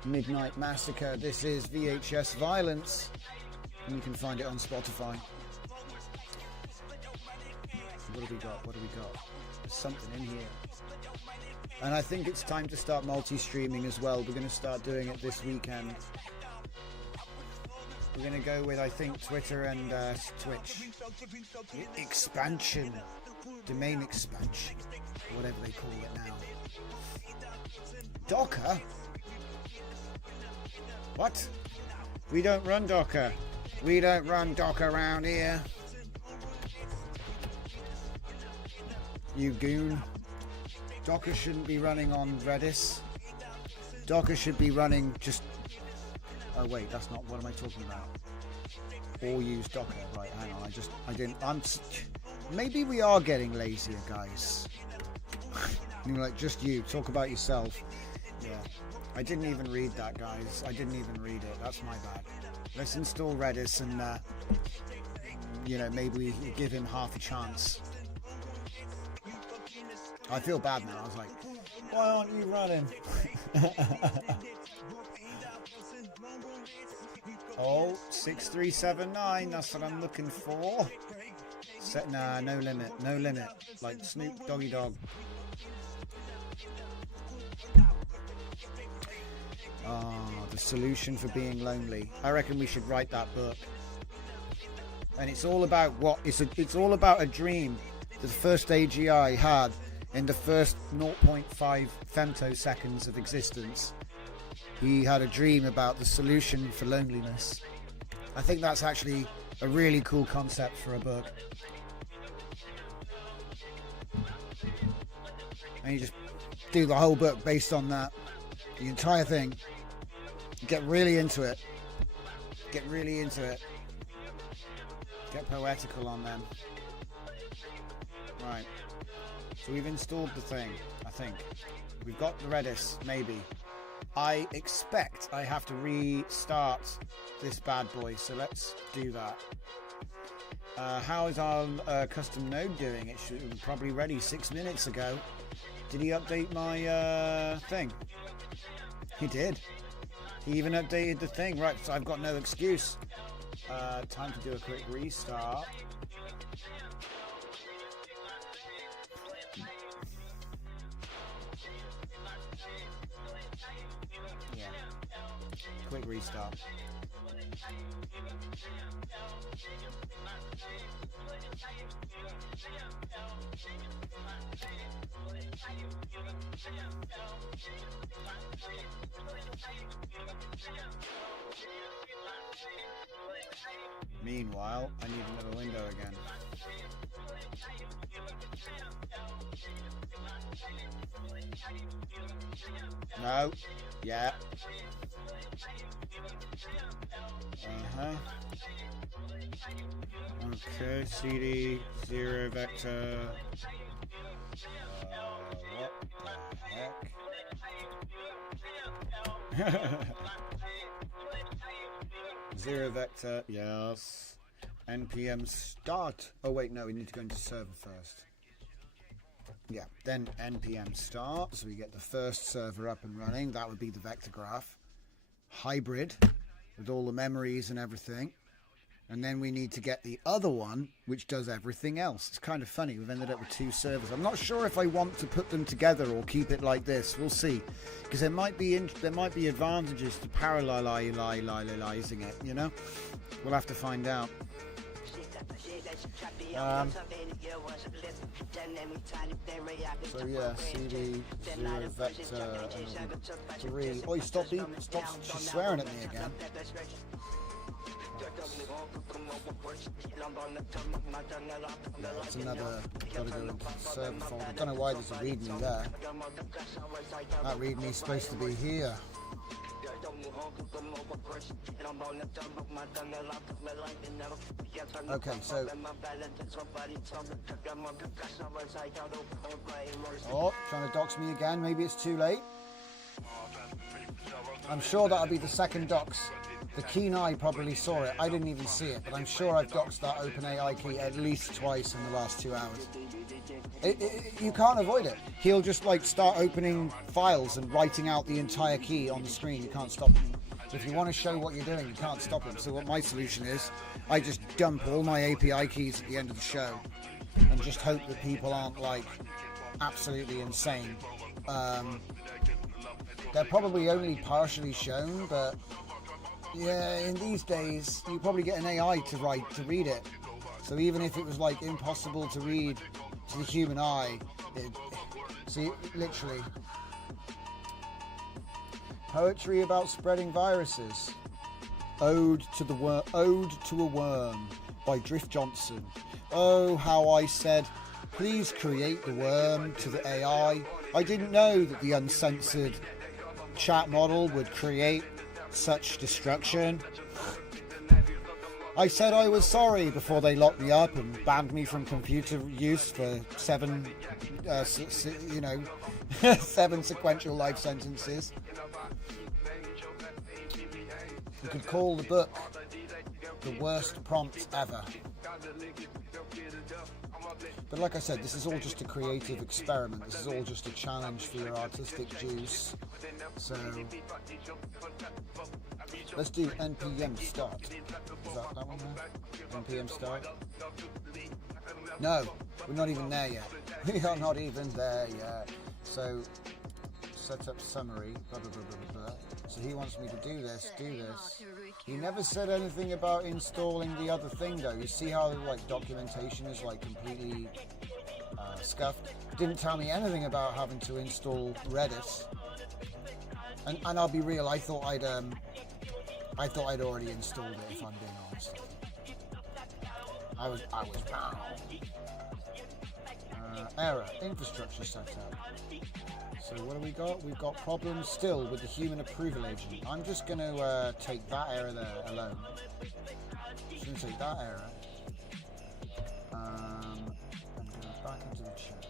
Midnight Massacre. This is VHS Violence, and you can find it on Spotify. What have we got? What have we got? There's something in here. And I think it's time to start multi-streaming as well. We're going to start doing it this weekend. We're going to go with, I think, Twitter and Twitch. Expansion. Domain expansion. Whatever they call it now. Docker? What? We don't run Docker. We don't run Docker around here. You goon. Docker shouldn't be running on Redis. Docker should be running just... Oh wait, that's not... What am I talking about? Or use Docker. Right, hang on. I didn't... Maybe we are getting lazier, guys. You're like, just you. Talk about yourself. Yeah. I didn't even read that, guys. I didn't even read it. That's my bad. Let's install Redis and, maybe we give him half a chance. I feel bad now. I was like, why aren't you running? Oh, 6379. That's what I'm looking for. Nah, no limit. No limit. Like Snoop Doggy Dog. Oh, the solution for being lonely. I reckon we should write that book. And it's all about it's all about a dream that the first AGI had in the first 0.5 femtoseconds of existence. He had a dream about the solution for loneliness. I think that's actually a really cool concept for a book. And you just do the whole book based on that. The entire thing. Get really into it. Get really into it. Get poetical on them. Right. So we've installed the thing, I think. We've got the Redis, maybe. I expect I have to restart this bad boy, so let's do that. How is our custom node doing? It was probably ready 6 minutes ago. Did he update my thing? He did. He even updated the thing. Right, so I've got no excuse. Time to do a quick restart. Yeah. Quick restart. Meanwhile, I need another window again. No. Yeah. Okay, CD, 0 vector. What the heck? 0 vector, yes. npm start. Oh wait, no, we need to go into server first. Yeah, then npm start, so we get the first server up and running. That would be the vector graph. Hybrid, with all the memories and everything. And then we need to get the other one, which does everything else. It's kind of funny. We've ended up with 2 servers. I'm not sure if I want to put them together or keep it like this. We'll see, because there might be advantages to parallelizing it. You know, we'll have to find out. So yeah, CD 0 vector 3. Oh, stop swearing at me again. No, that's another. Gotta go into the server folder. Don't know why there's a readme there. That readme's supposed to be here. Okay, so. Oh, trying to dox me again. Maybe it's too late. I'm sure that'll be the second dox. The keen eye probably saw it. I didn't even see it, but I'm sure I've doxed that OpenAI key at least twice in the last 2 hours. You can't avoid it. He'll just like start opening files and writing out the entire key on the screen. You can't stop him. If you want to show what you're doing, you can't stop him. So what my solution is, I just dump all my API keys at the end of the show and just hope that people aren't like absolutely insane. They're probably only partially shown, but yeah, in these days you probably get an AI to read it. So even if it was like impossible to read to the human eye, see, literally. Poetry about spreading viruses. Ode to a Worm by Drift Johnson. Oh, how I said, please create the worm to the AI. I didn't know that the uncensored chat model would create such destruction. I said I was sorry before they locked me up and banned me from computer use for 7, 7 sequential life sentences. You could call the book The Worst Prompts Ever. But like I said, this is all just a creative experiment. This is all just a challenge for your artistic juice. So let's do NPM start. Is that one there? NPM start? No, we're not even there yet. We are not even there yet. So set up summary, blah, blah, blah, blah, blah. So he wants me to do this. He never said anything about installing the other thing though. You see how like documentation is like completely scuffed? Didn't tell me anything about having to install Redis. And I'll be real, I thought I'd already installed it, if I'm being honest. I was wrong. Error, infrastructure setup. So what do we got? We've got problems still with the human approval agent. I'm just going to take that error there alone. Just going to take that error. And go back into the chat.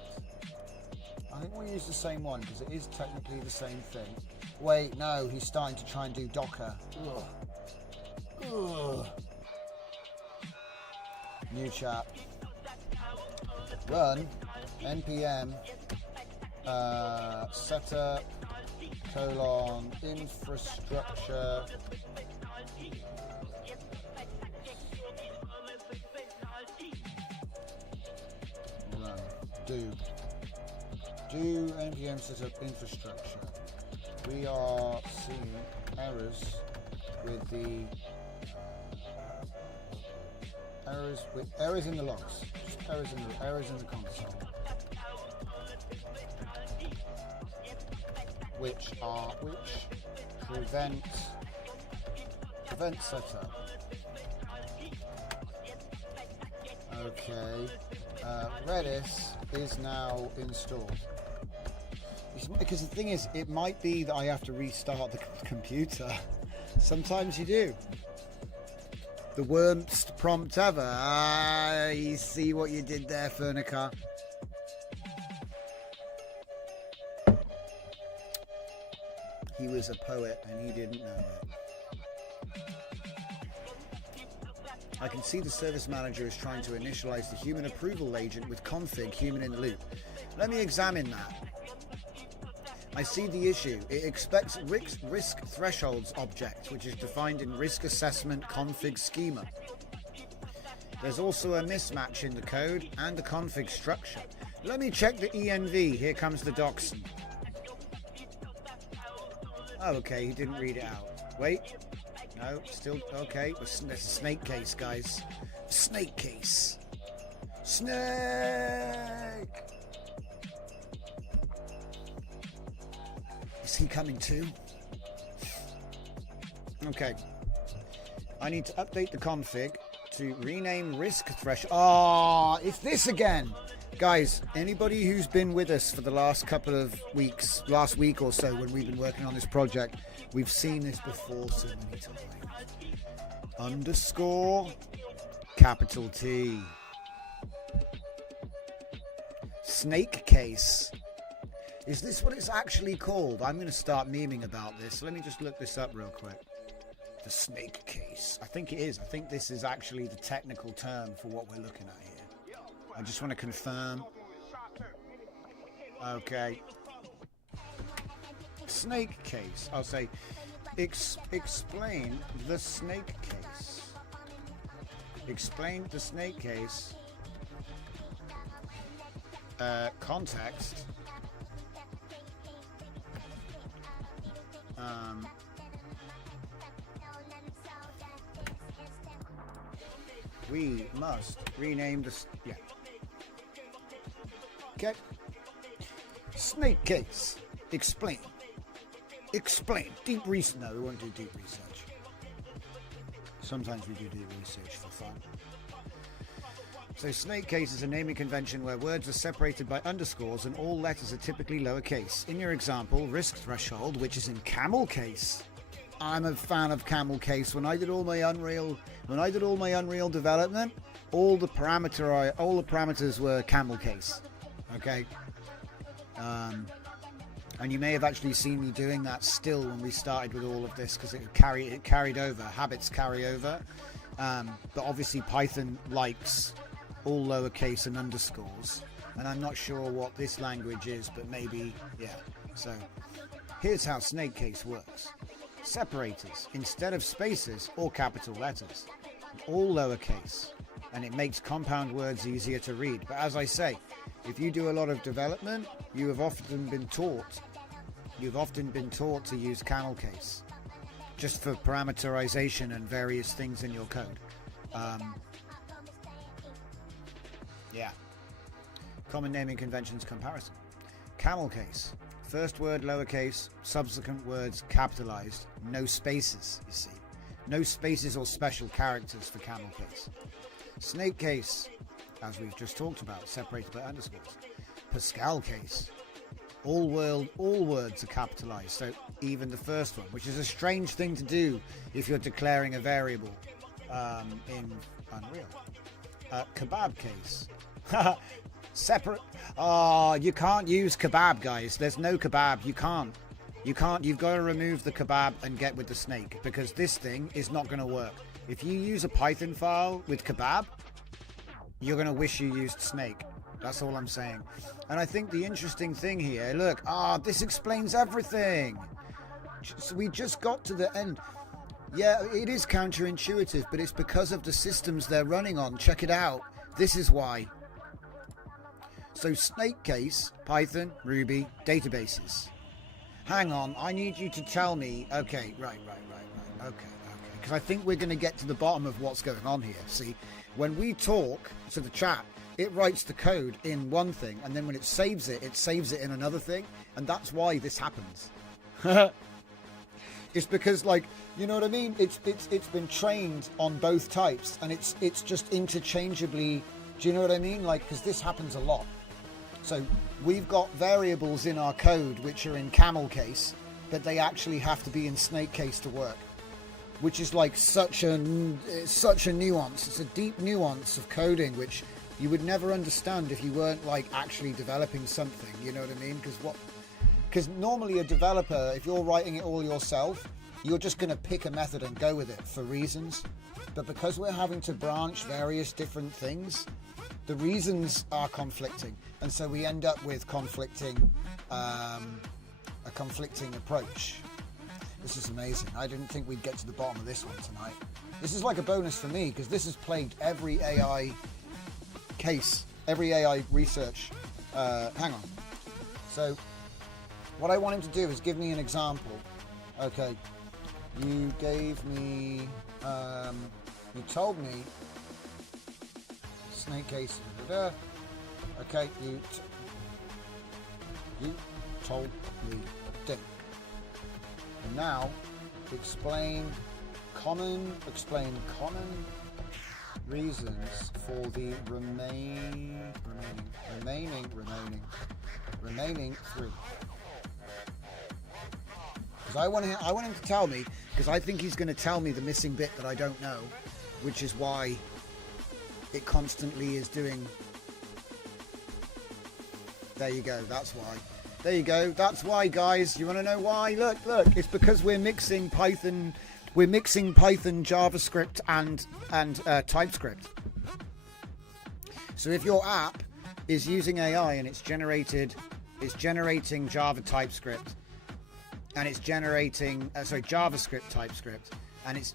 I think we'll use the same one because it is technically the same thing. Wait, no, he's starting to try and do Docker. Ugh. Ugh. New chat. Run npm setup infrastructure run do npm setup infrastructure. We are seeing errors with the errors in the logs, just errors in the console, which prevent setup. Okay, Redis is now installed. Because the thing is, it might be that I have to restart the computer. Sometimes you do. The worst prompt ever. You see what you did there, Furnica. He was a poet and he didn't know it. I can see the service manager is trying to initialize the human approval agent with config human in the loop. Let me examine that. I see the issue. It expects risk thresholds object, which is defined in risk assessment config schema. There's also a mismatch in the code and the config structure. Let me check the env. Here comes the doxing. Oh, okay, he didn't read it out. Wait. No, still okay. There's a snake case, guys. Snake case. Snake! Is he coming too? Okay. I need to update the config to rename risk threshold. Ah, it's this again. Guys, anybody who's been with us for the last couple of weeks, last week or so when we've been working on this project, we've seen this before so many times. Underscore capital T. Snake case. Is this what it's actually called? I'm going to start memeing about this. Let me just look this up real quick. The snake case. I think it is. I think this is actually the technical term for what we're looking at here. I just want to confirm. Okay. Snake case. I'll say explain the snake case. Explain the snake case. Context. We must rename this. Yeah. Okay. Snake case. Explain. Explain. Deep research. No, we won't do deep research. Sometimes we do deep research for fun. So snake case is a naming convention where words are separated by underscores and all letters are typically lowercase. In your example, risk threshold, which is in camel case. I'm a fan of camel case. When I did all my Unreal development, all the parameters were camel case. Okay. And you may have actually seen me doing that still when we started with all of this, because it carried over. Habits carry over. But obviously Python likes all lowercase and underscores. And I'm not sure what this language is, but maybe, yeah. So here's how snake case works. Separators, instead of spaces or capital letters, all lowercase. And it makes compound words easier to read. But as I say, if you do a lot of development, you have often been taught to use camel case just for parameterization and various things in your code. Yeah. Common naming conventions comparison. Camel case. First word lowercase, subsequent words capitalized. No spaces, you see. No spaces or special characters for camel case. Snake case, as we've just talked about, separated by underscores. Pascal case. All words are capitalized, so even the first one, which is a strange thing to do if you're declaring a variable in Unreal. Kebab case. Separate. Oh, you can't use kebab, guys. There's no kebab. You can't. You've got to remove the kebab and get with the snake, because this thing is not going to work. If you use a Python file with kebab, you're going to wish you used snake. That's all I'm saying. And I think the interesting thing here, look, this explains everything. So we just got to the end. Yeah, it is counterintuitive, but it's because of the systems they're running on. Check it out. This is why. So snake case, Python, Ruby, databases. Hang on, I need you to tell me. Okay, right. Okay. Because I think we're going to get to the bottom of what's going on here. See, when we talk to the chat, it writes the code in one thing, and then when it saves it in another thing, and that's why this happens. It's because, like, you know what I mean? It's been trained on both types, and it's just interchangeably. Do you know what I mean? Like, because this happens a lot. So we've got variables in our code which are in camel case, but they actually have to be in snake case to work, which is like such a nuance. It's a deep nuance of coding which you would never understand if you weren't like actually developing something. You know what I mean? Because normally a developer, if you're writing it all yourself, you're just going to pick a method and go with it for reasons. But because we're having to branch various different things, the reasons are conflicting, and so we end up with a conflicting approach. This is amazing. I didn't think we'd get to the bottom of this one tonight. This is like a bonus for me, because this has plagued every AI case, every AI research. Hang on. So what I want him to do is give me an example. Okay, you gave me, you told me snake case. Okay, you told me thing. And now explain common reasons for the remaining 3. Because I want him to tell me, because I think he's going to tell me the missing bit that I don't know, which is why it constantly is doing. There you go. That's why. There you go. That's why, guys. You want to know why? Look. It's because we're mixing Python. We're mixing Python, JavaScript, and TypeScript. So if your app is using AI and it's generating Java TypeScript, and it's generating JavaScript TypeScript, and it's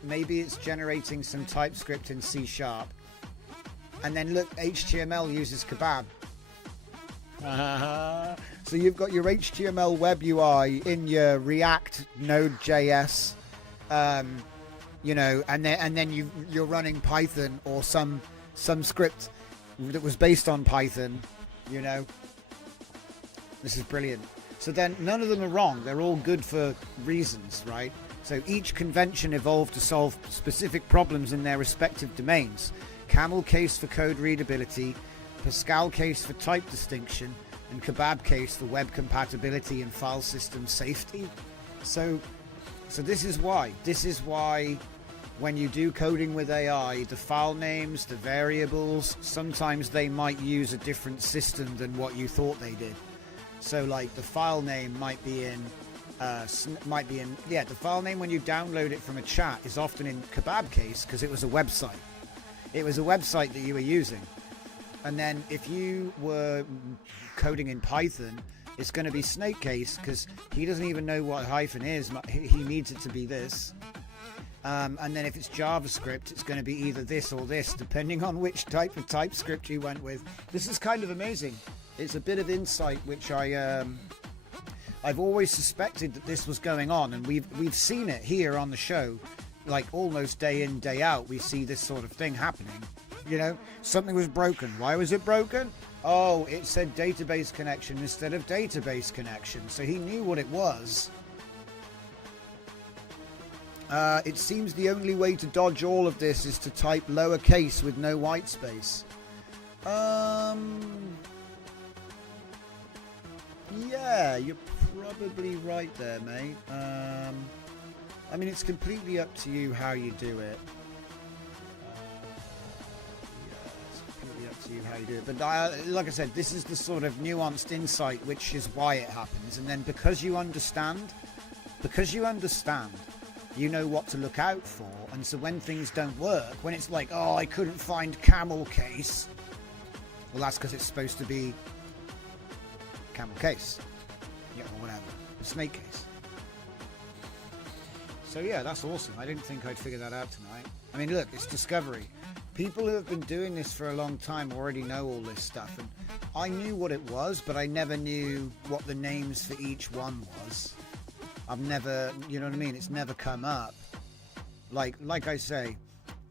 generating some TypeScript in C#. And then look, HTML uses kebab. So you've got your HTML web UI in your React Node.js, and then you're running Python or some script that was based on Python. This is brilliant. So then none of them are wrong. They're all good for reasons, right? So each convention evolved to solve specific problems in their respective domains. Camel case for code readability, Pascal case for type distinction, and kebab case for web compatibility and file system safety. So this is why when you do coding with AI, the file names, the variables, sometimes they might use a different system than what you thought they did. So like the file name might be in the file name when you download it from a chat is often in kebab case because it was a website. It was a website that you were using. And then if you were coding in Python, it's going to be snake case because he doesn't even know what hyphen is. He needs it to be this. And then if it's JavaScript, it's going to be either this or this, depending on which type of TypeScript you went with. This is kind of amazing. It's a bit of insight which I've always suspected that this was going on, and we've seen it here on the show, like almost day in, day out. We see this sort of thing happening. You know, something was broken. Why was it broken? Oh, it said database connection instead of database connection. So he knew what it was. It seems the only way to dodge all of this is to type lowercase with no white space. Yeah, you're probably right there, mate. I mean, it's completely up to you how you do it. It's completely up to you how you do it. But like I said, this is the sort of nuanced insight, which is why it happens. And then because you understand, you know what to look out for. And so when things don't work, when it's like, oh, I couldn't find camel case, well, that's because it's supposed to be camel case, yeah, or whatever, snake case. So yeah, that's awesome. I didn't think I'd figure that out tonight. I mean, look, it's discovery. People who have been doing this for a long time already know all this stuff, and I knew what it was, but I never knew what the names for each one was. I've never, you know what I mean? It's never come up. Like I say,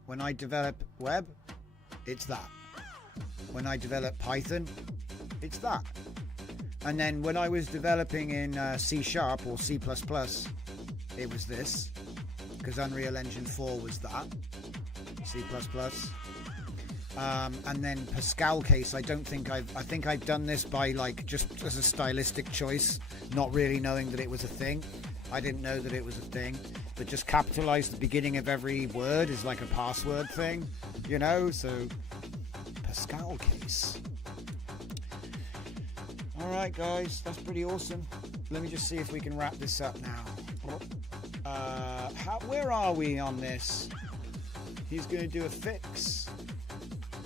when I develop web, it's that. When I develop Python, it's that. And then when I was developing in C# or C++, it was this, because Unreal Engine 4 was that, C++. And then Pascal case, I think I've done this by like just as a stylistic choice, not really knowing that it was a thing. I didn't know that it was a thing, but just capitalize the beginning of every word is like a password thing, you know. So Pascal case. All right, guys, that's pretty awesome. Let me just see if we can wrap this up now. Where are we on this? He's going to do a fix.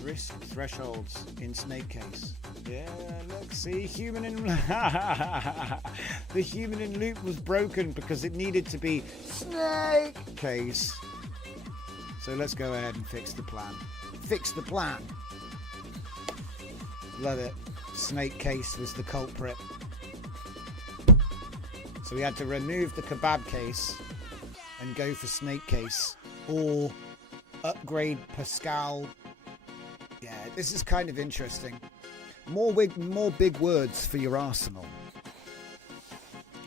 Risk thresholds in snake case. Yeah, look, see, the human in loop was broken because it needed to be snake case. So let's go ahead and fix the plan. Fix the plan. Love it. Snake case was the culprit. So we had to remove the kebab case and go for snake case or upgrade Pascal. Yeah, this is kind of interesting. More big words for your arsenal.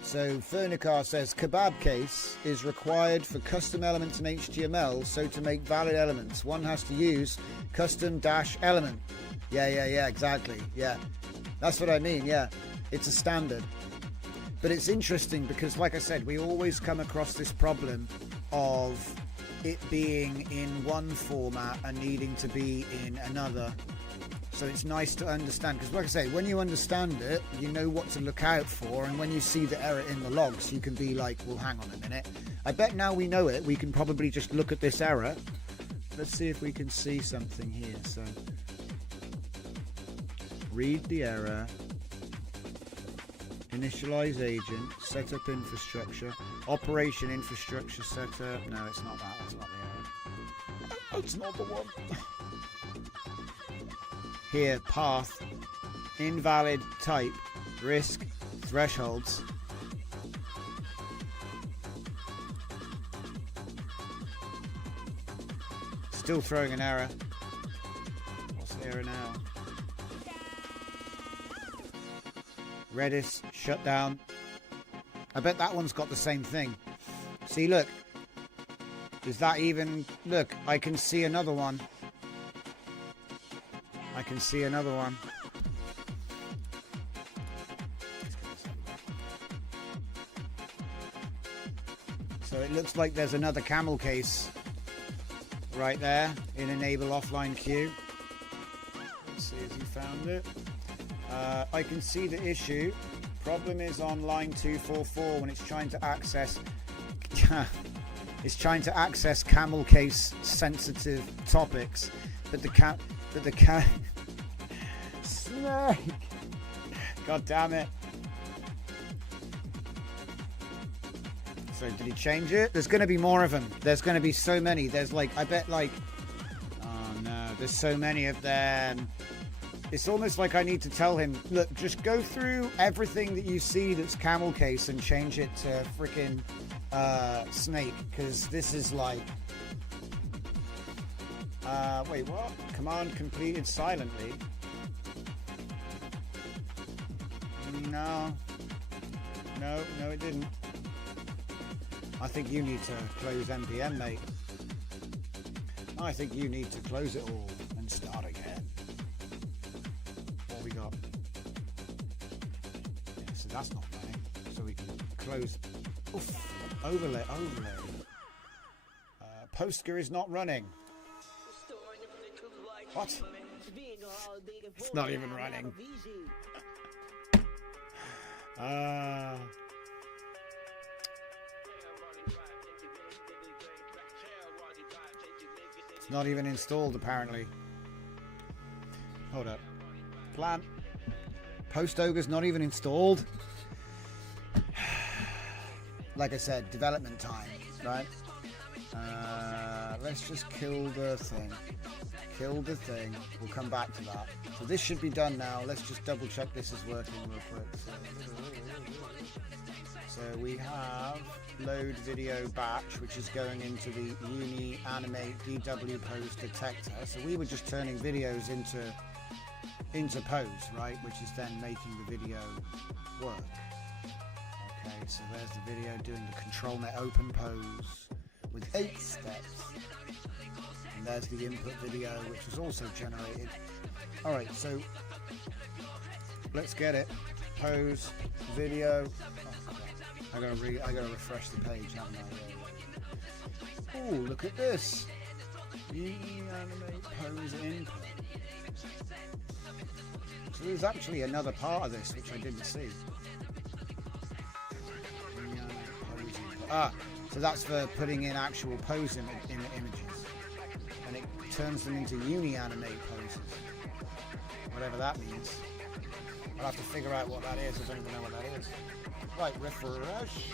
So Fernicar says kebab case is required for custom elements in HTML. So to make valid elements, one has to use custom-element. Yeah, exactly. Yeah, that's what I mean. Yeah, it's a standard. But it's interesting because, like I said, we always come across this problem of it being in one format and needing to be in another. So it's nice to understand, because like I say, when you understand it, you know what to look out for, and when you see the error in the logs, you can be like, well, hang on a minute. I bet now we know it, we can probably just look at this error. Let's see if we can see something here. So read the error, initialize agent, set up infrastructure, operation infrastructure setup. No, it's not that. That's not the error. That's not the one. Here, path, invalid type, risk, thresholds. Still throwing an error. What's the error now? Redis shut down. I bet that one's got the same thing. See, look. Does that even... Look, I can see another one. I can see another one. So it looks like there's another camel case right there in enable offline queue. Let's see if you found it. I can see the issue. Problem is on line 244 when it's trying to access it's trying to access camel case sensitive topics, but the snake. God damn it. So did he change it? There's going to be more of them. There's going to be so many. There's like, I bet like, oh no, there's so many of them. It's almost like I need to tell him, look, just go through everything that you see that's camel case and change it to freaking snake, because this is like, wait, what? Command completed silently. No, it didn't. I think you need to close NPM, mate. I think you need to close it all and start again. What we got? Yeah, so that's not running. So we can close. Oof. Overlay. Poster is not running. What? It's not even running. It's not even installed apparently. Hold up. Plan. Post Ogre's not even installed. Like I said, development time, right? Let's just kill the thing. We'll come back to that. So this should be done now. Let's just double check this is working real quick. So we have load video batch, which is going into the Uni Animate DW Pose detector. So we were just turning videos into pose, right? Which is then making the video work. Okay, so there's the video doing the control net open pose with 8 steps. And there's the input video, which was also generated. All right, so let's get it. Pose, video. Oh, I gotta refresh the page, haven't I? Oh, look at this. Animate pose input. So there's actually another part of this which I didn't see. So that's for putting in actual pose in images, and it turns them into uni animate poses, whatever that means. I'll have to figure out what that is. I don't even know what that is. Right, refresh.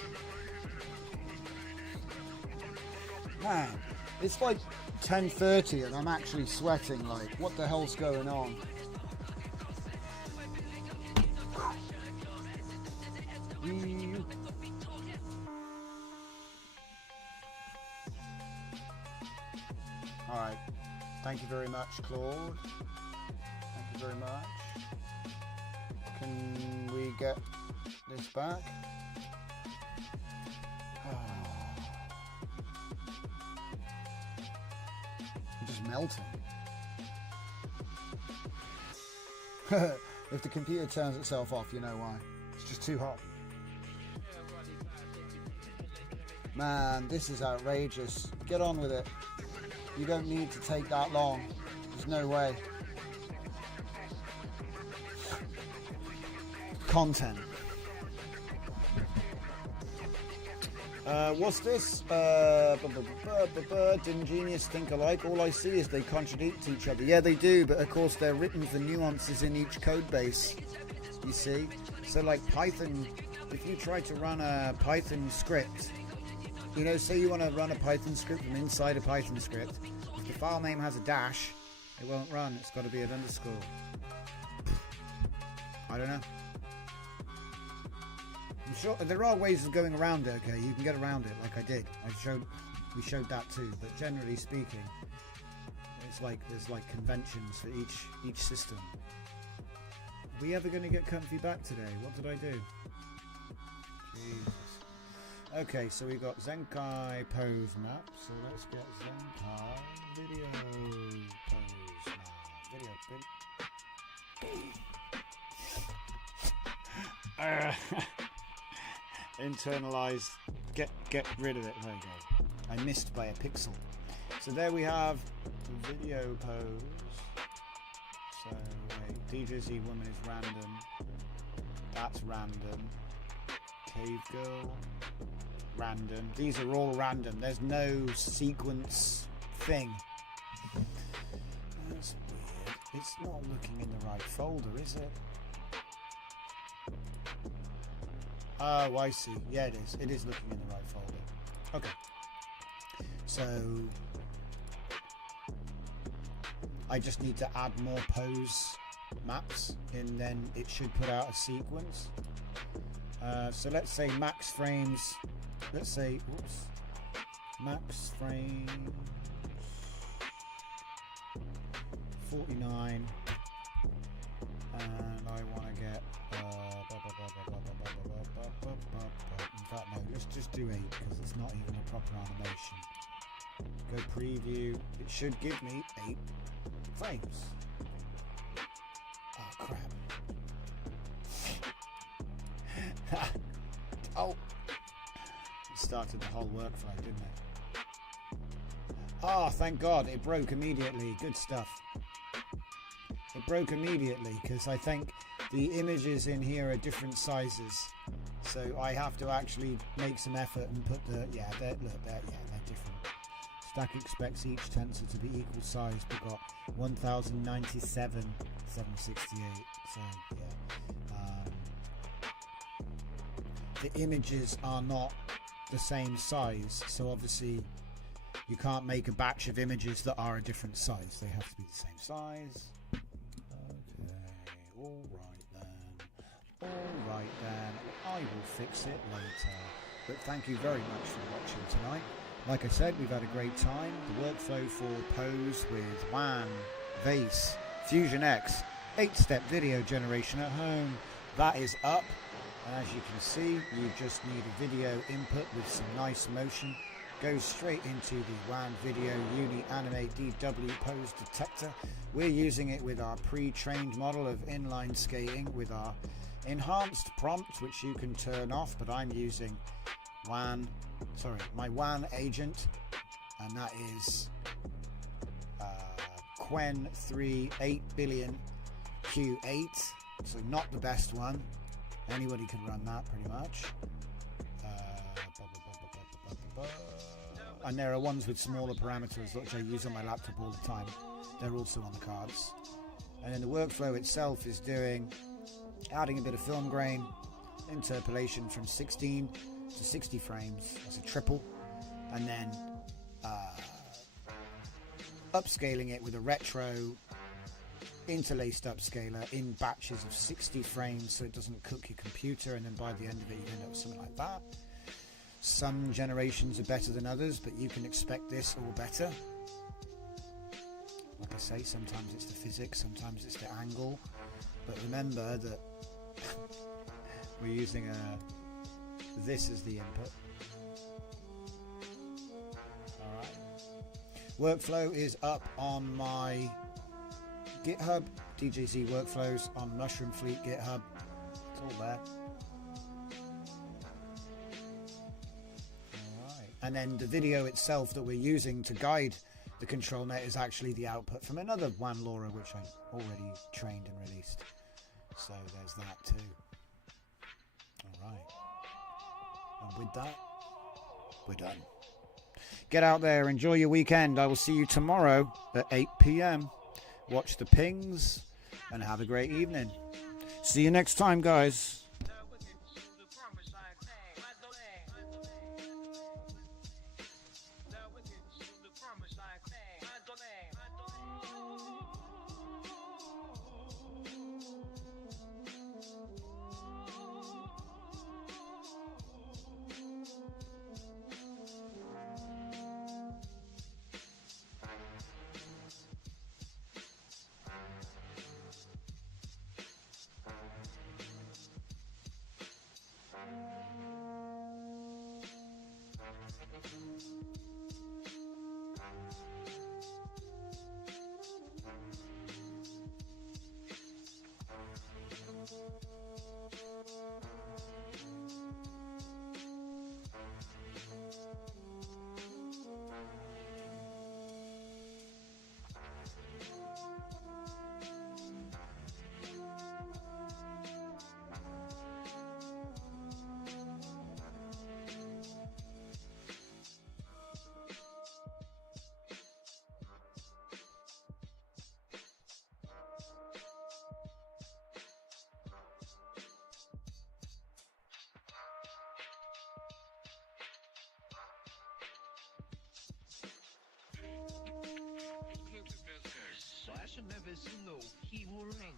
Man, it's like 10:30 and I'm actually sweating. Like, what the hell's going on? Alright, thank you very much, Claude. Thank you very much. Can we get this back? I'm just melting. If the computer turns itself off, you know why. It's just too hot. Man, this is outrageous. Get on with it. You don't need to take that long. There's no way. Content. What's this? Didn't Genius think alike? All I see is they contradict each other. Yeah, they do, but of course they're written for nuances in each code base. You see? So like Python, if you try to run a Python script, you know, say you want to run a Python script from inside a Python script, if the file name has a dash, it won't run. It's got to be an underscore. I don't know. I'm sure there are ways of going around it. Okay, you can get around it, like I did. We showed that too. But generally speaking, it's like there's like conventions for each system. Are we ever going to get comfy back today? What did I do? Jesus. Okay, so we got Zenkai pose map. So let's get Zenkai video pose map. Internalize. Get rid of it. There you go. I missed by a pixel. So there we have video pose. So wait, DJZ woman is random. That's random. Cave girl. Random. These are all random. There's no sequence thing. That's weird. It's not looking in the right folder, is it? Oh, I see. Yeah, it is. It is looking in the right folder. Okay. So I just need to add more pose maps, and then it should put out a sequence. So let's say max frames. Let's say, oops, max frames 49, and I want to get. In fact, no. Let's just do 8 because it's not even a proper animation. Go preview. It should give me 8 frames. Oh crap. Oh, it started the whole workflow, didn't it? Oh, thank God, it broke immediately. Good stuff. It broke immediately because I think the images in here are different sizes, so I have to actually make some effort and put the they're different. Stack expects each tensor to be equal size, but got 1097 768. So the images are not the same size, so obviously you can't make a batch of images that are a different size. They have to be the same size. Okay, alright then, I will fix it later. But thank you very much for watching tonight. Like I said, we've had a great time. The workflow for Pose with WAN, Vase, Fusion X, 8-step video generation at home, that is up. And as you can see, you just need a video input with some nice motion. Goes straight into the WAN Video Uni Animate DW Pose Detector. We're using it with our pre-trained model of inline skating with our enhanced prompt, which you can turn off, but I'm using my WAN agent, and that is Quen 3 8 billion Q8, so not the best one. Anybody can run that pretty much. And there are ones with smaller parameters which I use on my laptop all the time. They're also on the cards. And then the workflow itself is adding a bit of film grain, interpolation from 16 to 60 frames as a triple, and then upscaling it with a retro interlaced upscaler in batches of 60 frames so it doesn't cook your computer, and then by the end of it you end up with something like that. Some generations are better than others, but you can expect this or better. Like I say, sometimes it's the physics, sometimes it's the angle, but remember that we're using this as the input. Alright. Workflow is up on my GitHub, DJZ Workflows on Mushroom Fleet GitHub. It's all there. Alright. And then the video itself that we're using to guide the control net is actually the output from another WAN LoRa, which I already trained and released. So there's that too. Alright. And with that, we're done. Get out there, enjoy your weekend. I will see you tomorrow at 8 p.m. Watch the pings and have a great evening. See you next time, guys. Slash and never single, he will ring.